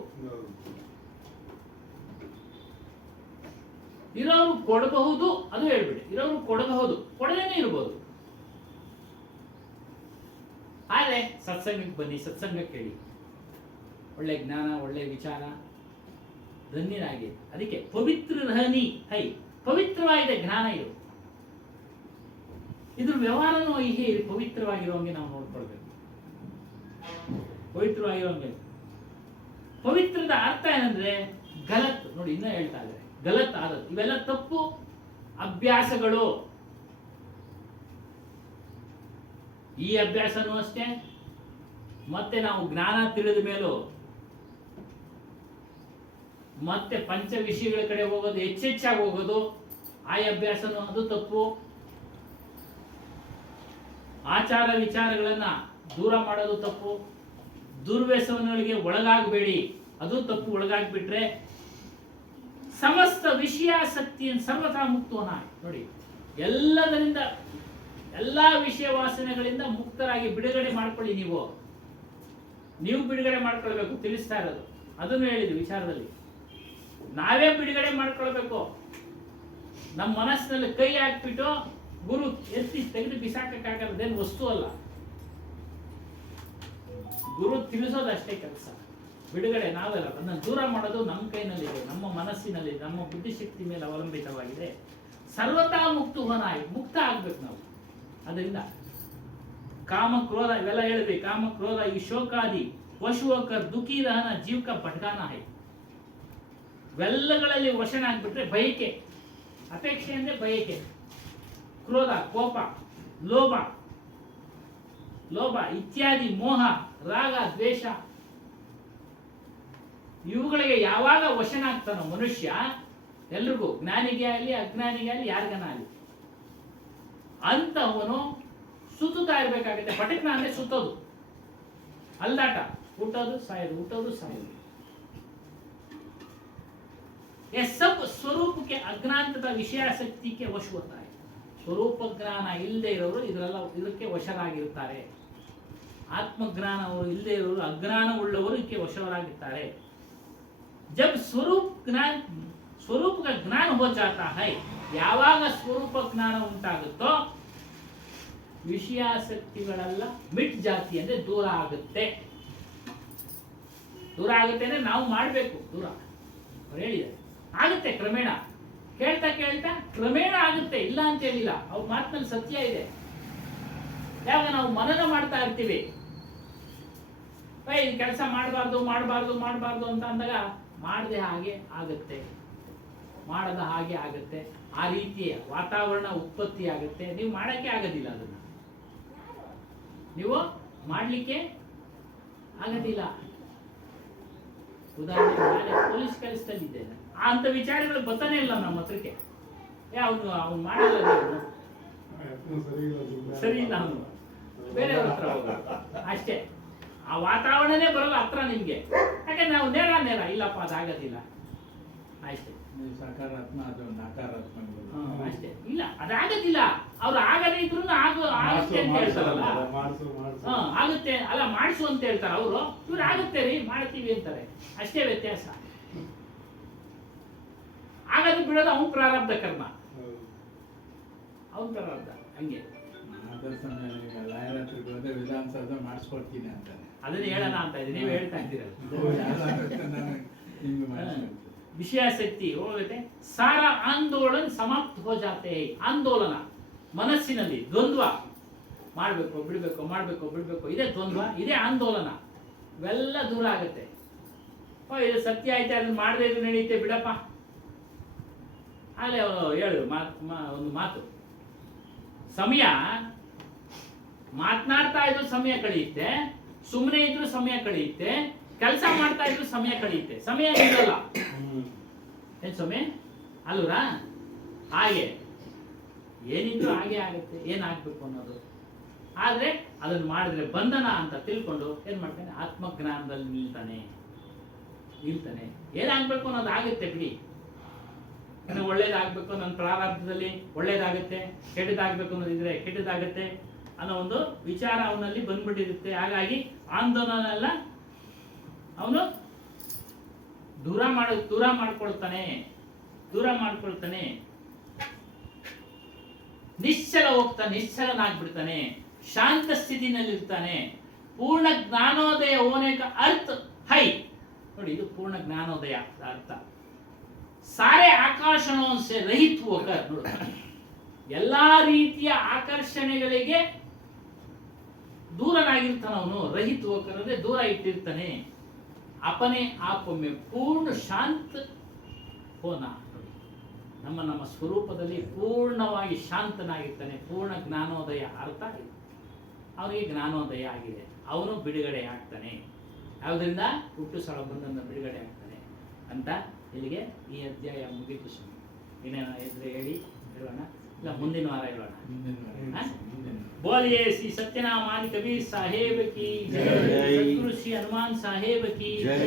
ಇರೋರು ಕೊಡಬಹುದು, ಅದು ಹೇಳ್ಬಿಡಿ. ಇರೋರು ಕೊಡಬಹುದು, ಕೊಡದೇನೆ ಇರ್ಬೋದು. ಆದ್ರೆ ಸತ್ಸಂಗಕ್ಕೆ ಬನ್ನಿ, ಸತ್ಸಂಗ ಕೇಳಿ, ಒಳ್ಳೆ ಜ್ಞಾನ, ಒಳ್ಳೆ ವಿಚಾರ, ಧನ್ಯರಾಗಿ. ಅದಕ್ಕೆ ಪವಿತ್ರ ರಹನಿ ಹೈ, ಪವಿತ್ರವಾಗಿದೆ ಜ್ಞಾನ. ಇದ್ರ ವ್ಯವಹಾರನೂ ಹೀಗೆ ಪವಿತ್ರವಾಗಿರುವಂಗೆ ನಾವು ನೋಡ್ಕೊಳ್ಬೇಕು. ಪವಿತ್ರವಾಗಿರೋಂಬೇಕು. ಪವಿತ್ರದ ಅರ್ಥ ಏನಂದ್ರೆ ಗಲತ್. ನೋಡಿ ಇನ್ನ ಹೇಳ್ತಾ ಇದ್ದಾರೆ, ಗಲತ್ ಆದದ್ದು, ಇವೆಲ್ಲ ತಪ್ಪು ಅಭ್ಯಾಸಗಳು. ಈ ಅಭ್ಯಾಸನೂ ಅಷ್ಟೇ. ಮತ್ತೆ ನಾವು ಜ್ಞಾನ ತಿಳಿದ ಮೇಲೂ ಮತ್ತೆ ಪಂಚ ವಿಷಯಗಳ ಕಡೆ ಹೋಗೋದು, ಹೆಚ್ಚೆಚ್ಚಾಗಿ ಹೋಗೋದು, ಆ ಅಭ್ಯಾಸನೂ ಅದು ತಪ್ಪು. ಆಚಾರ ವಿಚಾರಗಳನ್ನ ದೂರ ಮಾಡೋದು ತಪ್ಪು. ದುರ್ವ್ಯಸನಗಳಿಗೆ ಒಳಗಾಗಬೇಡಿ, ಅದು ತಪ್ಪು. ಒಳಗಾಗ್ಬಿಟ್ರೆ ಸಮಸ್ತ ವಿಷಯಾಸಕ್ತಿಯನ್ನು ಸರ್ವತಾ ಮುಕ್ತವನ. ನೋಡಿ, ಎಲ್ಲದರಿಂದ, ಎಲ್ಲಾ ವಿಷಯ ವಾಸನೆಗಳಿಂದ ಮುಕ್ತರಾಗಿ ಬಿಡುಗಡೆ ಮಾಡ್ಕೊಳ್ಳಿ. ನೀವು ಬಿಡುಗಡೆ ಮಾಡ್ಕೊಳ್ಬೇಕು, ತಿಳಿಸ್ತಾ ಇರೋದು ಅದನ್ನು ಹೇಳಿದ್ವಿ ವಿಚಾರದಲ್ಲಿ. ನಾವೇ ಬಿಡುಗಡೆ ಮಾಡ್ಕೊಳ್ಬೇಕು. ನಮ್ಮ ಮನಸ್ಸಿನಲ್ಲಿ ಕೈ ಹಾಕ್ಬಿಟ್ಟು ಗುರು ಎತ್ತಿ ತೆಗೆದು ಬಿಸಾಕಕ್ಕಾಗದೇನು ವಸ್ತು ಅಲ್ಲ. ಗುರು ತಿಳಿಸೋದಷ್ಟೇ ಕೆಲಸ. ಬಿಡುಗಡೆ ನಾವೆಲ್ಲ ಅದನ್ನು ದೂರ ಮಾಡೋದು ನಮ್ಮ ಕೈನಲ್ಲಿದೆ, ನಮ್ಮ ಮನಸ್ಸಿನಲ್ಲಿ, ನಮ್ಮ ಬುದ್ಧಿಶಕ್ತಿ ಮೇಲೆ ಅವಲಂಬಿತವಾಗಿದೆ. ಸರ್ವತಾ ಮುಕ್ತ ಆಗ್ಬೇಕು ನಾವು. ಅದರಿಂದ ಕಾಮ ಕ್ರೋಧ ಇವೆಲ್ಲ ಹೇಳಿದ್ವಿ. ಕಾಮ ಕ್ರೋಧ ಈ ಶೋಕಾದಿ ವಶುವಕರ್ ದುಃಖಿ ರಹನ ಜೀವಕ ಭಟ್ಕಾನ ಹೈ. ಇವೆಲ್ಲಗಳಲ್ಲಿ ವಶನಾಗ್ಬಿಟ್ರೆ ಬಯಕೆ, ಅಪೇಕ್ಷೆ ಅಂದ್ರೆ ಬಯಕೆ, ಕ್ರೋಧ, ಕೋಪ, ಲೋಭ ಇತ್ಯಾದಿ, ಮೋಹ, ರಾಗ, ದ್ವೇಷ, ಇವುಗಳಿಗೆ ಯಾವಾಗ ವಶನಾಗ್ತಾನೋ ಮನುಷ್ಯ, ಎಲ್ರಿಗೂ, ಜ್ಞಾನಿಗೆ ಆಗಲಿ ಅಜ್ಞಾನಿಗೆ ಆಗಲಿ ಯಾರಿಗನ ಆಗಲಿ, ಅಂತವನು ಸುತ್ತುತ್ತಾ ಇರ್ಬೇಕಾಗುತ್ತೆ. ಪಟಕ್ನ ಅಂದ್ರೆ ಸುತ್ತೋದು, ಅಲ್ದಾಟ, ಹುಟ್ಟೋದು ಸಾಯೋದು. ये सब स्वरूप के अज्ञान तथा विषयासक्ति के वश होता है. ಸ್ವರೂಪ ಜ್ಞಾನ ಇಲ್ಲದೆ ಇರೋರು ಇದಕ್ಕೆ ವಶರಾಗಿರ್ತಾರೆ. ಆತ್ಮಜ್ಞಾನ ಅವರು ಇಲ್ಲದೆ ಇರೋರು, ಅಜ್ಞಾನ ಉಳ್ಳವರು ಇದಕ್ಕೆ ವಶರಾಗಿರ್ತಾರೆ. जब स्वरूप का ज्ञान हो जाता है, ಯಾವಾಗ ಸ್ವರೂಪ ಜ್ಞಾನ ಉಂಟಾಗುತ್ತೋ ವಿಷಯಾಸಕ್ತಿಗಳೆಲ್ಲ ಮಿಟ್ ಜಾತಿ ಅಂದ್ರೆ ದೂರ ಆಗುತ್ತೆ. ಅಂದ್ರೆ ನಾವು ಮಾಡಬೇಕು ದೂರ. ಅವ್ರು ಹೇಳಿದ್ದಾರೆ ಆಗುತ್ತೆ, ಕ್ರಮೇಣ ಕೇಳ್ತಾ ಕ್ರಮೇಣ ಆಗುತ್ತೆ, ಇಲ್ಲ ಅಂತ ಹೇಳಿಲ್ಲ. ಅವ್ರ ಮಾತಿನಲ್ಲಿ ಸತ್ಯ ಇದೆ. ಯಾವಾಗ ನಾವು ಮನನ ಮಾಡ್ತಾ ಇರ್ತೀವಿ, ಇದು ಕೆಲಸ ಮಾಡಬಾರ್ದು ಅಂತ ಅಂದಾಗ ಮಾಡದೆ ಹಾಗೆ ಆಗುತ್ತೆ. ಆ ರೀತಿಯ ವಾತಾವರಣ ಉತ್ಪತ್ತಿ ಆಗುತ್ತೆ. ನೀವು ಮಾಡಕ್ಕೆ ಆಗೋದಿಲ್ಲ, ಅದನ್ನ ನೀವು ಮಾಡ್ಲಿಕ್ಕೆ ಆಗೋದಿಲ್ಲ. ಉದಾಹರಣೆ ಪೊಲೀಸ್ ಕೆಲಸದಲ್ಲಿದ್ದೇನೆ, ಅಂತ ವಿಚಾರಗಳು ಬರ್ತಾನೆ ಇಲ್ಲ ನಮ್ಮ ಹತ್ರಕ್ಕೆ. ಅವ್ನು ಮಾಡಲ್ಲ, ಸರಿ ಇಲ್ಲ, ಅವನು ಬೇರೆಯವ್ರ ಹತ್ರ ಹೋಗೋದು ಅಷ್ಟೇ. ಆ ವಾತಾವರಣನೇ ಬರಲ್ಲ ಹತ್ರ ನಿಮ್ಗೆ. ಯಾಕಂದ್ರೆ ನಾವು ನೇರ ಇಲ್ಲಪ್ಪ ಅದಾಗೋದಿಲ್ಲ ಅಷ್ಟೇ. ಸಕಾರಾತ್ಮಕ ಅದು ನಕಾರಾತ್ಮಕ ಅಷ್ಟೇ. ಇಲ್ಲ ಅದಾಗೋದಿಲ್ಲ. ಅವ್ರು ಆಗದೇ ಇದ್ರು ಆಗುತ್ತೆ ಅಂತ ಹೇಳ್ತಾರಲ್ಲ, ಆಗುತ್ತೆ ಅಲ್ಲ ಮಾಡಿಸು ಅಂತ ಹೇಳ್ತಾರೆ ಅವರು. ಇವ್ರು ಆಗುತ್ತೆ ರೀ, ಮಾಡ್ತೀವಿ ಅಂತಾರೆ, ಅಷ್ಟೇ ವ್ಯತ್ಯಾಸ. ಆಗೋದು ಬಿಡೋದು ಅವ್ನ ಪ್ರಾರಬ್ಧ ಕರ್ಮ, ಅವ್ನ ಪ್ರಾರಬ್ಧ. ಹಂಗೆ ಲಾಯರ್ ಹತ್ರಕ್ಕೆ ಹೋದ್ರೆ ವಿಧಾನಸೌಧ ಮಾಡಿಸ್ಕೊಡ್ತೀನಿ ಅಂತಾನೆ. ಅದನ್ನ ಹೇಳೋಣ ಅಂತ ಇದ್ದೀನಿ, ನೀವು ಹೇಳ್ತಾ ಇದ್ದೀರಲ್ಲ. ವಿಷಯಾಸಕ್ತಿ ಹೋಗುತ್ತೆ, ಸಾರ ಆಂದೋಲನ ಸಮಾಪ್ತ ಹೋ ಜಾತೆ. ಆಂದೋಲನ ಮನಸ್ಸಿನಲ್ಲಿ ದ್ವಂದ್ವ, ಮಾಡಬೇಕು ಬಿಡಬೇಕು, ಇದೇ ದ್ವಂದ್ವ, ಇದೇ ಆಂದೋಲನ. ಇವೆಲ್ಲ ದೂರ ಆಗುತ್ತೆ. ಇದು ಸತ್ಯ ಐತೆ, ಅದನ್ನ ಮಾಡದೇ ಇದ್ರು ನಡೆಯುತ್ತೆ, ಬಿಡಪ್ಪ. ಆಗಲೇ ಅವರು ಹೇಳಿದ್ರು ಒಂದು ಮಾತು, ಸಮಯ ಮಾತನಾಡ್ತಾ ಇದ್ರು ಸಮಯ ಕಳೆಯುತ್ತೆ, ಸುಮ್ಮನೆ ಇದ್ರು ಸಮಯ ಕಳೆಯುತ್ತೆ, ಕೆಲಸ ಮಾಡ್ತಾ ಇದ್ರು ಸಮಯ ಕಳೆಯುತ್ತೆ. ಸಮಯ ಇರಲ್ಲ, ಏನ್ ಸಮಯ ಅಲ್ವರಾ? ಹಾಗೆ ಏನಿದ್ರು ಹಾಗೆ ಆಗುತ್ತೆ, ಏನಾಗ್ಬೇಕು ಅನ್ನೋದು. ಆದ್ರೆ ಅದನ್ನ ಮಾಡಿದ್ರೆ ಬಂಧನ ಅಂತ ತಿಳ್ಕೊಂಡು ಏನ್ ಮಾಡ್ತಾನೆ, ಆತ್ಮಜ್ಞಾನದಲ್ಲಿ ನಿಲ್ತಾನೆ. ಏನಾಗ್ಬೇಕು ಅನ್ನೋದು ಆಗುತ್ತೆ ಬಿಡಿ. ಒಳ್ಳೇದಾಗ್ಬೇಕು, ನನ್ನ ಪ್ರಾರಬ್ಧದಲ್ಲಿ ಒಳ್ಳೇದಾಗುತ್ತೆ, ಕೆಟ್ಟದಾಗ್ಬೇಕು ಅನ್ನೋದಿದ್ರೆ ಕೆಟ್ಟದಾಗುತ್ತೆ ಅನ್ನೋ ಒಂದು ವಿಚಾರ ಅವನಲ್ಲಿ ಬಂದ್ಬಿಟ್ಟಿರುತ್ತೆ. ಹಾಗಾಗಿ ಆಂದೋಲನ ಎಲ್ಲ ಅವನು ದೂರ ಮಾಡ್ಕೊಳ್ತಾನೆ. ನಿಶ್ಚಲನಾಗ್ಬಿಡ್ತಾನೆ, ಶಾಂತ ಸ್ಥಿತಿನಲ್ಲಿರ್ತಾನೆ. ಪೂರ್ಣ ಜ್ಞಾನೋದಯ ಹೋನೆ ಕಾ ಅರ್ಥ ಹೈ. ನೋಡಿ, ಇದು ಪೂರ್ಣ ಜ್ಞಾನೋದಯ ಅರ್ಥ. ಸಾರೆ ಆಕರ್ಷಣೋ ಸೆ ರಹಿತ ಹೋಗರ್. ನೋಡಿ, ಎಲ್ಲಾ ರೀತಿಯ ಆಕರ್ಷಣೆಗಳಿಗೆ ದೂರನಾಗಿರ್ತಾನೆ ಅವನು, ರಹಿತ ಹೋಗರದೆ ದೂರ ಇಟ್ಟಿರ್ತಾನೆ. ಅಪನೆ ಆಪೊಮ್ಮೆ ಪೂರ್ಣ ಶಾಂತ ಹೋನ. ನಮ್ಮ ನಮ್ಮ ಸ್ವರೂಪದಲ್ಲಿ ಪೂರ್ಣವಾಗಿ ಶಾಂತನಾಗಿರ್ತಾನೆ. ಪೂರ್ಣ ಜ್ಞಾನೋದಯ ಅರ್ಥ ಆಗಿದೆ, ಅವನಿಗೆ ಜ್ಞಾನೋದಯ ಆಗಿದೆ, ಅವನು ಬಿಡುಗಡೆ ಆಗ್ತಾನೆ. ಯಾವುದರಿಂದ? ಹುಟ್ಟು ಸ್ಥಳ ಬಂಧನ ಬಿಡುಗಡೆ ಆಗ್ತಾನೆ ಅಂತ ಇಲ್ಲಿಗೆ ಈ ಅಧ್ಯಾಯ ಮುಗಿತು. ಸ್ವಾಮಿ ಇನ್ನೇನ ಎದುರು ಹೇಳೋಣ, ಇಲ್ಲ ಮುಂದಿನ ವಾರ ಹೇಳೋಣ. बोलिए श्री सत्यनाम आदि कबीर साहेब की जय, सतगुरु श्री हनुमान साहेब की जय,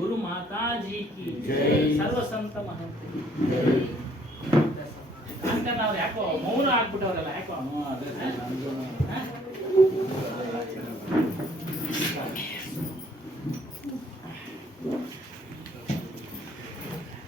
गुरु माता जी की जय, सर्व संत महंत की जय. ಅಂತ ನಾವು ಯಾಕೋ ಮೌನ ಆಗ್ಬಿಟ್ಟವರಲ್ಲ, ಯಾಕೋ